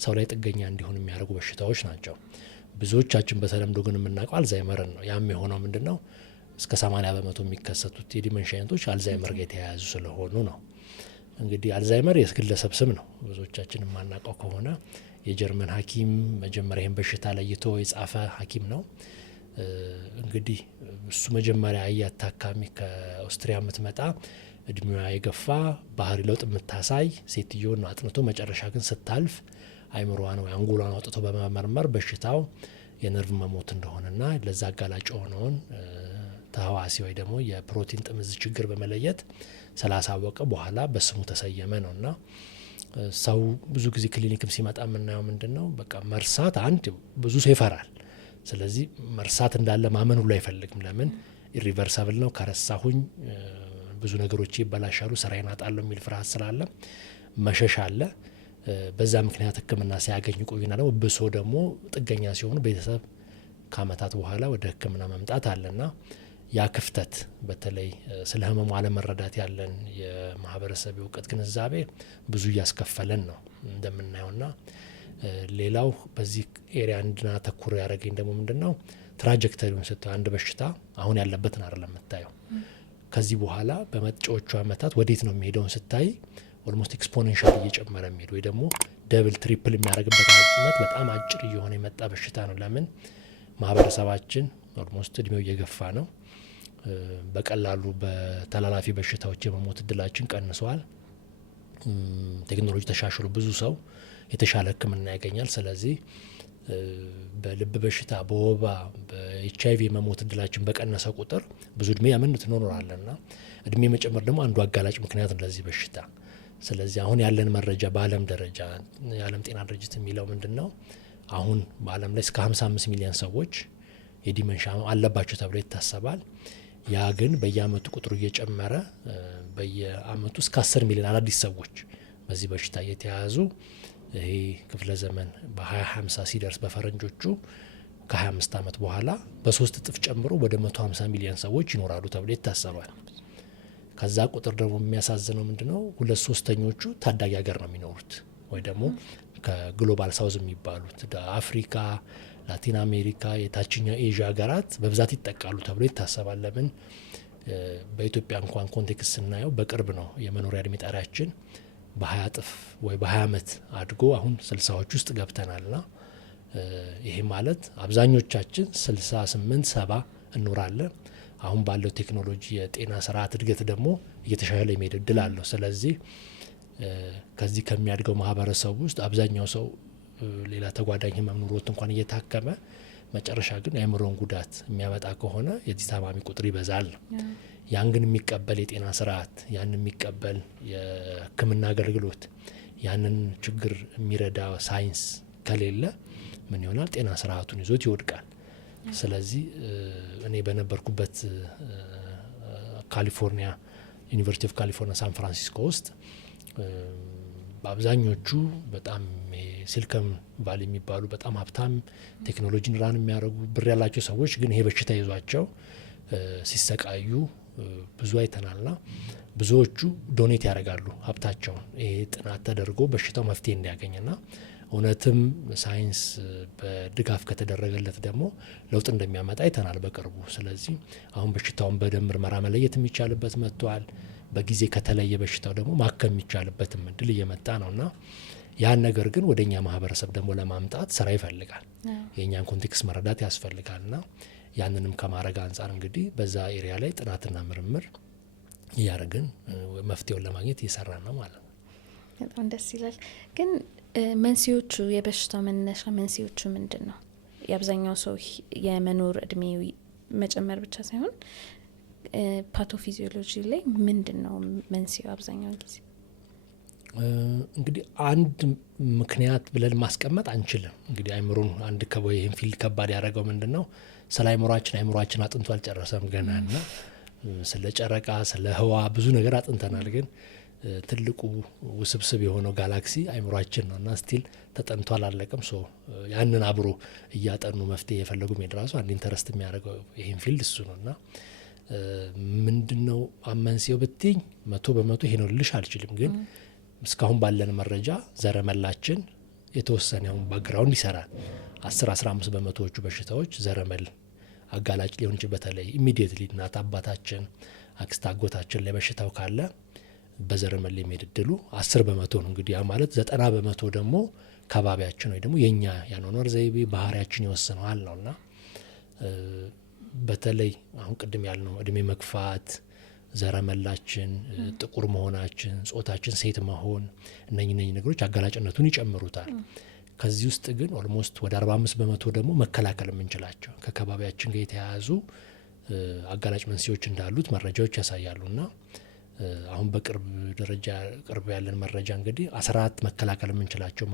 ሰው ላይ ጥገኛ እንዲሆን የሚያደርጉ በሽታዎች ናቸው። ብዙዎቻችን በተለምዶ ግን የምናውቀው አልዛይመርን ነው። ያም የሆነው ምንድን ነው እስከ 80% የሚከሰቱት የዲመንሻ አይነቶች አልዛይመር ጋር የተያያዙ ስለሆኑ ነው። እንግዲህ አልዛይመር የግለሰብ ስም ነው። ብዙዎቻችን የማናውቀው ከሆነ የጀርመን ሐኪም መጀመሪያ ይህን በሽታ ለይቶ የጻፈ ሐኪም ነው። እንግዲህ እሱ መጀመሪያ አያት ታካሚ ከኦስትሪያ የምትመጣ እድሜዋ የገፋ ባህሪ ለውጥ የምታሳይ ሴትዮን ነው አጥንቶ መጨረሻ ግን ስታልፍ አይምሮዋን ወይ አንጎሏን አውጥቶ በመመርመር በሽታው የነርቭ መሞት እንደሆነና ለዛ አጋላጭ የሆነውን ተህዋሲ ወይ ደግሞ የፕሮቲን ጥምዝ ችግር በመለየት ስላሳወቀ በኋላ በስሙ ተሰየመ ነው። እና ሰው ብዙ ጊዜ ክሊኒክም ሲመጣ የምናየው ምንድን ነው በቃ መርሳት አንድ ብዙ ሰው ይፈራል። ስለዚህ መርሳት እንዳለ ማመን ሁሉ አይፈልግም። ለምን ኢሪቨርሳብል ነው፣ ከረሳሁኝ ብዙ ነገሮች ይበላሻሉ፣ ስራዬን አጣለሁ የሚል ፍርሃት ስላለ መሸሽ አለ። በዛ ምክንያት ሕክምና ሲያገኙ ቆዩና ደግሞ ብሶ ደግሞ ጥገኛ ሲሆኑ ቤተሰብ ከአመታት በኋላ ወደ ሕክምና መምጣት አለና ያ ክፍተት በተለይ ስለ ህመሙ አለመረዳት ያለን የማህበረሰብ እውቀት ግንዛቤ ብዙ እያስከፈለን ነው እንደምናየውና ሌላው በዚህ ኤሪያ እንድናተኩር ያደረገኝ ደግሞ ምንድነው ትራጀክተሪውን ስታይ አንድ በሽታ አሁን ያለበትን አይደለም የምታየው። ከዚህ በኋላ በመጪዎቹ ዓመታት ወዴት ነው የሚሄደውን ስታይ ኦልሞስት ኤክስፖኔንሻል እየጨመረ የሚሄድ ወይ ደግሞ ደብል ትሪፕል የሚያደርግበት አጭነት በጣም አጭር እየሆነ የመጣ በሽታ ነው። ለምን ማህበረሰባችን ኦልሞስት እድሜው እየገፋ ነው። በቀላሉ በተላላፊ በሽታዎች የመሞት እድላችን ቀንሷል። ቴክኖሎጂ ተሻሽሎ ብዙ ሰው የተሻለ ሕክምና ያገኛል። ስለዚህ በልብ በሽታ፣ በወባ፣ በኤችአይቪ የመሞት እድላችን በቀነሰ ቁጥር ብዙ እድሜ ያምን ትኖራለና እድሜ መጨመር ደግሞ አንዱ አጋላጭ ምክንያት ነው ለዚህ በሽታ። ስለዚህ አሁን ያለን መረጃ በዓለም ደረጃ የዓለም ጤና ድርጅት የሚለው ምንድን ነው አሁን በዓለም ላይ እስከ 55 ሚሊዮን ሰዎች የዲመንሻ አለባቸው ተብሎ ይታሰባል። ያ ግን በየአመቱ ቁጥሩ እየጨመረ በየአመቱ እስከ 10 ሚሊዮን አዳዲስ ሰዎች በዚህ በሽታ እየተያዙ ይሄ ክፍለ ዘመን በ2050 ሲደርስ በፈረንጆቹ ከ25 አመት በኋላ በ3 እጥፍ ጨምሮ ወደ 150 ሚሊዮን ሰዎች ይኖራሉ ተብሎ ይታሰባል። ከዛ ቁጥር ደግሞ የሚያሳዝነው ምንድነው 2/3 ታዳጊ ሀገር ነው የሚኖሩት ወይ ደግሞ ከግሎባል ሳውዝ የሚባሉት አፍሪካ፣ ላቲን አሜሪካ፣ የታችኛው ኤዥያ ሀገራት በብዛት ይጠቃሉ ተብሎ ይታሰባል። ለምን በኢትዮጵያ እንኳን ኮንቴክስት ስናየው በቅርብ ነው የመኖሪያ እድሜ ጣሪያችን በ20 እጥፍ ወይ በ20 አመት አድጎ አሁን 60ዎች ውስጥ ገብተናልና ይሄ ማለት አብዛኞቻችን 68 70 እንኖራለን። አሁን ባለው ቴክኖሎጂ የጤና ስርዓት እድገት ደግሞ እየተሻሻለ የሚሄድ እድል አለው። ስለዚህ ከዚህ ከሚያድገው ማህበረሰብ ውስጥ አብዛኛው ሰው ሌላ ተጓዳኝ ህመም ኑሮት እንኳን እየታከመ መጨረሻ ግን የአእምሮን ጉዳት የሚያመጣ ከሆነ የዚህ ታማሚ ቁጥር ይበዛል። ያን ግን የሚቀበል የጤና ስርዓት፣ ያን የሚቀበል የህክምና አገልግሎት፣ ያንን ችግር የሚረዳ ሳይንስ ከሌለ ምን ይሆናል? ጤና ስርዓቱን ይዞት ይወድቃል። ስለዚህ እኔ በነበርኩበት ካሊፎርኒያ ዩኒቨርሲቲ ኦፍ ካሊፎርኒያ ሳን ፍራንሲስኮ ውስጥ በአብዛኞቹ በጣም ሲሊኮን ቫሊ የሚባሉ በጣም ሀብታም ቴክኖሎጂን ራን የሚያደርጉ ብር ያላቸው ሰዎች ግን ይሄ በሽታ ይዟቸው ሲሰቃዩ ብዙ አይተናልና ብዙዎቹ ዶኔት ያደርጋሉ ሀብታቸውን ይሄ ጥናት ተደርጎ በሽታው መፍትሄ እንዲያገኝና እውነትም ሳይንስ በድጋፍ ከተደረገለት ደግሞ ለውጥ እንደሚያመጣ አይተናል በቅርቡ። ስለዚህ አሁን በሽታውን በደም ምርመራ መለየት የሚቻልበት መጥቷል። በጊዜ ከተለየ በሽታው ደግሞ ማከም የሚቻልበትም እድል እየመጣ ነውና ያን ነገር ግን ወደኛ ማህበረሰብ ደግሞ ለማምጣት ስራ ይፈልጋል። የኛን ኮንቴክስት መረዳት ያስፈልጋልና ያንንም ከማድረግ አንጻር እንግዲህ በዛ ኤሪያ ላይ ጥናትና ምርምር እያደረግን መፍትሄውን ለማግኘት እየሰራን ነው ማለት ነው። በጣም ደስ ይላል። ግን መንስኤዎቹ የበሽታው መነሻ መንስኤዎቹ ምንድን ነው? የአብዛኛው ሰው የመኖር እድሜ መጨመር ብቻ ሳይሆን ፓቶፊዚዮሎጂ ላይ ምንድን ነው መንስኤው? አብዛኛው ጊዜ እንግዲህ አንድ ምክንያት ብለን ማስቀመጥ አንችልም። እንግዲህ አይምሮን አንድ ይህን ፊልድ ከባድ ያደረገው ምንድን ነው? ስለ አይምሮአችን አጥንቶ አልጨረሰም ገና እና ስለ ጨረቃ ስለ ህዋ ብዙ ነገር አጥንተናል። ግን ትልቁ ውስብስብ የሆነው ጋላክሲ አይምሮአችን ነው እና ስቲል ተጠንቶ አላለቀም። ያንን አብሮ እያጠኑ መፍትሄ የፈለጉ ሜድ ራሱ አንድ ኢንተረስት የሚያደርገው ይህን ፊልድ እሱ ነው እና ምንድነው መንስኤው ብትኝ 100% ይሄ ነው ልልሽ አልችልም። ግን እስካሁን ባለን መረጃ ዘረመላችን የተወሰነውን ባክግራውንድ ይሰራል። 10-15 በመቶዎቹ በሽታዎች ዘረመል አጋላጭ ሊሆን ይችላል። በተለይ ኢሚዲየትሊ እናት አባታችን፣ አክስት አጎታችን ላይ በሽታው ካለ በዘረመል የሚሄድ እድሉ 10 በመቶ ነው። እንግዲህ ያ ማለት 90 በመቶ ደግሞ ከባቢያችን ወይ ደግሞ የኛ ያኗኗር ዘይቤ ባህሪያችን ይወስነዋል ነውና በተለይ አሁን ቅድም ያልነው እድሜ መግፋት፣ ዘረመላችን፣ ጥቁር መሆናችን፣ ጾታችን ሴት መሆን እነኚህ ነገሮች አጋላጭነቱን ይጨምሩታል። ከዚህ ውስጥ ግን ኦልሞስት ወደ 45 በመቶ ደግሞ መከላከል የምንችላቸው ከከባቢያችን ጋር የተያያዙ አጋላጭ መንስኤዎች እንዳሉት መረጃዎች ያሳያሉና አሁን በቅርብ ደረጃ ቅርብ ያለን መረጃ እንግዲህ 14 መከላከል የምንችላቸው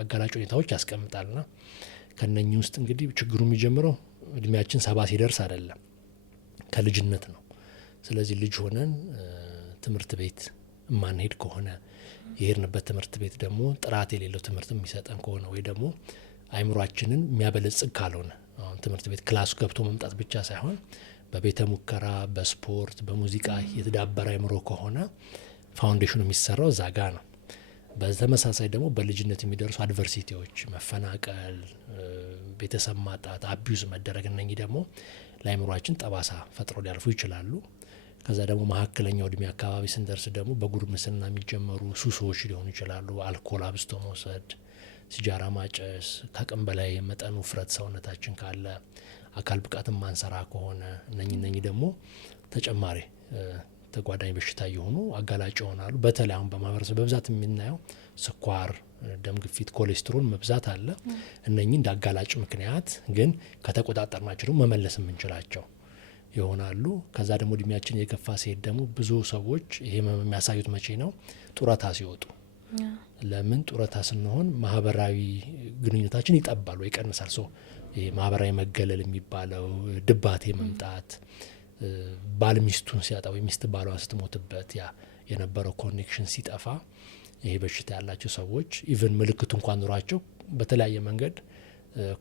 አጋላጭ ሁኔታዎች ያስቀምጣልና ከነኚህ ውስጥ እንግዲህ ችግሩ የሚጀምረው እድሜያችን 70 ሲደርስ አይደለም፣ ከልጅነት ነው። ስለዚህ ልጅ ሆነን ትምህርት ቤት ማንሄድ ከሆነ የሄድንበት ትምህርት ቤት ደግሞ ጥራት የሌለው ትምህርት የሚሰጠን ከሆነ ወይ ደግሞ አይምሯችንን የሚያበለጽግ ካልሆነ አሁን ትምህርት ቤት ክላሱ ገብቶ መምጣት ብቻ ሳይሆን በቤተ ሙከራ፣ በስፖርት፣ በሙዚቃ የተዳበረ አይምሮ ከሆነ ፋውንዴሽኑ የሚሰራው እዛ ጋ ነው። በተመሳሳይ ደግሞ በልጅነት የሚደርሱ አድቨርሲቲዎች መፈናቀል፣ ቤተሰብ ማጣት፣ አቢዩዝ መደረግ እነኚህ ደግሞ ለአእምሯችን ጠባሳ ፈጥሮ ሊያልፉ ይችላሉ። ከዛ ደግሞ መካከለኛው እድሜ አካባቢ ስንደርስ ደግሞ በጉርምስና የሚጀመሩ ሱሶች ሊሆኑ ይችላሉ። አልኮል አብዝቶ መውሰድ፣ ሲጃራ ማጨስ፣ ከአቅም በላይ መጠኑ ውፍረት ሰውነታችን ካለ፣ አካል ብቃትን ማንሰራ ከሆነ እነኚህ ደግሞ ተጨማሪ ተጓዳኝ በሽታ የሆኑ አጋላጭ ይሆናሉ። በተለይ አሁን በማህበረሰብ በብዛት የምናየው ስኳር፣ ደም ግፊት፣ ኮሌስትሮል መብዛት አለ። እነኚህ እንደ አጋላጭ ምክንያት ግን ከተቆጣጠርናቸው ደግሞ መመለስ የምንችላቸው ይሆናሉ። ከዛ ደግሞ እድሜያችን የገፋ ሲሄድ ደግሞ ብዙ ሰዎች ይሄ የሚያሳዩት መቼ ነው? ጡረታ ሲወጡ። ለምን ጡረታ ስንሆን ማህበራዊ ግንኙነታችን ይጠባል ወይ ይቀንሳል። ይሄ ማህበራዊ መገለል የሚባለው ድባቴ መምጣት፣ ባል ሚስቱን ሲያጣ ወይ ሚስት ባሏ ስትሞትበት ያ የነበረው ኮኔክሽን ሲጠፋ ይሄ በሽታ ያላቸው ሰዎች ኢቨን ምልክቱ እንኳን ኑሯቸው በተለያየ መንገድ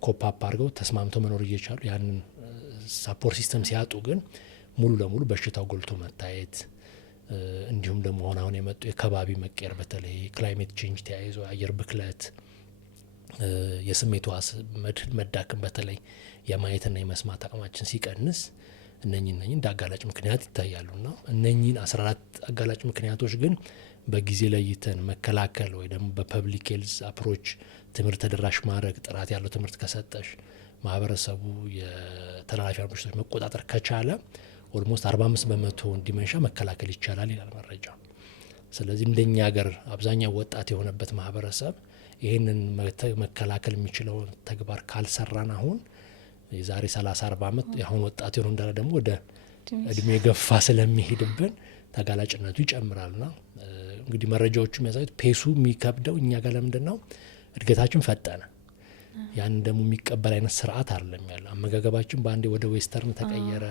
ኮፓፕ አድርገው ተስማምተው መኖር እየቻሉ ያንን ሳፖርት ሲስተም ሲያጡ ግን ሙሉ ለሙሉ በሽታው ጎልቶ መታየት፣ እንዲሁም ደግሞ አሁን የመጡ የከባቢ መቀየር በተለይ ክላይሜት ቼንጅ ተያይዞ አየር ብክለት፣ የስሜት ሕዋስ መዳከም በተለይ የማየትና የመስማት አቅማችን ሲቀንስ እነኚህ እንደ አጋላጭ ምክንያት ይታያሉና እነኚህን 14 አጋላጭ ምክንያቶች ግን በጊዜ ለይተን መከላከል ወይ ደግሞ በፐብሊክ ሄልዝ አፕሮች ትምህርት ተደራሽ ማድረግ፣ ጥራት ያለው ትምህርት ከሰጠሽ ማህበረሰቡ የተላላፊ በሽታዎች መቆጣጠር ከቻለ ኦልሞስት 45 በመቶ ዲሜንሻ መከላከል ይቻላል ይላል መረጃ። ስለዚህ እንደኛ ሀገር አብዛኛው ወጣት የሆነበት ማህበረሰብ ይህንን መከላከል የሚችለውን ተግባር ካልሰራን አሁን የዛሬ 30-40 ዓመት አሁን ወጣት የሆነ እንዳለ ደግሞ ወደ እድሜ ገፋ ስለሚሄድብን ተጋላጭነቱ ይጨምራልና እንግዲህ መረጃዎቹ የሚያሳዩት ፔሱ የሚከብደው እኛ ጋር ለምንድን ነው? እድገታችን ፈጠነ። ያን ደግሞ የሚቀበል አይነት ስርዓት አይደለም ያለ። አመጋገባችን በአንዴ ወደ ዌስተርን ተቀየረ።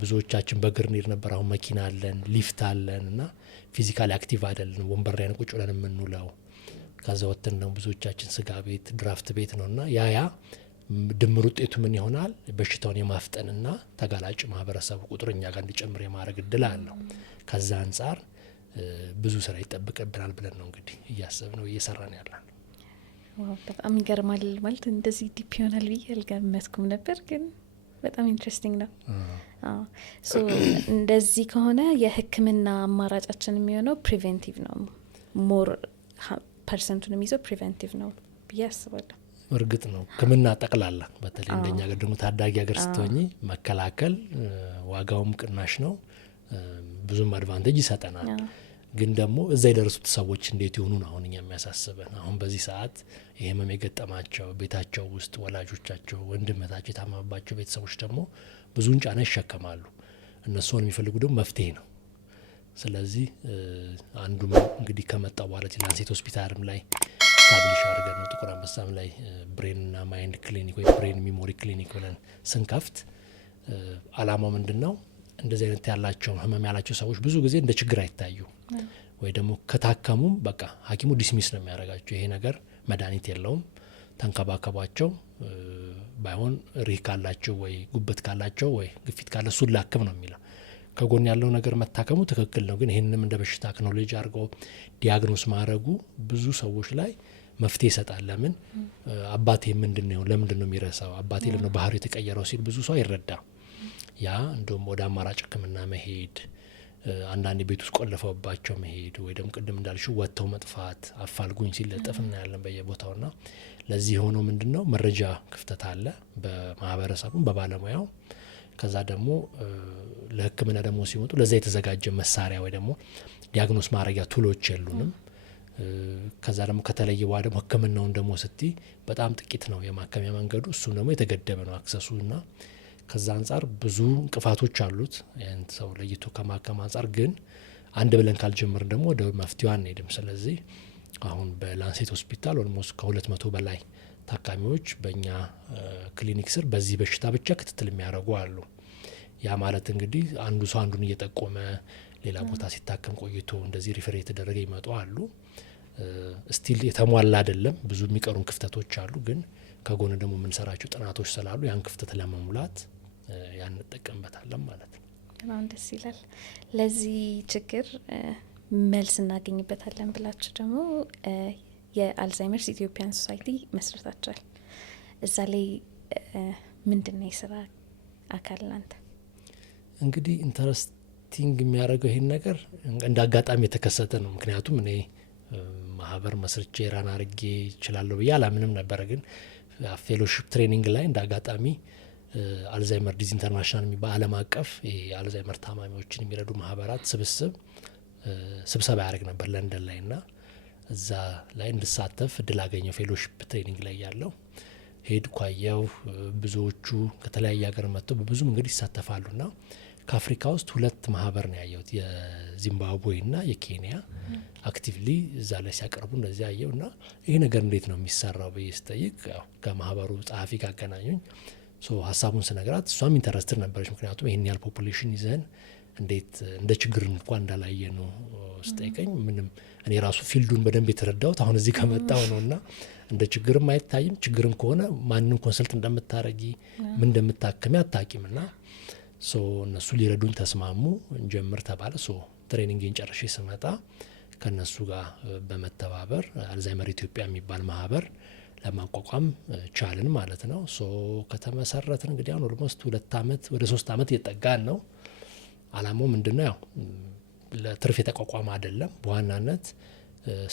ብዙዎቻችን በእግር እንሄድ ነበር። አሁን መኪና አለን፣ ሊፍት አለን እና ፊዚካሊ አክቲቭ አይደለን። ወንበር ላይ ቁጭ ብለን የምንውለው። ከዛ ወጥተን ደግሞ ብዙዎቻችን ስጋ ቤት፣ ድራፍት ቤት ነው እና ያ ድምር ውጤቱ ምን ይሆናል? በሽታውን የማፍጠንና ተጋላጭ ማህበረሰቡ ቁጥር እኛ ጋር እንዲጨምር የማድረግ እድል አለው። ከዛ አንጻር ብዙ ስራ ይጠብቅብናል ብለን ነው እንግዲህ እያሰብን ነው እየሰራን ያለን። በጣም ይገርማል። ማለት እንደዚህ ዲፕ ይሆናል ብዬ አልገመትኩም ነበር፣ ግን በጣም ኢንትረስቲንግ ነው። እንደዚህ ከሆነ የሕክምና አማራጫችን የሚሆነው ፕሪቬንቲቭ ነው። ሞር ፐርሰንቱን የሚይዘው ፕሪቬንቲቭ ነው ብዬ አስባለሁ። እርግጥ ነው ሕክምና ጠቅላላ በተለይ እንደኛ ሀገር ደግሞ ታዳጊ ሀገር ስትሆኚ መከላከል ዋጋውም ቅናሽ ነው፣ ብዙም አድቫንቴጅ ይሰጠናል። ግን ደግሞ እዛ የደረሱት ሰዎች እንዴት ይሆኑ ነው አሁን እኛ የሚያሳስበን። አሁን በዚህ ሰዓት ይሄ ህመም የገጠማቸው ቤታቸው ውስጥ ወላጆቻቸው፣ ወንድመታቸው የታመመባቸው ቤተሰቦች ደግሞ ብዙውን ጫና ይሸከማሉ። እነሱን የሚፈልጉ ደግሞ መፍትሄ ነው። ስለዚህ አንዱም እንግዲህ ከመጣ በኋላ ላንሴት ሆስፒታልም ላይ ስታብሊሽ አድርገን ነው ጥቁር አንበሳም ላይ ብሬንና ማይንድ ክሊኒክ ወይ ብሬን ሚሞሪ ክሊኒክ ብለን ስንከፍት አላማው ምንድን ነው? እንደዚህ አይነት ያላቸው ህመም ያላቸው ሰዎች ብዙ ጊዜ እንደ ችግር አይታዩ ወይ ደግሞ ከታከሙም በቃ ሐኪሙ ዲስሚስ ነው የሚያደርጋቸው። ይሄ ነገር መድኃኒት የለውም፣ ተንከባከቧቸው፣ ባይሆን ሪህ ካላቸው ወይ ጉበት ካላቸው ወይ ግፊት ካለ እሱን ላክም ነው የሚለው። ከጎን ያለው ነገር መታከሙ ትክክል ነው፣ ግን ይህንንም እንደ በሽታ ቴክኖሎጂ አድርገው ዲያግኖስ ማድረጉ ብዙ ሰዎች ላይ መፍትሄ ይሰጣል። ለምን አባቴ ምንድን ነው ለምንድን ነው የሚረሳው አባቴ ለምን ባህሪው የተቀየረው ሲል ብዙ ሰው አይረዳም። ያ እንደውም ወደ አማራጭ ሕክምና መሄድ፣ አንዳንድ ቤት ውስጥ ቆልፈውባቸው መሄድ ወይ ደግሞ ቅድም እንዳልሽው ወጥተው መጥፋት፣ አፋልጉኝ ሲል ለጥፍ እናያለን በየቦታውና ለዚህ የሆነው ምንድነው መረጃ ክፍተት አለ በማህበረሰቡም በባለሙያው። ከዛ ደግሞ ለሕክምና ደግሞ ሲመጡ ለዛ የተዘጋጀ መሳሪያ ወይ ደግሞ ዲያግኖስ ማድረጊያ ቱሎች የሉንም። ከዛ ደግሞ ከተለየ በኋላ ደግሞ ሕክምናውን ደግሞ ስቲ በጣም ጥቂት ነው የማከሚያ መንገዱ፣ እሱም ደግሞ የተገደበ ነው አክሰሱና ከዛ አንጻር ብዙ እንቅፋቶች አሉት ያን ሰው ለይቶ ከማከም አንጻር። ግን አንድ ብለን ካልጀመርን ደግሞ ወደ መፍትሄው አንሄድም። ስለዚህ አሁን በላንሴት ሆስፒታል ኦልሞስት ከ200 በላይ ታካሚዎች በእኛ ክሊኒክ ስር በዚህ በሽታ ብቻ ክትትል የሚያደርጉ አሉ። ያ ማለት እንግዲህ አንዱ ሰው አንዱን እየጠቆመ ሌላ ቦታ ሲታከም ቆይቶ እንደዚህ ሪፈር የተደረገ ይመጡ አሉ። ስቲል የተሟላ አይደለም፣ ብዙ የሚቀሩን ክፍተቶች አሉ። ግን ከጎን ደግሞ የምንሰራቸው ጥናቶች ስላሉ ያን ክፍተት ለመሙላት ያን እንጠቀምበታለን ማለት ነው። በጣም ደስ ይላል። ለዚህ ችግር መልስ እናገኝበታለን ብላችሁ ደግሞ የአልዛይመርስ ኢትዮጵያን ሶሳይቲ መስርታችኋል። እዛ ላይ ምንድነው የስራ አካል ናንተ? እንግዲህ ኢንተረስቲንግ የሚያደርገው ይሄን ነገር እንደ አጋጣሚ የተከሰተ ነው። ምክንያቱም እኔ ማህበር መስርቼ ራን አርጌ ይችላለሁ ብዬ አላምንም ነበረ። ግን ፌሎሺፕ ትሬኒንግ ላይ እንደ አጋጣሚ አልዛይመር ዲዝ ኢንተርናሽናል የሚባል ዓለም አቀፍ የአልዛይመር ታማሚዎችን የሚረዱ ማህበራት ስብሰባ ያደርግ ነበር ለንደን ላይ እና እዛ ላይ እንድሳተፍ እድል አገኘው። ፌሎሺፕ ትሬኒንግ ላይ ያለው ሄድኩ፣ አየሁ። ብዙዎቹ ከተለያየ ሀገር መጥተው በብዙ መንገድ ይሳተፋሉ ና ከአፍሪካ ውስጥ 2 ማህበር ነው ያየሁት፣ የዚምባብዌ ና የኬንያ አክቲቭሊ እዛ ላይ ሲያቀርቡ እንደዚህ አየው ና ይሄ ነገር እንዴት ነው የሚሰራው ብዬ ስጠይቅ ከማህበሩ ጸሐፊ ጋር አገናኙኝ። ሀሳቡን ስነግራት እሷም ኢንተረስትድ ነበረች። ምክንያቱም ይህን ያህል ፖፑሌሽን ይዘን እንዴት እንደ ችግር እንኳን እንዳላየ ነው ስጠይቀኝ፣ ምንም እኔ ራሱ ፊልዱን በደንብ የተረዳሁት አሁን እዚህ ከመጣው ነው እና እንደ ችግርም አይታይም። ችግርም ከሆነ ማንም ኮንሰልት እንደምታረጊ ምን እንደምታከሚ አታቂም ና እነሱ ሊረዱን ተስማሙ። እንጀምር ተባለ። ትሬኒንግን ጨርሼ ስመጣ ከነሱ ጋር በመተባበር አልዛይመር ኢትዮጵያ የሚባል ማህበር ለማቋቋም ቻልን ማለት ነው። ከተመሰረትን እንግዲህ አሁን ኦልሞስት 2 ዓመት ወደ 3 ዓመት እየጠጋን ነው። አላማው ምንድነው? ያው ለትርፍ የተቋቋመ አይደለም። በዋናነት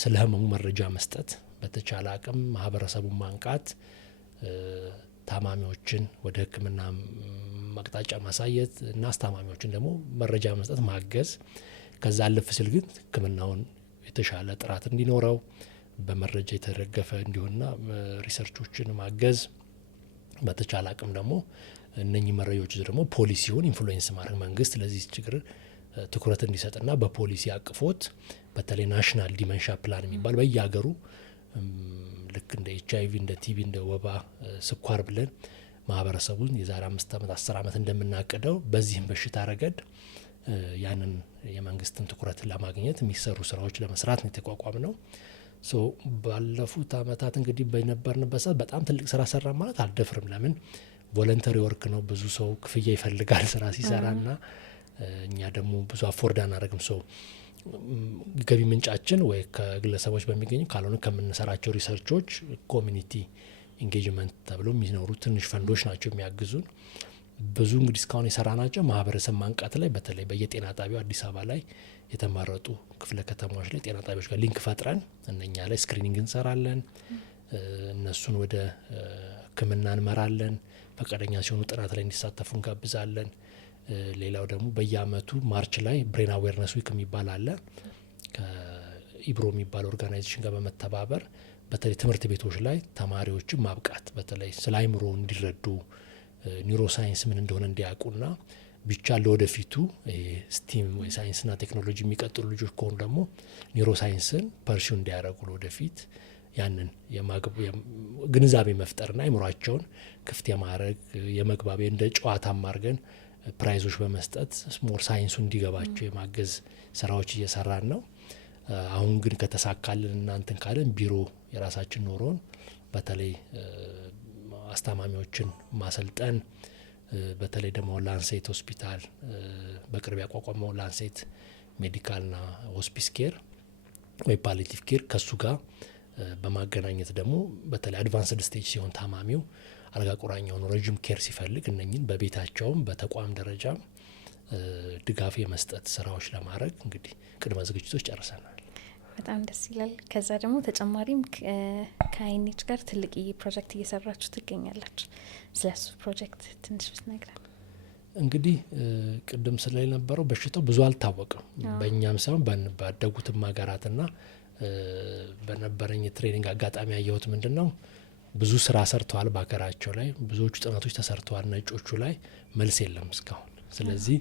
ስለ ህመሙ መረጃ መስጠት፣ በተቻለ አቅም ማህበረሰቡን ማንቃት፣ ታማሚዎችን ወደ ሕክምና አቅጣጫ ማሳየት እና አስታማሚዎችን ደግሞ መረጃ መስጠት፣ ማገዝ። ከዛ አለፍ ሲል ግን ሕክምናውን የተሻለ ጥራት እንዲኖረው በመረጃ የተደገፈ እንዲሆንና ሪሰርቾችን ማገዝ፣ በተቻለ አቅም ደግሞ እነኚህ መረጃዎች ደግሞ ፖሊሲውን ኢንፍሉዌንስ ማድረግ፣ መንግስት ለዚህ ችግር ትኩረት እንዲሰጥና በፖሊሲ አቅፎት በተለይ ናሽናል ዲመንሻ ፕላን የሚባል በየሀገሩ ልክ እንደ HIV እንደ ቲቪ እንደ ወባ፣ ስኳር ብለን ማህበረሰቡን የዛሬ 5 ዓመት 10 ዓመት እንደምናቅደው በዚህም በሽታ ረገድ ያንን የመንግስትን ትኩረት ለማግኘት የሚሰሩ ስራዎች ለመስራት ነው የተቋቋም ነው። ባለፉት አመታት እንግዲህ በነበርንበት ሰዓት በጣም ትልቅ ስራ ሰራ ማለት አልደፍርም። ለምን ቮለንተሪ ወርክ ነው፣ ብዙ ሰው ክፍያ ይፈልጋል ስራ ሲሰራ ና እኛ ደግሞ ብዙ አፎርድ አናደርግም። ገቢ ምንጫችን ወይ ከግለሰቦች በሚገኙ ካልሆነ ከምንሰራቸው ሪሰርቾች ኮሚኒቲ ኢንጌጅመንት ተብሎ የሚኖሩ ትንሽ ፈንዶች ናቸው የሚያግዙን። ብዙ እንግዲህ እስካሁን የሰራ ናቸው ማህበረሰብ ማንቃት ላይ፣ በተለይ በየጤና ጣቢያው አዲስ አበባ ላይ የተመረጡ ክፍለ ከተማዎች ላይ ጤና ጣቢያዎች ጋር ሊንክ ፈጥረን እነኛ ላይ ስክሪኒንግ እንሰራለን፣ እነሱን ወደ ሕክምና እንመራለን። ፈቃደኛ ሲሆኑ ጥናት ላይ እንዲሳተፉ እንጋብዛለን። ሌላው ደግሞ በየአመቱ ማርች ላይ ብሬን አዌርነስ ዊክ የሚባል አለ። ከኢብሮ የሚባል ኦርጋናይዜሽን ጋር በመተባበር በተለይ ትምህርት ቤቶች ላይ ተማሪዎችን ማብቃት፣ በተለይ ስለ አይምሮ እንዲረዱ ኒውሮሳይንስ ምን እንደሆነ እንዲያውቁና ብቻ ለወደፊቱ ስቲም ወይ ሳይንስና ቴክኖሎጂ የሚቀጥሉ ልጆች ከሆኑ ደግሞ ኒውሮሳይንስን ፐርሲው እንዲያደርጉ ለወደፊት ያንን ግንዛቤ መፍጠርና አይምሯቸውን ክፍት የማድረግ የመግባቢያ እንደ ጨዋታም አድርገን ፕራይዞች በመስጠት ሞር ሳይንሱ እንዲገባቸው የማገዝ ስራዎች እየሰራን ነው። አሁን ግን ከተሳካልን እናንተን ካለን ቢሮ የራሳችን ኖሮን በተለይ አስታማሚዎችን ማሰልጠን፣ በተለይ ደግሞ ላንሴት ሆስፒታል በቅርብ ያቋቋመው ላንሴት ሜዲካልና ሆስፒስ ኬር ወይ ፓሊቲቭ ኬር ከሱ ጋር በማገናኘት ደግሞ በተለይ አድቫንስድ ስቴጅ ሲሆን ታማሚው አልጋ ቁራኛ ሆኖ ረዥም ኬር ሲፈልግ እነኝን በቤታቸውም በተቋም ደረጃም ድጋፍ የመስጠት ስራዎች ለማድረግ እንግዲህ ቅድመ ዝግጅቶች ጨርሰናል። በጣም ደስ ይላል። ከዛ ደግሞ ተጨማሪም ከአይኔች ጋር ትልቅ ፕሮጀክት እየሰራችሁ ትገኛላችሁ። ስለሱ ፕሮጀክት ትንሽ ብትነግረን። እንግዲህ ቅድም ስለነበረው በሽታው ብዙ አልታወቅም፣ በእኛም ሳይሆን ባደጉትም ሀገራትና በነበረኝ የትሬኒንግ አጋጣሚ ያየሁት ምንድን ነው፣ ብዙ ስራ ሰርተዋል በሀገራቸው ላይ ብዙዎቹ ጥናቶች ተሰርተዋል። ነጮቹ ላይ መልስ የለም እስካሁን። ስለዚህ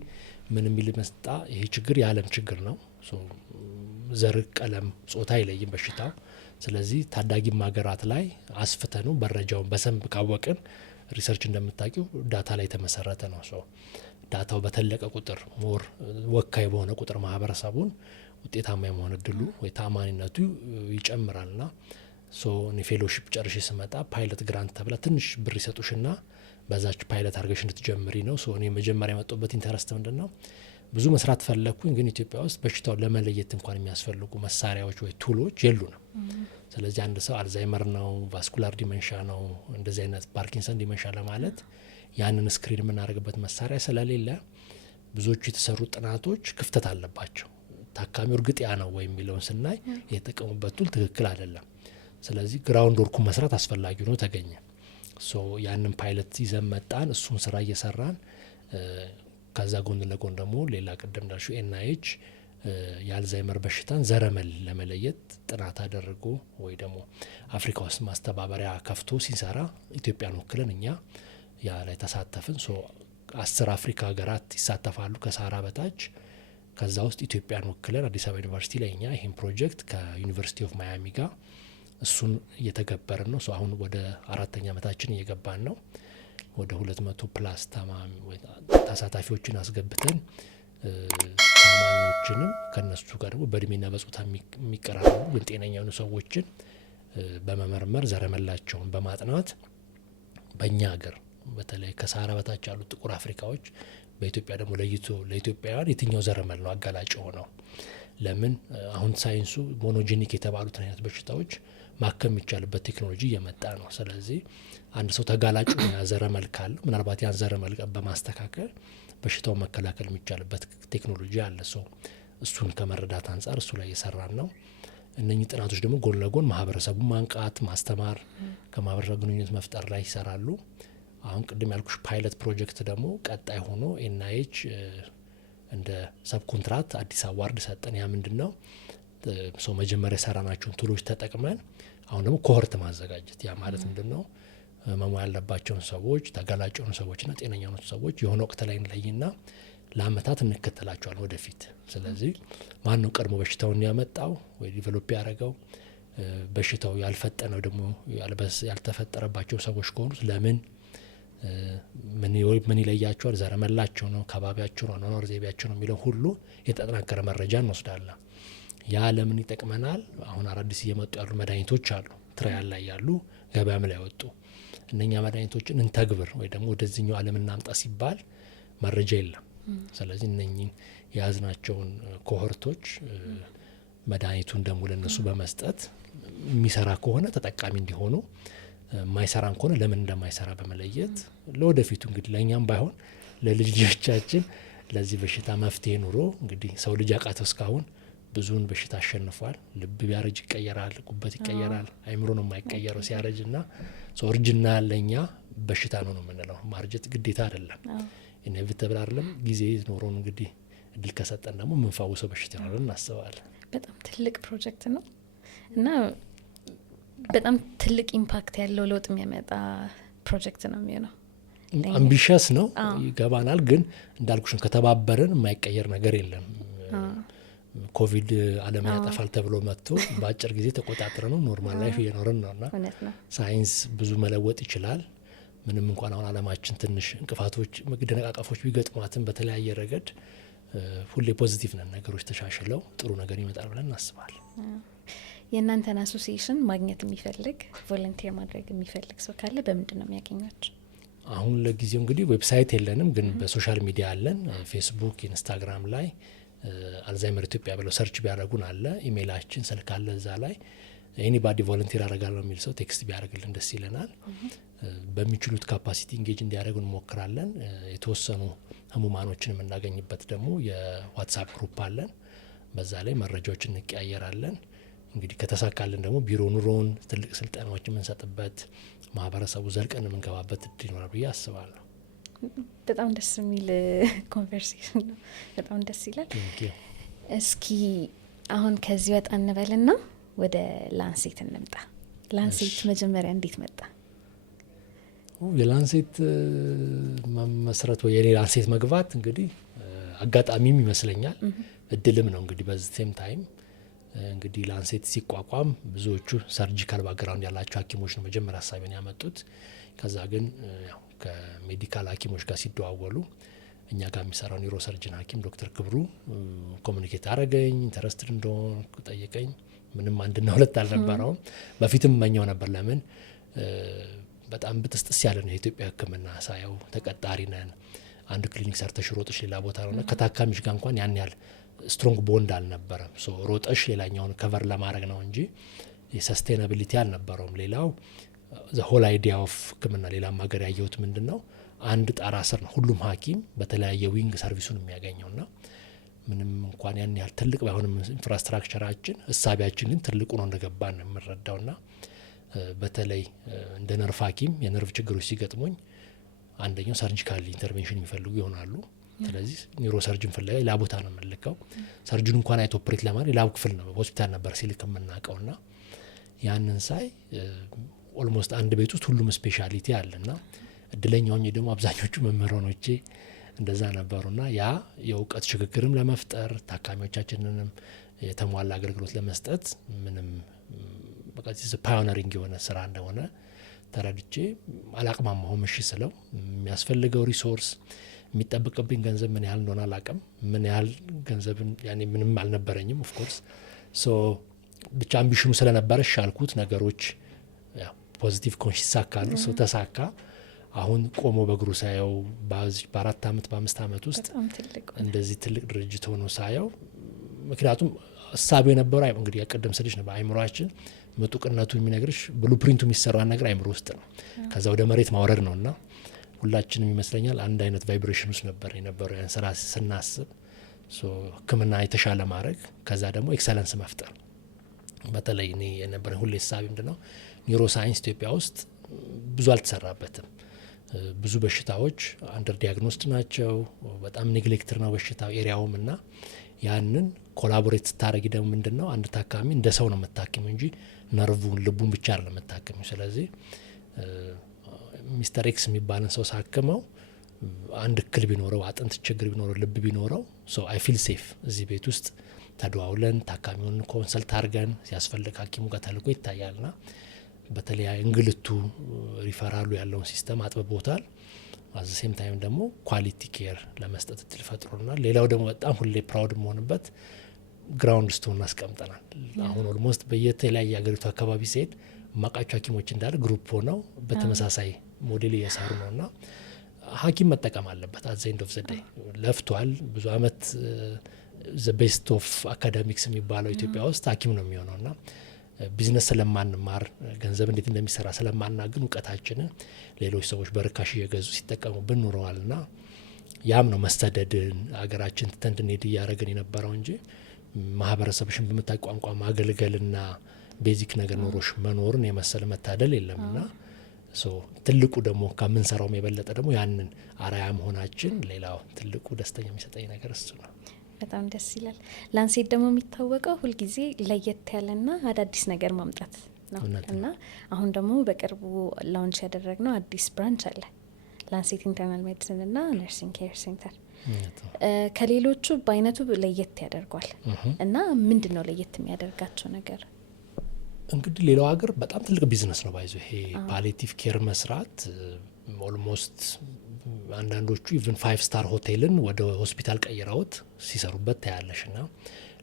ምን የሚል መስጣ ይሄ ችግር የዓለም ችግር ነው። ዘር፣ ቀለም፣ ጾታ አይለይም በሽታው። ስለዚህ ታዳጊም ሀገራት ላይ አስፍተኑ መረጃውን በሰንብ ካወቅን ሪሰርች እንደምታውቂው ዳታ ላይ የተመሰረተ ነው። ዳታው በተለቀ ቁጥር ሞር ወካይ በሆነ ቁጥር ማህበረሰቡን ውጤታማ የመሆን እድሉ ወይ ታማኒነቱ ይጨምራልና እኔ ፌሎሺፕ ጨርሼ ስመጣ ፓይለት ግራንት ተብላ ትንሽ ብር ይሰጡሽና በዛች ፓይለት አድርገሽ እንድትጀምሪ ነው። እኔ መጀመሪያ የመጡበት ኢንተረስት ምንድን ነው፣ ብዙ መስራት ፈለኩኝ፣ ግን ኢትዮጵያ ውስጥ በሽታው ለመለየት እንኳን የሚያስፈልጉ መሳሪያዎች ወይ ቱሎች የሉንም። ስለዚህ አንድ ሰው አልዛይመር ነው፣ ቫስኩላር ዲመንሻ ነው፣ እንደዚህ አይነት ፓርኪንሰን ዲመንሻ ለማለት ያንን ስክሪን የምናደርግበት መሳሪያ ስለሌለ ብዙዎቹ የተሰሩ ጥናቶች ክፍተት አለባቸው። ታካሚው እርግጥ ያ ነው ወይ የሚለውን ስናይ የተጠቀሙበት ቱል ትክክል አይደለም። ስለዚህ ግራውንድ ወርኩ መስራት አስፈላጊ ነው ተገኘ። ያንን ፓይለት ይዘን መጣን። እሱን ስራ እየሰራን ከዛ ጎን ለጎን ደግሞ ሌላ ቅድም እንዳልሽው ኤንአይኤች የአልዛይመር በሽታን ዘረመል ለመለየት ጥናት አደረጉ ወይ ደግሞ አፍሪካ ውስጥ ማስተባበሪያ ከፍቶ ሲሰራ ኢትዮጵያን ወክለን እኛ ያ ላይ ተሳተፍን። 10 አፍሪካ ሀገራት ይሳተፋሉ ከሳህራ በታች። ከዛ ውስጥ ኢትዮጵያን ወክለን አዲስ አበባ ዩኒቨርሲቲ ላይ እኛ ይህን ፕሮጀክት ከዩኒቨርሲቲ ኦፍ ማያሚ ጋር እሱን እየተገበርን ነው። አሁን ወደ 4ኛ ዓመታችን እየገባን ነው። ወደ 200 ፕላስ ተሳታፊዎችን አስገብተን ታማሚዎችንም ከነሱ ጋር ደግሞ በእድሜና በጾታ የሚቀራረቡ ግን ጤነኛ የሆኑ ሰዎችን በመመርመር ዘረመላቸውን በማጥናት በእኛ ሀገር በተለይ ከሳህራ በታች ያሉ ጥቁር አፍሪካዎች በኢትዮጵያ ደግሞ ለይቶ ለኢትዮጵያውያን የትኛው ዘረመል ነው አጋላጭ ሆነው ለምን አሁን ሳይንሱ ሞኖጄኒክ የተባሉትን አይነት በሽታዎች ማከም የሚቻልበት ቴክኖሎጂ እየመጣ ነው። ስለዚህ አንድ ሰው ተጋላጭ ዘረመል ካለው ምናልባት ያን ዘረመል በማስተካከል በሽታውን መከላከል የሚቻልበት ቴክኖሎጂ አለ። እሱን ከመረዳት አንጻር እሱ ላይ እየሰራን ነው። እነኚህ ጥናቶች ደግሞ ጎን ለጎን ማህበረሰቡን ማንቃት፣ ማስተማር፣ ከማህበረሰብ ግንኙነት መፍጠር ላይ ይሰራሉ። አሁን ቅድም ያልኩሽ ፓይለት ፕሮጀክት ደግሞ ቀጣይ ሆኖ ኤንአይኤች እንደ ሰብ ኮንትራት አዲስ አዋርድ ሰጠን። ያ ምንድነው መጀመሪያ የሰራናቸውን ቱሎች ተጠቅመን አሁን ደግሞ ኮሆርት ማዘጋጀት። ያ ማለት ምንድነው ህመሙ ያለባቸውን ሰዎች፣ ተጋላጭ የሆኑ ሰዎችና ጤነኛ የሆኑ ሰዎች የሆነ ወቅት ላይ እንለይና ለአመታት እንከተላቸዋል ወደፊት። ስለዚህ ማን ነው ቀድሞ በሽታውን ያመጣው ወይ ዲቨሎፕ ያደረገው፣ በሽታው ያልፈጠነው ደግሞ ያልተፈጠረባቸው ሰዎች ከሆኑ ለምን ምን ይለያቸዋል፣ ዘረመላቸው ነው፣ ከባቢያቸው ነው፣ አኗኗር ዘይቤያቸው ነው የሚለው ሁሉ የተጠናከረ መረጃ እንወስዳለን። ያ ለምን ይጠቅመናል? አሁን አዳዲስ እየመጡ ያሉ መድኃኒቶች አሉ፣ ትራያል ላይ ያሉ፣ ገበያም ላይ ወጡ። እነኛ መድኃኒቶችን እንተግብር ወይ ደግሞ ወደዚህኛው ዓለም እናምጣ ሲባል መረጃ የለም። ስለዚህ እነኚህን የያዝናቸውን ኮሆርቶች መድኃኒቱን ደግሞ ለነሱ በመስጠት የሚሰራ ከሆነ ተጠቃሚ እንዲሆኑ፣ የማይሰራን ከሆነ ለምን እንደማይሰራ በመለየት ለወደፊቱ እንግዲህ ለእኛም ባይሆን ለልጅ ልጆቻችን ለዚህ በሽታ መፍትሄ ኑሮ እንግዲህ ሰው ልጅ አቃተው እስካሁን ብዙውን በሽታ አሸንፏል። ልብ ቢያረጅ ይቀየራል፣ ጉበት ይቀየራል፣ አይምሮ ነው የማይቀየረው ሲያረጅ ና እርጅና ለኛ በሽታ ነው የምንለው። ማርጀት ግዴታ አይደለም፣ ኢኔቪተብል አይደለም። ጊዜ ኖሮን እንግዲህ እድል ከሰጠን ደግሞ የምንፋውሰው በሽታ ይኖራል እናስባለን። በጣም ትልቅ ፕሮጀክት ነው እና በጣም ትልቅ ኢምፓክት ያለው ለውጥ የሚያመጣ ፕሮጀክት ነው የሚሆነው። አምቢሽስ ነው ይገባናል። ግን እንዳልኩሽን ከተባበርን የማይቀየር ነገር የለም። ኮቪድ ዓለምን ያጠፋል ተብሎ መጥቶ በአጭር ጊዜ ተቆጣጥረ ነው ኖርማል ላይፍ እየኖርን ነው እና ሳይንስ ብዙ መለወጥ ይችላል። ምንም እንኳን አሁን ዓለማችን ትንሽ እንቅፋቶች፣ መደነቃቀፎች ቢገጥሟትም በተለያየ ረገድ ሁሌ ፖዚቲቭ ነን። ነገሮች ተሻሽለው ጥሩ ነገር ይመጣል ብለን እናስባለን። የእናንተን አሶሲዬሽን ማግኘት የሚፈልግ ቮለንቲር ማድረግ የሚፈልግ ሰው ካለ በምንድን ነው የሚያገኛቸው? አሁን ለጊዜው እንግዲህ ዌብሳይት የለንም፣ ግን በሶሻል ሚዲያ አለን። ፌስቡክ፣ ኢንስታግራም ላይ አልዛይመር ኢትዮጵያ ብለው ሰርች ቢያደርጉን አለ። ኢሜይላችን፣ ስልክ አለ። እዛ ላይ ኤኒባዲ ቮለንቲር አደርጋለሁ የሚል ሰው ቴክስት ቢያደርግልን ደስ ይለናል። በሚችሉት ካፓሲቲ ኢንጌጅ እንዲያደርጉ እንሞክራለን። የተወሰኑ ህሙማኖችን የምናገኝበት ደግሞ የዋትሳፕ ግሩፕ አለን። በዛ ላይ መረጃዎች እንቀያየራለን። እንግዲህ ከተሳካልን ደግሞ ቢሮ ኑሮን ትልቅ ስልጠናዎች የምንሰጥበት ማህበረሰቡ ዘልቀን የምንገባበት እድል ይኖራል ብዬ አስባለሁ። በጣም ደስ የሚል ኮንቨርሴሽን ነው። በጣም ደስ ይላል። እስኪ አሁን ከዚህ ወጣ እንበልና ወደ ላንሴት እንምጣ። ላንሴት መጀመሪያ እንዴት መጣ? የላንሴት መመስረት ወይ የኔ ላንሴት መግባት እንግዲህ አጋጣሚም ይመስለኛል እድልም ነው። እንግዲህ በዚህ ሴም ታይም እንግዲህ ላንሴት ሲቋቋም ብዙዎቹ ሰርጂካል ባክግራውንድ ያላቸው ሐኪሞች ነው መጀመሪያ ሀሳቤን ያመጡት። ከዛ ግን ያው ከሜዲካል ሐኪሞች ጋር ሲደዋወሉ እኛ ጋር የሚሰራው ኒውሮ ሰርጅን ሐኪም ዶክተር ክብሩ ኮሚኒኬት አረገኝ። ኢንተረስትድ እንደሆን ጠየቀኝ። ምንም አንድና ሁለት አልነበረውም። በፊትም መኛው ነበር። ለምን በጣም ብጥስጥስ ያለ ነው የኢትዮጵያ ሕክምና ሳየው። ተቀጣሪ ነን። አንድ ክሊኒክ ሰርተሽ ሮጠሽ ሌላ ቦታ ነውና ከታካሚዎች ጋር እንኳን ያን ያህል ስትሮንግ ቦንድ አልነበረም። ሶ ሮጠሽ ሌላኛውን ከቨር ለማድረግ ነው እንጂ የሰስቴናቢሊቲ አልነበረውም። ሌላው ዘ ሆል አይዲያ ኦፍ ህክምና ሌላም ሀገር ያየሁት ምንድን ነው አንድ ጣራ ስር ነው ሁሉም ሐኪም በተለያየ ዊንግ ሰርቪሱን የሚያገኘውና ምንም እንኳን ያን ያህል ትልቅ ባይሆንም ኢንፍራስትራክቸራችን እሳቢያችን ግን ትልቁ ነው እንደገባን ነው የምንረዳውና በተለይ እንደ ነርቭ ሐኪም የነርቭ ችግሮች ሲገጥሙኝ አንደኛው ሰርጂካል ኢንተርቬንሽን የሚፈልጉ ይሆናሉ። ስለዚህ ኒውሮ ሰርጅን ፍለጋ ሌላ ቦታ ነው የምንልከው። ሰርጅን እንኳን አይቶ ኦፕሬት ለማድረግ ሌላ ክፍል ነው ሆስፒታል ነበር ሲልክ የምናውቀውና ያንን ሳይ ኦልሞስት አንድ ቤት ውስጥ ሁሉም ስፔሻሊቲ አለና እድለኛውኝ ደግሞ አብዛኞቹ መምህራኖቼ እንደዛ ነበሩና ያ የእውቀት ሽግግርም ለመፍጠር ታካሚዎቻችንንም የተሟላ አገልግሎት ለመስጠት ምንም በቃ ፓዮነሪንግ የሆነ ስራ እንደሆነ ተረድቼ አላቅማማሁም። እሺ ስለው የሚያስፈልገው ሪሶርስ የሚጠበቅብኝ ገንዘብ ምን ያህል እንደሆነ አላቅም። ምን ያህል ገንዘብን ያኔ ምንም አልነበረኝም ኦፍኮርስ። ሶ ብቻ አምቢሽኑ ስለነበረ ሻልኩት ነገሮች ፖዚቲቭ ኮንሽ ይሳካሉ። ሶ ተሳካ። አሁን ቆሞ በእግሩ ሳየው በ4 ዓመት በ5 ዓመት ውስጥ እንደዚህ ትልቅ ድርጅት ሆኖ ሳየው ምክንያቱም እሳቤው የነበረው እንግዲህ ያቀደም ስልሽ ነው በአይምሮአችን ምጡቅነቱ የሚነግርሽ ብሉፕሪንቱ የሚሰራን ነገር አይምሮ ውስጥ ነው። ከዛ ወደ መሬት ማውረድ ነውና ሁላችንም ይመስለኛል አንድ አይነት ቫይብሬሽን ውስጥ ነበር የነበረው ያን ስራ ስናስብ። ሶ ህክምና የተሻለ ማድረግ ከዛ ደግሞ ኤክሰለንስ መፍጠር በተለይ እኔ የነበረ ሁሌ ሳቢ ምንድነው ኒውሮ ሳይንስ ኢትዮጵያ ውስጥ ብዙ አልተሰራበትም። ብዙ በሽታዎች አንደር ዲያግኖስድ ናቸው። በጣም ኔግሌክትድ ነው በሽታው ኤሪያውም እና ያንን ኮላቦሬት ስታደረጊ ደግሞ ምንድነው አንድ ታካሚ እንደ ሰው ነው የምታክሚው እንጂ ነርቡን ልቡን ብቻ አይደለም የምታክሚው። ስለዚህ ሚስተር ኤክስ የሚባልን ሰው ሳክመው አንድ እክል ቢኖረው አጥንት ችግር ቢኖረው ልብ ቢኖረው ሶ አይ ፊል ሴፍ እዚህ ቤት ውስጥ ተደዋውለን ታካሚውን ኮንሰልት አድርገን ሲያስፈልግ ሐኪሙ ጋር ተልቆ ይታያልና በተለያየ እንግልቱ ሪፈራሉ ያለውን ሲስተም አጥብቦታል። አዘ ሴም ታይም ደግሞ ኳሊቲ ኬር ለመስጠት እድል ፈጥሮናል። ሌላው ደግሞ በጣም ሁሌ ፕራውድ መሆንበት ግራውንድ ስቶን አስቀምጠናል። አሁን ኦልሞስት በየተለያየ ሀገሪቱ አካባቢ ሲሄድ ማቃቸው ሐኪሞች እንዳለ ግሩፕ ሆነው በተመሳሳይ ሞዴል እየሰሩ ነውና ሐኪም መጠቀም አለበት። አት ዘ ኤንድ ኦፍ ዘ ዴይ ለፍቷል ብዙ አመት። ዘ ቤስት ኦፍ አካዳሚክስ የሚባለው ኢትዮጵያ ውስጥ ሐኪም ነው የሚሆነውና ቢዝነስ ስለማንማር ገንዘብ እንዴት እንደሚሰራ ስለማናግን እውቀታችንን ሌሎች ሰዎች በርካሽ እየገዙ ሲጠቀሙብን ኑረዋልና ያም ነው መሰደድን አገራችን ትተን እንድንሄድ እያደረግን የነበረው እንጂ ማህበረሰብሽን በምታውቅ ቋንቋ ማገልገልና ቤዚክ ነገር ኖሮሽ መኖርን የመሰለ መታደል የለምና ትልቁ ደግሞ ከምንሰራውም የበለጠ ደግሞ ያንን አራያ መሆናችን ሌላው ትልቁ ደስተኛ የሚሰጠኝ ነገር እሱ ነው። በጣም ደስ ይላል። ላንሴት ደግሞ የሚታወቀው ሁልጊዜ ለየት ያለና አዳዲስ ነገር ማምጣት ነው እና አሁን ደግሞ በቅርቡ ላውንች ያደረግነው አዲስ ብራንች አለ ላንሴት ኢንተርናል ሜዲሲን እና ነርሲንግ ኬር ሴንተር። ከሌሎቹ በአይነቱ ለየት ያደርጓል እና ምንድን ነው ለየት የሚያደርጋቸው ነገር? እንግዲህ ሌላው ሀገር በጣም ትልቅ ቢዝነስ ነው ባይዞ ይሄ ፓሊቲቭ ኬር መስራት ኦልሞስት አንዳንዶቹ ኢቭን 5 ስታር ሆቴልን ወደ ሆስፒታል ቀይረውት ሲሰሩበት ታያለሽ። ና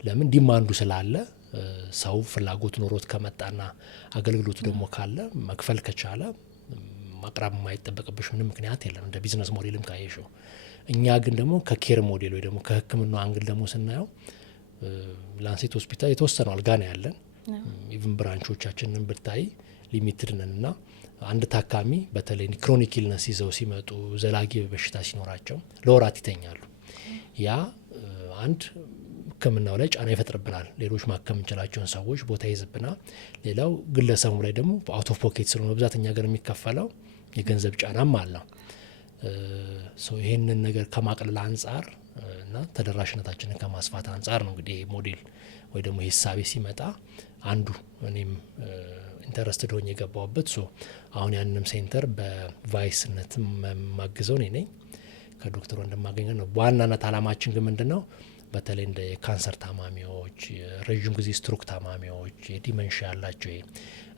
ለምን ዲማንዱ ስላለ ሰው ፍላጎት ኖሮት ከመጣና አገልግሎቱ ደግሞ ካለ መክፈል ከቻለ ማቅረብ የማይጠበቅብሽ ምንም ምክንያት የለም እንደ ቢዝነስ ሞዴልም ካየሽው። እኛ ግን ደግሞ ከኬር ሞዴል ወይ ደግሞ ከህክምናው አንግል ደግሞ ስናየው ላንሴት ሆስፒታል የተወሰነው አልጋ ነው ያለን። ኢቭን ብራንቾቻችንን ብታይ ሊሚትድ ነን እና አንድ ታካሚ በተለይ ክሮኒክ ኢልነስ ይዘው ሲመጡ ዘላቂ በሽታ ሲኖራቸው ለወራት ይተኛሉ። ያ አንድ ህክምናው ላይ ጫና ይፈጥርብናል። ሌሎች ማከም እንችላቸውን ሰዎች ቦታ ይዝብናል። ሌላው ግለሰቡ ላይ ደግሞ አውት ኦፍ ፖኬት ስለሆነ በብዛት እኛ ጋር የሚከፈለው የገንዘብ ጫናም አለው። ይህንን ነገር ከማቅለል አንጻር እና ተደራሽነታችንን ከማስፋት አንጻር ነው እንግዲህ ሞዴል ወይ ደግሞ ሂሳቤ ሲመጣ አንዱ እኔም ኢንተረስትድ ሆኜ የገባውበት። አሁን ያንንም ሴንተር በቫይስነት ማግዘው እኔ ነኝ ከዶክተር ወንድማገኘ ነው። በዋናነት አላማችን ግን ምንድን ነው በተለይ እንደ የካንሰር ታማሚዎች፣ ረዥም ጊዜ ስትሮክ ታማሚዎች፣ የዲመንሻ ያላቸው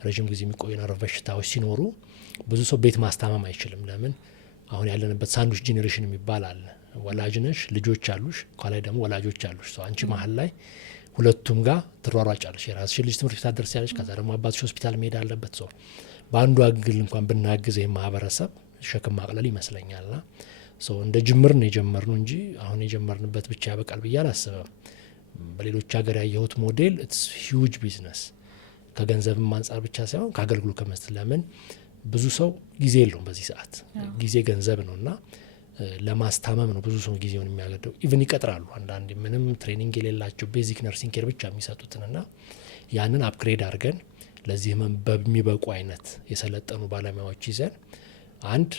ረዥም ጊዜ የሚቆዩ ነርቭ በሽታዎች ሲኖሩ ብዙ ሰው ቤት ማስታመም አይችልም። ለምን አሁን ያለንበት ሳንዱች ጄኔሬሽን የሚባል አለ። ወላጅ ነሽ፣ ልጆች አሉሽ፣ ከላይ ደግሞ ወላጆች አሉሽ። አንቺ መሀል ላይ ሁለቱም ጋር ትሯሯጫለሽ። የራስሽ ልጅ ትምህርት ቤት ታደርሲያለሽ፣ ከዛ ደግሞ አባትሽ ሆስፒታል መሄድ አለበት። በአንዱ አግል እንኳን ብናግዝ ይህ ማህበረሰብ ሸክም ማቅለል ይመስለኛልና እንደ ጅምር ነው የጀመርነው እንጂ አሁን የጀመርንበት ብቻ ያበቃል ብዬ አላስብም። በሌሎች ሀገር ያየሁት ሞዴል ኢትስ ሂውጅ ቢዝነስ ከገንዘብም አንጻር ብቻ ሳይሆን ከአገልግሎት ከመስጠት። ለምን ብዙ ሰው ጊዜ የለውም በዚህ ሰዓት። ጊዜ ገንዘብ ነው እና ለማስታመም ነው ብዙ ሰው ጊዜውን የሚያገደው። ኢቭን ይቀጥራሉ አንዳንድ ምንም ትሬኒንግ የሌላቸው ቤዚክ ነርሲንግ ኬር ብቻ የሚሰጡትንና ያንን አፕግሬድ አድርገን ለዚህ ህመም በሚበቁ አይነት የሰለጠኑ ባለሙያዎች ይዘን አንድ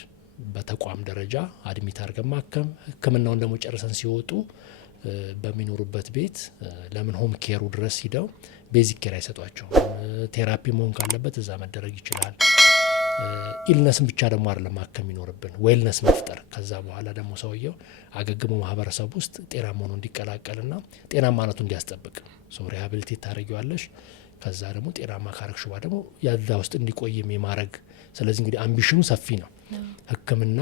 በተቋም ደረጃ አድሚት አድርገን ማከም፣ ህክምናውን ደግሞ ጨርሰን ሲወጡ በሚኖሩበት ቤት ለምን ሆም ኬሩ ድረስ ሂደው ቤዚክ ኬር አይሰጧቸው። ቴራፒ መሆን ካለበት እዛ መደረግ ይችላል። ኢልነስን ብቻ ደግሞ አይደለም ማከም ይኖርብን፣ ዌልነስ መፍጠር። ከዛ በኋላ ደግሞ ሰውየው አገግሞ ማህበረሰብ ውስጥ ጤናማ ሆኖ እንዲቀላቀልና ጤናማነቱ እንዲያስጠብቅ ሪሃቢሊቴት ታደርጊዋለሽ። ከዛ ደግሞ ጤናማ ካረግሽ በኋላ ደግሞ ያዛ ውስጥ እንዲቆይም የማድረግ። ስለዚህ እንግዲህ አምቢሽኑ ሰፊ ነው። ህክምና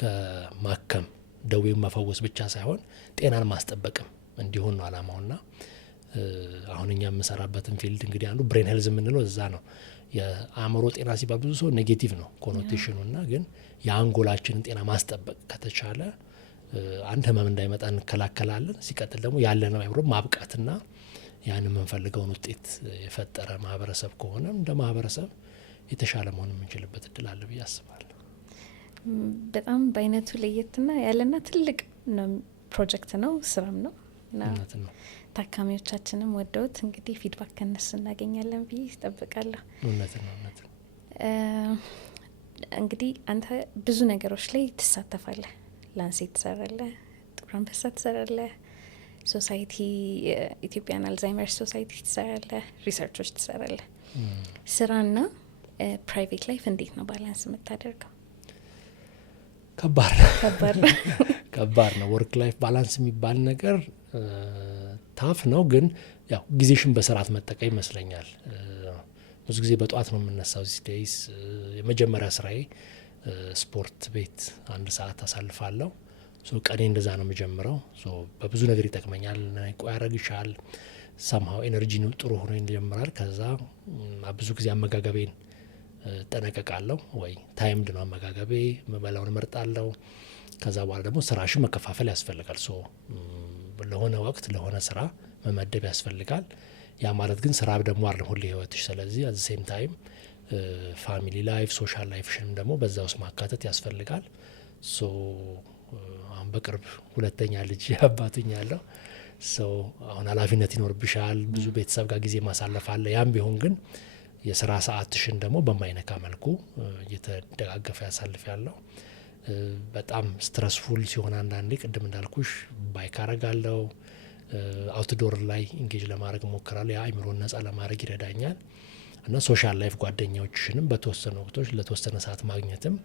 ከማከም ደዌውን መፈወስ ብቻ ሳይሆን ጤናን ማስጠበቅም እንዲሆን ነው አላማውና አሁን እኛ የምንሰራበትን ፊልድ እንግዲህ አንዱ ብሬን ሄልዝ የምንለው እዛ ነው። የአእምሮ ጤና ሲባል ብዙ ሰው ኔጌቲቭ ነው ኮኖቴሽኑ እና ግን የአንጎላችንን ጤና ማስጠበቅ ከተቻለ አንድ ህመም እንዳይመጣ እንከላከላለን። ሲቀጥል ደግሞ ያለነው አእምሮ ማብቃትና ያን የምንፈልገውን ውጤት የፈጠረ ማህበረሰብ ከሆነ እንደ ማህበረሰብ የተሻለ መሆን የምንችልበት እድል አለ ብዬ አስባለሁ። በጣም በአይነቱ ለየትና ያለና ትልቅ ፕሮጀክት ነው፣ ስራም ነው እና ታካሚዎቻችንም ወደውት እንግዲህ ፊድባክ ከነሱ እናገኛለን ብዬ ይጠብቃለሁ። እውነት ነው። እንግዲህ አንተ ብዙ ነገሮች ላይ ትሳተፋለህ። ላንሴት ትሰራለህ፣ ጥቁር አንበሳ ትሰራለህ፣ ሶሳይቲ ኢትዮጵያን አልዛይመርስ ሶሳይቲ ትሰራለህ፣ ሪሰርቾች ትሰራለህ። ስራና ፕራይቬት ላይፍ እንዴት ነው ባላንስ የምታደርገው? ከባድ ነው። ወርክ ላይፍ ባላንስ የሚባል ነገር ታፍ ነው። ግን ያው ጊዜሽን በስርዓት መጠቀም ይመስለኛል። ብዙ ጊዜ በጠዋት ነው የምነሳው። ዚስ ዴይስ የመጀመሪያ ስራዬ ስፖርት ቤት 1 ሰዓት አሳልፋለሁ። ቀኔ እንደዛ ነው የምጀምረው። በብዙ ነገር ይጠቅመኛል። ንቁ ያደርግሻል። ሰምሀው ኤነርጂ ጥሩ ሆኖ ይጀምራል። ከዛ ብዙ ጊዜ አመጋገቤን ጠነቀቃለሁ። ወይ ታይምድ ነው አመጋገቤ፣ መበላውን እመርጣለሁ። ከዛ በኋላ ደግሞ ስራሽን መከፋፈል ያስፈልጋል። ለሆነ ወቅት ለሆነ ስራ መመደብ ያስፈልጋል። ያ ማለት ግን ስራ ደግሞ አይደለም ሁሌ ህይወትሽ። ስለዚህ አት ሴም ታይም ፋሚሊ ላይፍ፣ ሶሻል ላይፍሽን ደግሞ በዛ ውስጥ ማካተት ያስፈልጋል። አሁን በቅርብ 2ኛ ልጅ አባትኝ ያለው አሁን ኃላፊነት ይኖርብሻል። ብዙ ቤተሰብ ጋር ጊዜ ማሳለፍ አለ። ያም ቢሆን ግን የስራ ሰዓትሽን ደግሞ በማይነካ መልኩ እየተደጋገፈ ያሳልፍ ያለው። በጣም ስትረስፉል ሲሆን አንዳንዴ ቅድም እንዳልኩሽ ባይክ አረጋለው፣ አውትዶር ላይ ኢንጌጅ ለማድረግ ሞክራለሁ። ያ አይምሮን ነጻ ለማድረግ ይረዳኛል። እና ሶሻል ላይፍ ጓደኛዎችሽንም በተወሰኑ ወቅቶች ለተወሰነ ሰዓት ማግኘትም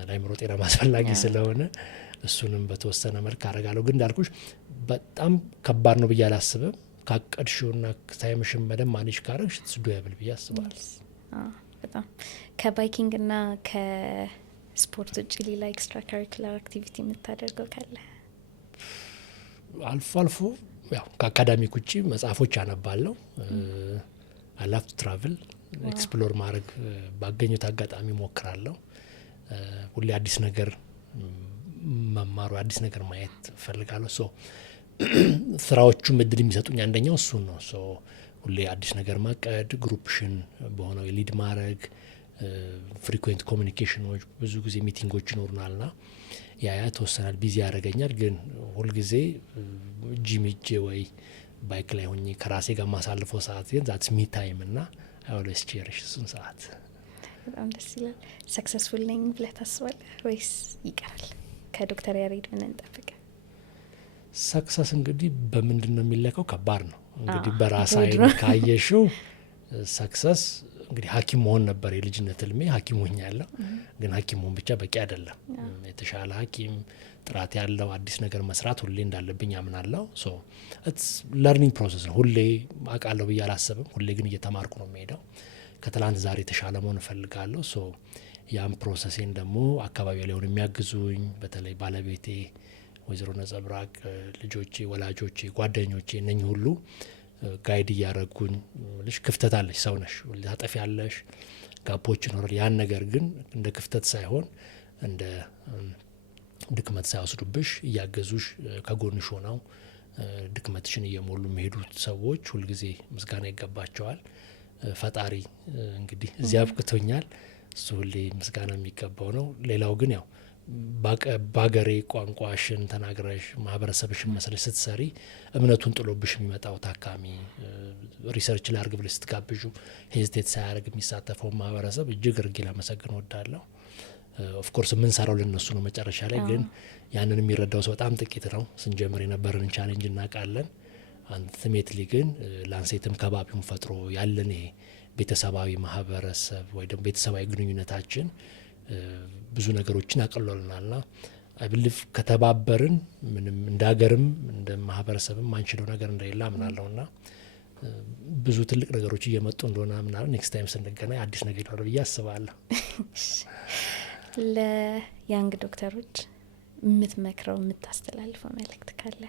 ለአይምሮ ጤና ማስፈላጊ ስለሆነ እሱንም በተወሰነ መልክ አረጋለሁ። ግን እንዳልኩሽ በጣም ከባድ ነው ብዬ አላስብም። ካቀድሽውና ታይምሽን በደንብ ማኔጅ ካረግሽ ዱያብል ብዬ አስባለሁ። በጣም ከባይኪንግ እና ከስፖርት ውጭ ሌላ ኤክስትራ ካሪኩላር አክቲቪቲ የምታደርገው ካለ? አልፎ አልፎ ያው ከአካዳሚክ ውጭ መጽሐፎች አነባለሁ። አላፍ ትራቭል ኤክስፕሎር ማድረግ ባገኙት አጋጣሚ ሞክራለሁ። ሁሌ አዲስ ነገር መማሩ፣ አዲስ ነገር ማየት እፈልጋለሁ። ስራዎቹም እድል የሚሰጡኝ አንደኛው እሱን ነው። ሁሌ አዲስ ነገር ማቀድ፣ ግሩፕሽን በሆነው ሊድ ማድረግ፣ ፍሪኩዌንት ኮሚኒኬሽኖች፣ ብዙ ጊዜ ሚቲንጎች ይኖሩናል ና ያ ተወሰናል ቢዚ ያደረገኛል። ግን ሁልጊዜ ጂም ሄጄ ወይ ባይክ ላይ ሆኜ ከራሴ ጋር ማሳልፈው ሰዓት ግን ዛትስ ሚ ታይም እና አይወለስ ቼሪሽ እሱን ሰዓት። በጣም ደስ ይላል። ሰክሰስፉል ነኝ ብለህ ታስባለህ ወይስ ይቀራል? ከዶክተር ያሬድ ምን እንጠብቅ? ሰክሰስ እንግዲህ በምንድን ነው የሚለካው? ከባድ ነው እንግዲህ በራስ አይን ካየሽው ሰክሰስ እንግዲህ ሐኪም መሆን ነበር የልጅነት ህልሜ። ሐኪም ሆኛለሁ። ግን ሐኪም መሆን ብቻ በቂ አይደለም። የተሻለ ሐኪም፣ ጥራት ያለው አዲስ ነገር መስራት ሁሌ እንዳለብኝ አምናለሁ። ኢትስ ለርኒንግ ፕሮሰስ ነው። ሁሌ አውቃለሁ ብዬ አላስብም። ሁሌ ግን እየተማርኩ ነው የሚሄደው። ከትላንት ዛሬ የተሻለ መሆን እፈልጋለሁ። ያም ፕሮሰሴን ደግሞ አካባቢ ላይ ሆነ የሚያግዙኝ በተለይ ባለቤቴ ወይዘሮ ነጸብራቅ፣ ልጆቼ፣ ወላጆቼ፣ ጓደኞቼ እነኚህ ሁሉ ጋይድ እያረጉኝ። ልሽ ክፍተት አለሽ፣ ሰው ነሽ፣ ታጠፊያለሽ፣ ጋፖች ይኖራል። ያን ነገር ግን እንደ ክፍተት ሳይሆን እንደ ድክመት ሳይወስዱብሽ እያገዙሽ ከጎንሽ ሆነው ድክመትሽን እየሞሉ የሚሄዱት ሰዎች ሁልጊዜ ምስጋና ይገባቸዋል። ፈጣሪ እንግዲህ እዚያ አብቅቶኛል፣ እሱ ሁሌ ምስጋና የሚገባው ነው። ሌላው ግን ያው በአገሬ ቋንቋሽን ተናግረሽ ማህበረሰብሽን መስለሽ ስትሰሪ እምነቱን ጥሎብሽ የሚመጣው ታካሚ ሪሰርች ላርግ ብለሽ ስትጋብዡ ሄዚቴት ሳያደርግ የሚሳተፈው ማህበረሰብ እጅግ እርጌ ላመሰግን ወዳለሁ። ኦፍኮርስ የምንሰራው ለነሱ ነው። መጨረሻ ላይ ግን ያንን የሚረዳው ሰው በጣም ጥቂት ነው። ስንጀምር የነበረን ቻሌንጅ እናውቃለን። አልቲሜትሊ ግን ላንሴትም ከባቢውን ፈጥሮ ያለን ይሄ ቤተሰባዊ ማህበረሰብ ወይ ደግሞ ቤተሰባዊ ግንኙነታችን ብዙ ነገሮችን አቅሎልናልና አይ ብሊቭ ከተባበርን ምንም እንደ ሀገርም እንደ ማህበረሰብም ማንችለው ነገር እንደሌለ አምናለሁና ብዙ ትልቅ ነገሮች እየመጡ እንደሆነ አምናለሁ። ኔክስት ታይም ስንገናኝ አዲስ ነገር ይኖራል ብዬ አስባለሁ። ለያንግ ዶክተሮች የምትመክረው የምታስተላልፈው መልእክት ካለ?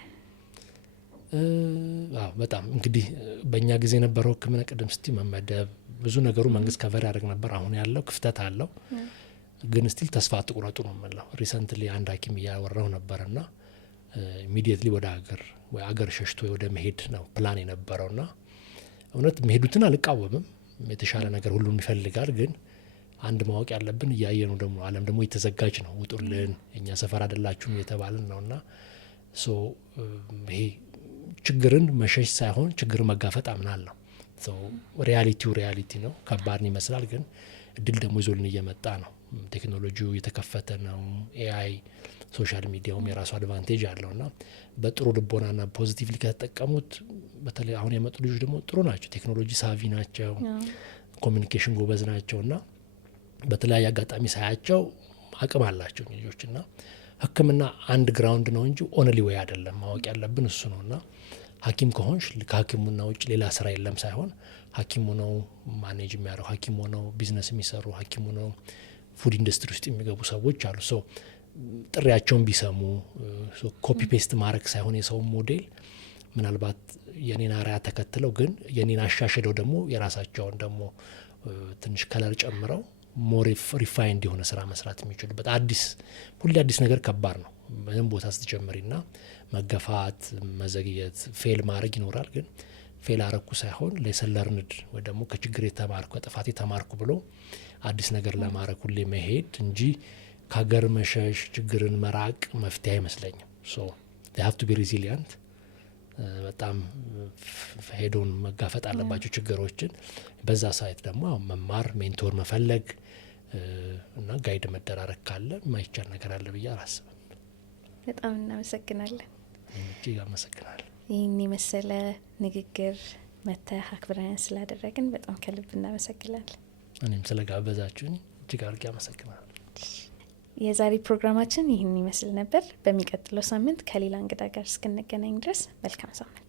በጣም እንግዲህ በእኛ ጊዜ የነበረው ሕክምና ቅድም ስቲ መመደብ ብዙ ነገሩ መንግስት ከቨር ያደርግ ነበር። አሁን ያለው ክፍተት አለው፣ ግን ስቲል ተስፋ አትቁረጡ ነው የምለው። ሪሰንትሊ አንድ ሐኪም እያወራው ነበርና ኢሚዲየትሊ ወደ አገር ሸሽቶ ወደ መሄድ ነው ፕላን የነበረውና እውነት መሄዱትን አልቃወምም። የተሻለ ነገር ሁሉም ይፈልጋል። ግን አንድ ማወቅ ያለብን እያየ ነው ደግሞ ዓለም ደግሞ የተዘጋጅ ነው። ውጡልን፣ እኛ ሰፈር አይደላችሁም እየተባልን ነውና ይሄ ችግርን መሸሽ ሳይሆን ችግርን መጋፈጥ አምናለሁ። ሪያሊቲው ሪያሊቲ ነው። ከባድ ይመስላል፣ ግን እድል ደግሞ ይዞልን እየመጣ ነው። ቴክኖሎጂው እየተከፈተ ነው። ኤአይ ሶሻል ሚዲያውም የራሱ አድቫንቴጅ አለውና በጥሩ ልቦናና ፖዚቲቭሊ ከተጠቀሙት በተለይ አሁን የመጡ ልጆች ደግሞ ጥሩ ናቸው። ቴክኖሎጂ ሳቪ ናቸው፣ ኮሚኒኬሽን ጎበዝ ናቸውና በተለያየ አጋጣሚ ሳያቸው አቅም አላቸው ልጆችና ሕክምና አንድ ግራውንድ ነው እንጂ ኦንሊ ወይ አይደለም። ማወቅ ያለብን እሱ ነውና ሐኪም ከሆንሽ ከሐኪሙና ውጭ ሌላ ስራ የለም ሳይሆን ሐኪሙ ነው ማኔጅ የሚያደርጉ፣ ሐኪሙ ነው ቢዝነስ የሚሰሩ፣ ሐኪሙ ነው ፉድ ኢንዱስትሪ ውስጥ የሚገቡ ሰዎች አሉ። ሶ ጥሪያቸውን ቢሰሙ ኮፒ ፔስት ማድረግ ሳይሆን የሰው ሞዴል ምናልባት የኔን አርያ ተከትለው ግን የኔን አሻሽለው ደግሞ የራሳቸውን ደግሞ ትንሽ ከለር ጨምረው ሞር ሪፋይንድ የሆነ ስራ መስራት የሚችሉበት ሁሌ አዲስ ነገር ከባድ ነው። ምንም ቦታ ስትጀምሪና መገፋት፣ መዘግየት፣ ፌል ማድረግ ይኖራል። ግን ፌል አረኩ ሳይሆን ለሰለርንድ ወይ ደግሞ ከችግር የተማርኩ ከጥፋት የተማርኩ ብሎ አዲስ ነገር ለማድረግ ሁሌ መሄድ እንጂ ከሀገር መሸሽ፣ ችግርን መራቅ መፍትሄ አይመስለኝም። ሶ they have to be resilient። በጣም ሄዶን መጋፈጥ አለባቸው ችግሮችን። በዛ ሳይት ደግሞ መማር፣ ሜንቶር መፈለግ እና ጋይድ መደራረግ ካለ ማይቻል ነገር አለ ብዬ አላስብም። በጣም እናመሰግናለን። እጅግ አመሰግናለሁ። ይህን የመሰለ ንግግር መተህ አክብረን ስላደረግን በጣም ከልብ እናመሰግናለን። እኔም ስለጋበዛችሁኝ እጅግ አድርጌ አመሰግናለሁ። የዛሬ ፕሮግራማችን ይህን ይመስል ነበር። በሚቀጥለው ሳምንት ከሌላ እንግዳ ጋር እስክንገናኝ ድረስ መልካም ሳምንት።